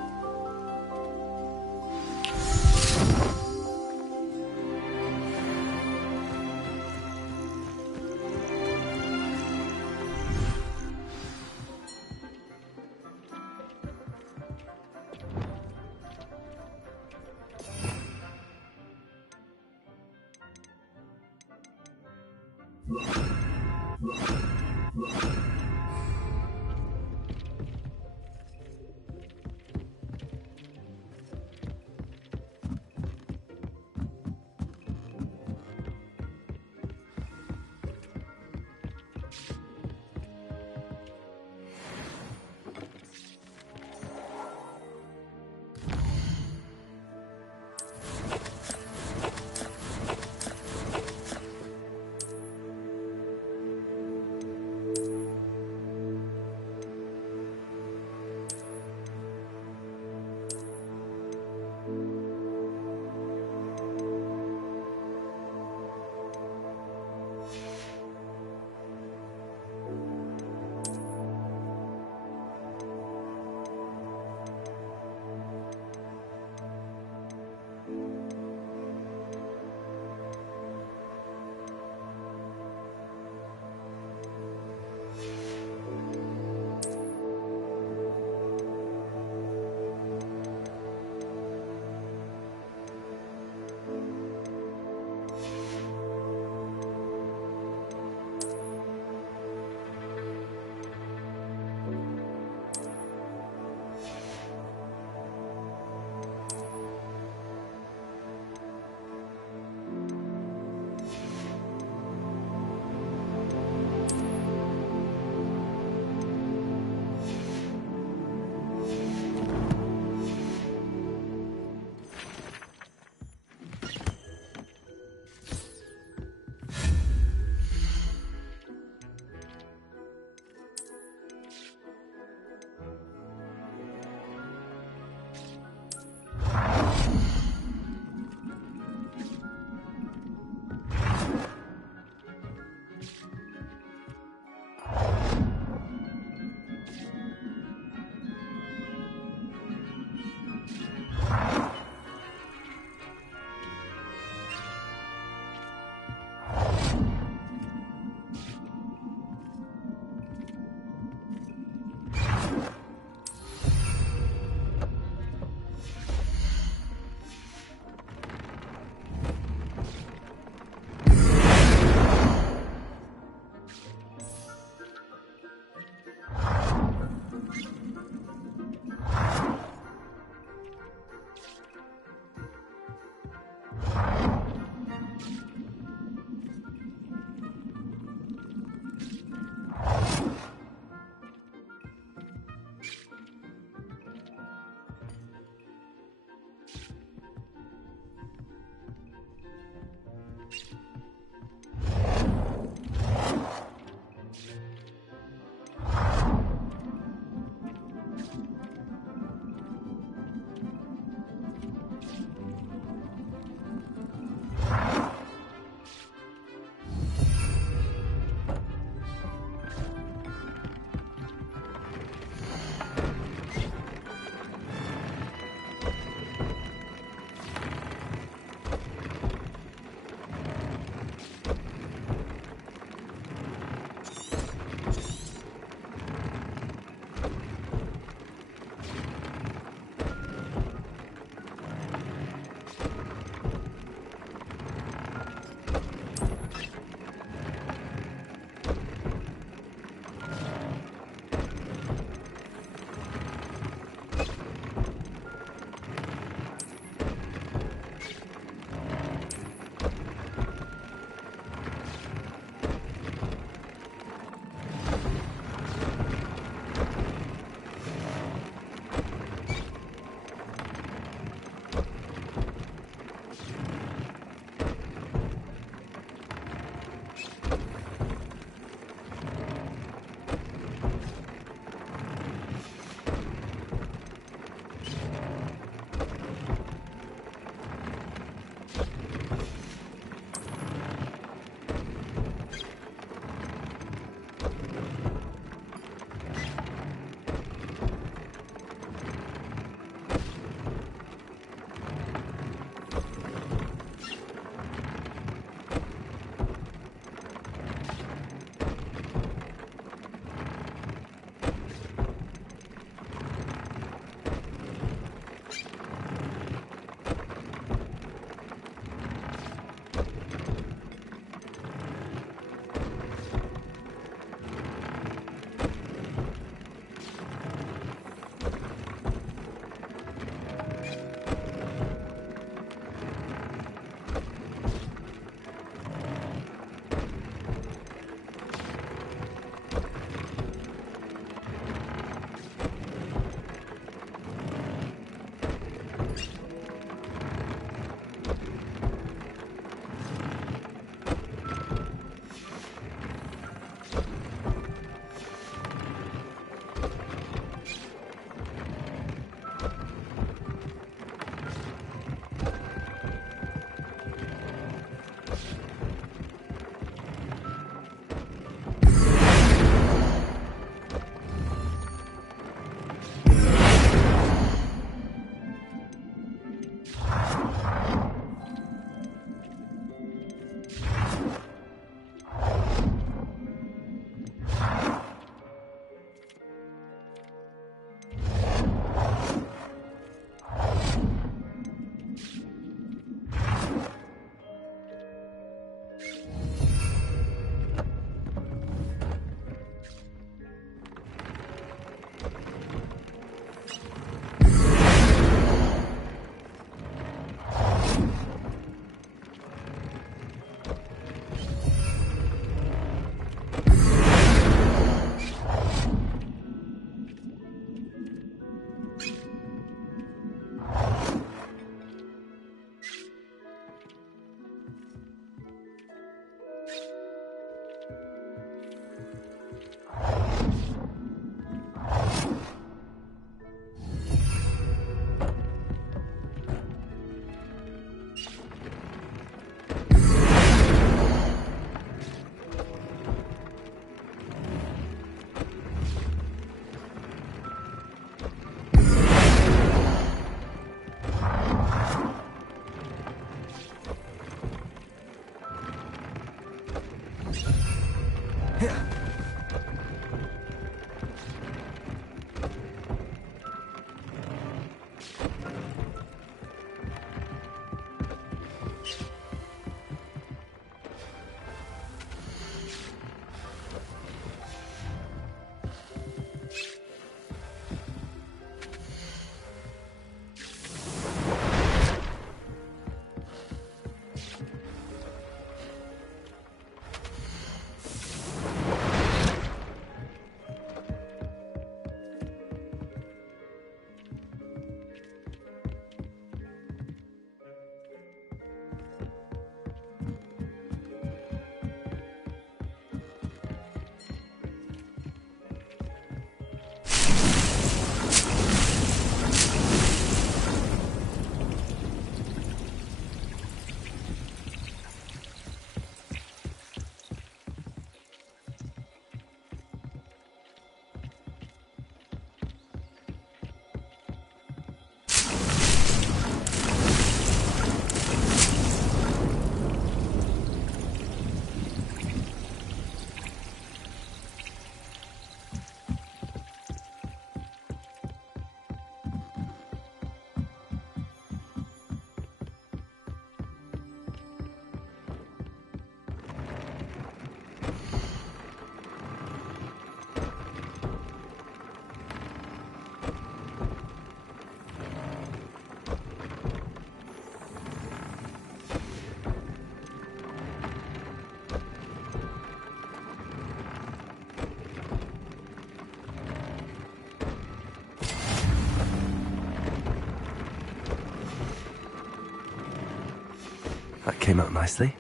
That came out nicely.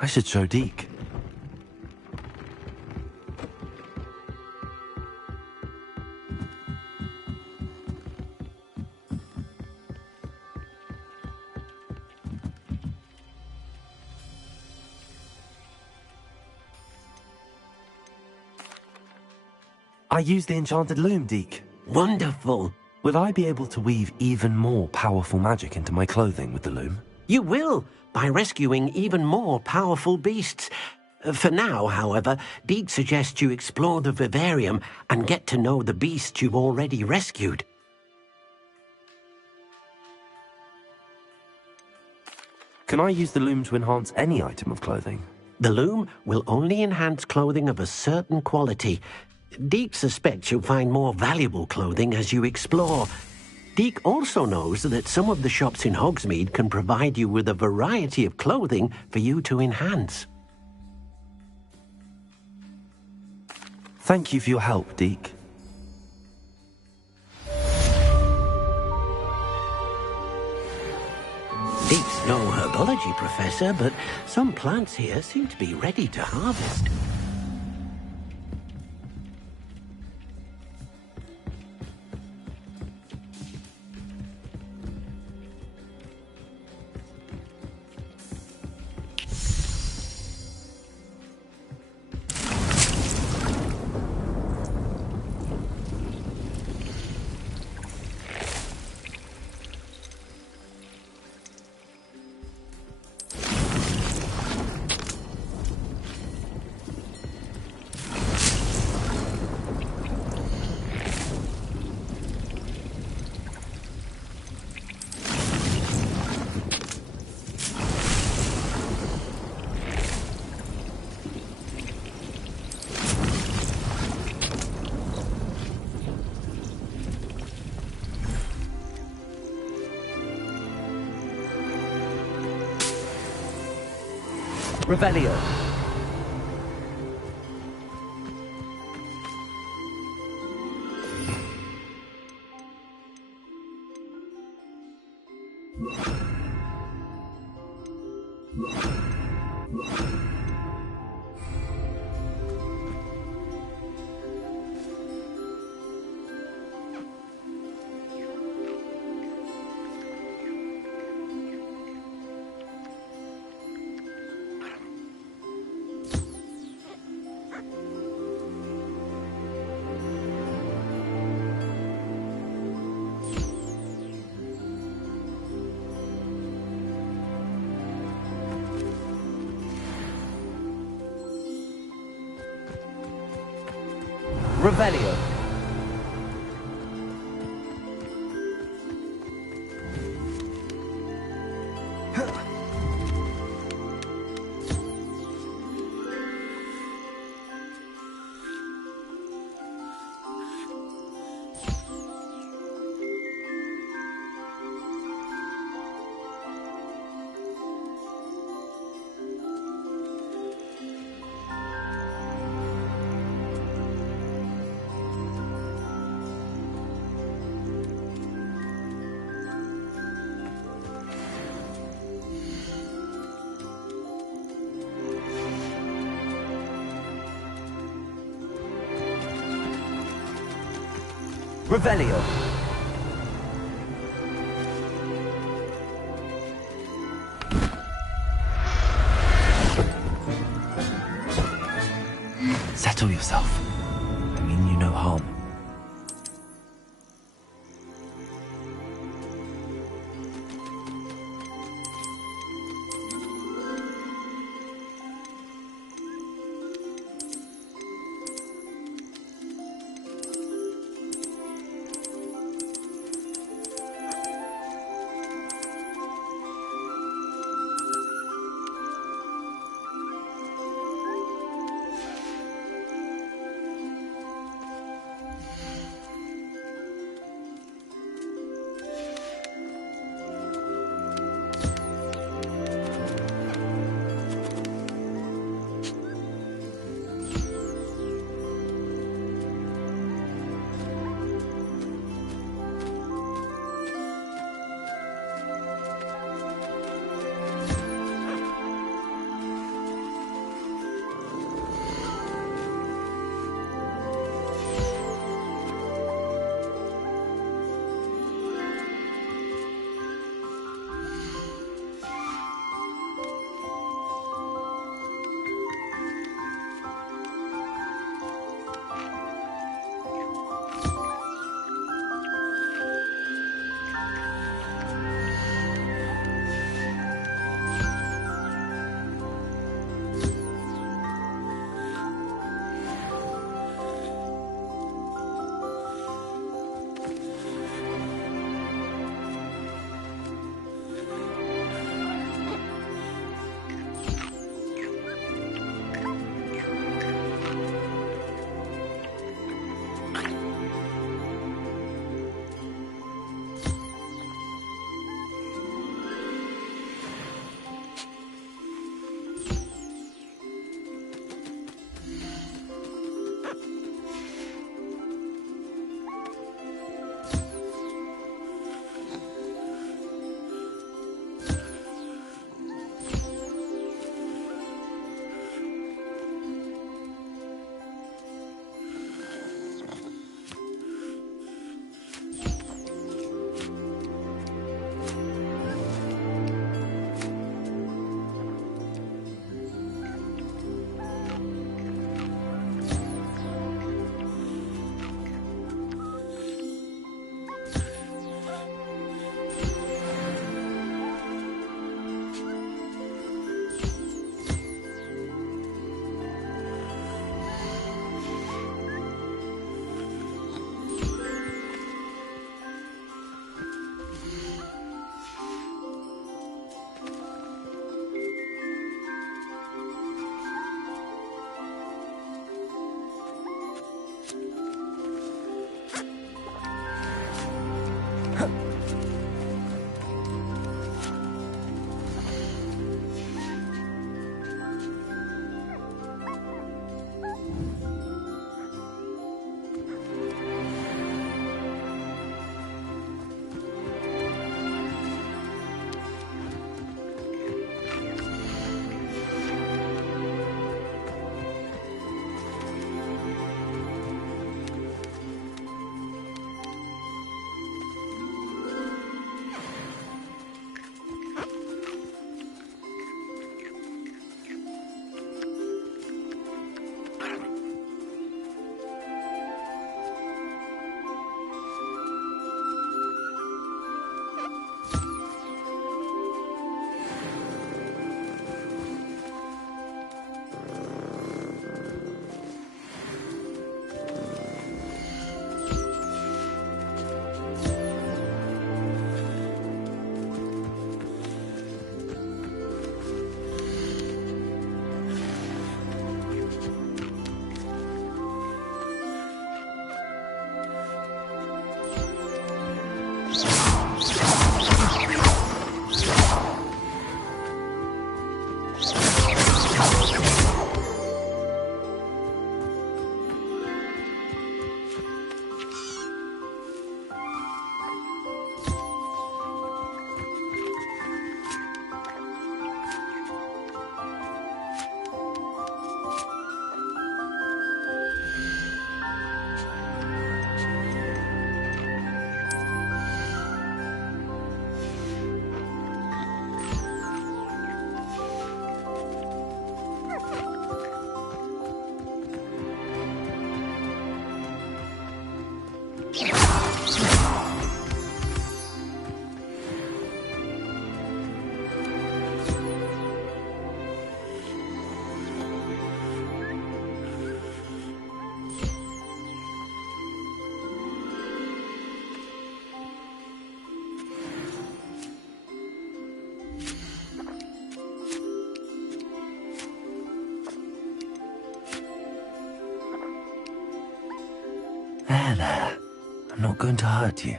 I should show Deke. I used the enchanted loom, Deke. Wonderful. Will I be able to weave even more powerful magic into my clothing with the loom? You will, by rescuing even more powerful beasts. For now, however, Deke suggests you explore the vivarium and get to know the beasts you've already rescued. Can I use the loom to enhance any item of clothing? The loom will only enhance clothing of a certain quality. Deke suspects you'll find more valuable clothing as you explore. Deke also knows that some of the shops in Hogsmeade can provide you with a variety of clothing for you to enhance. Thank you for your help, Deke. Deke's no herbology professor, but some plants here seem to be ready to harvest. Revelio. Revelio. Revelio. Settle yourself. I mean you no harm. There. I'm not going to hurt you.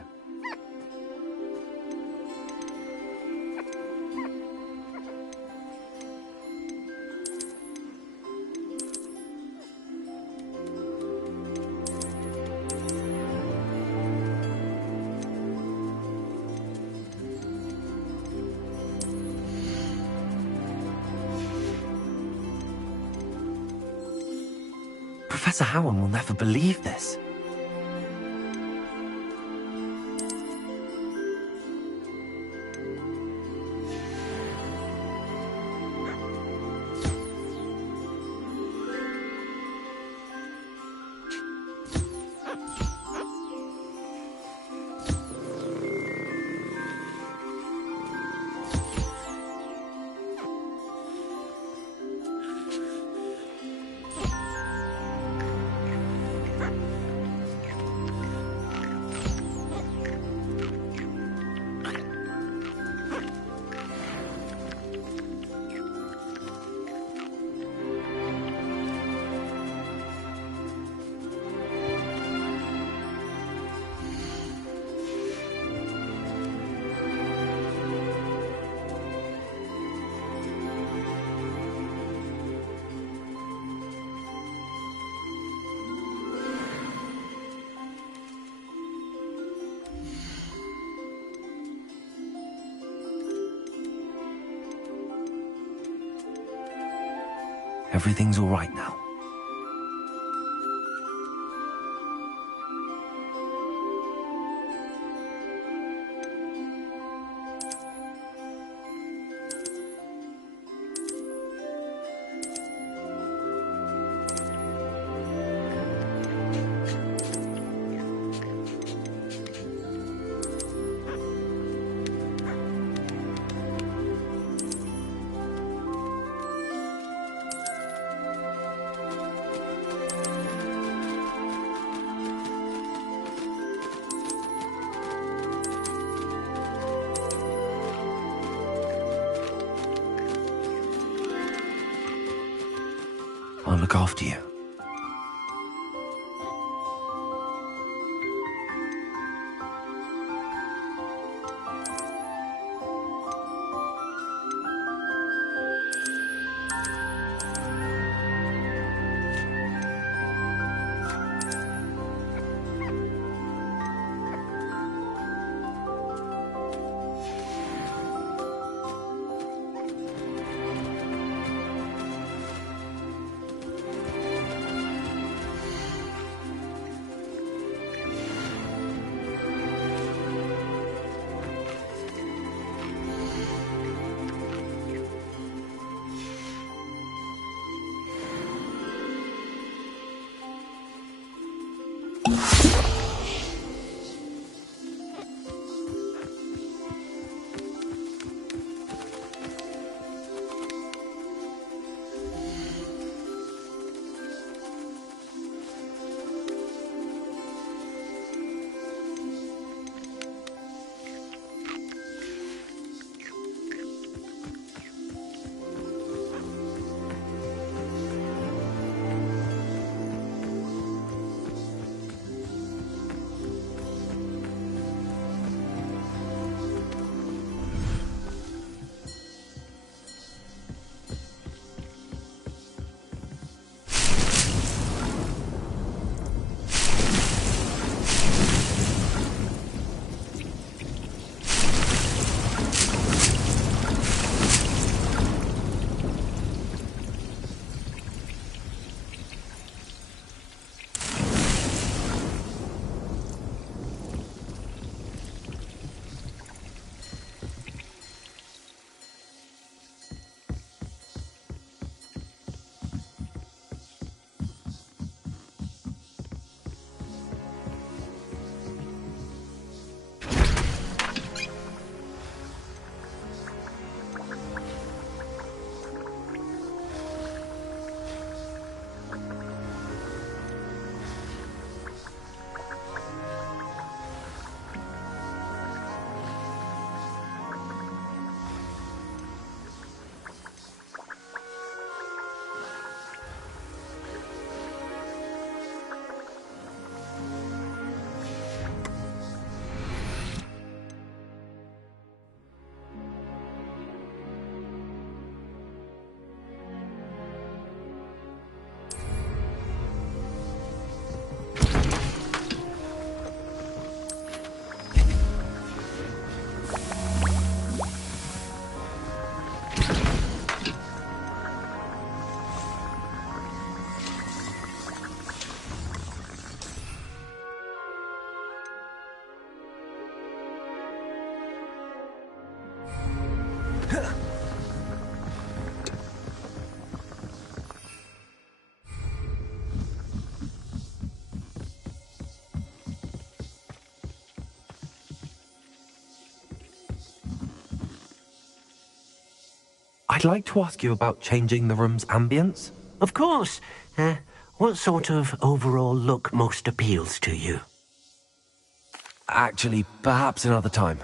Professor Howard will never believe this. Everything's all right now. I'll look after you. I'd like to ask you about changing the room's ambience. Of course. What sort of overall look most appeals to you? Actually, perhaps another time.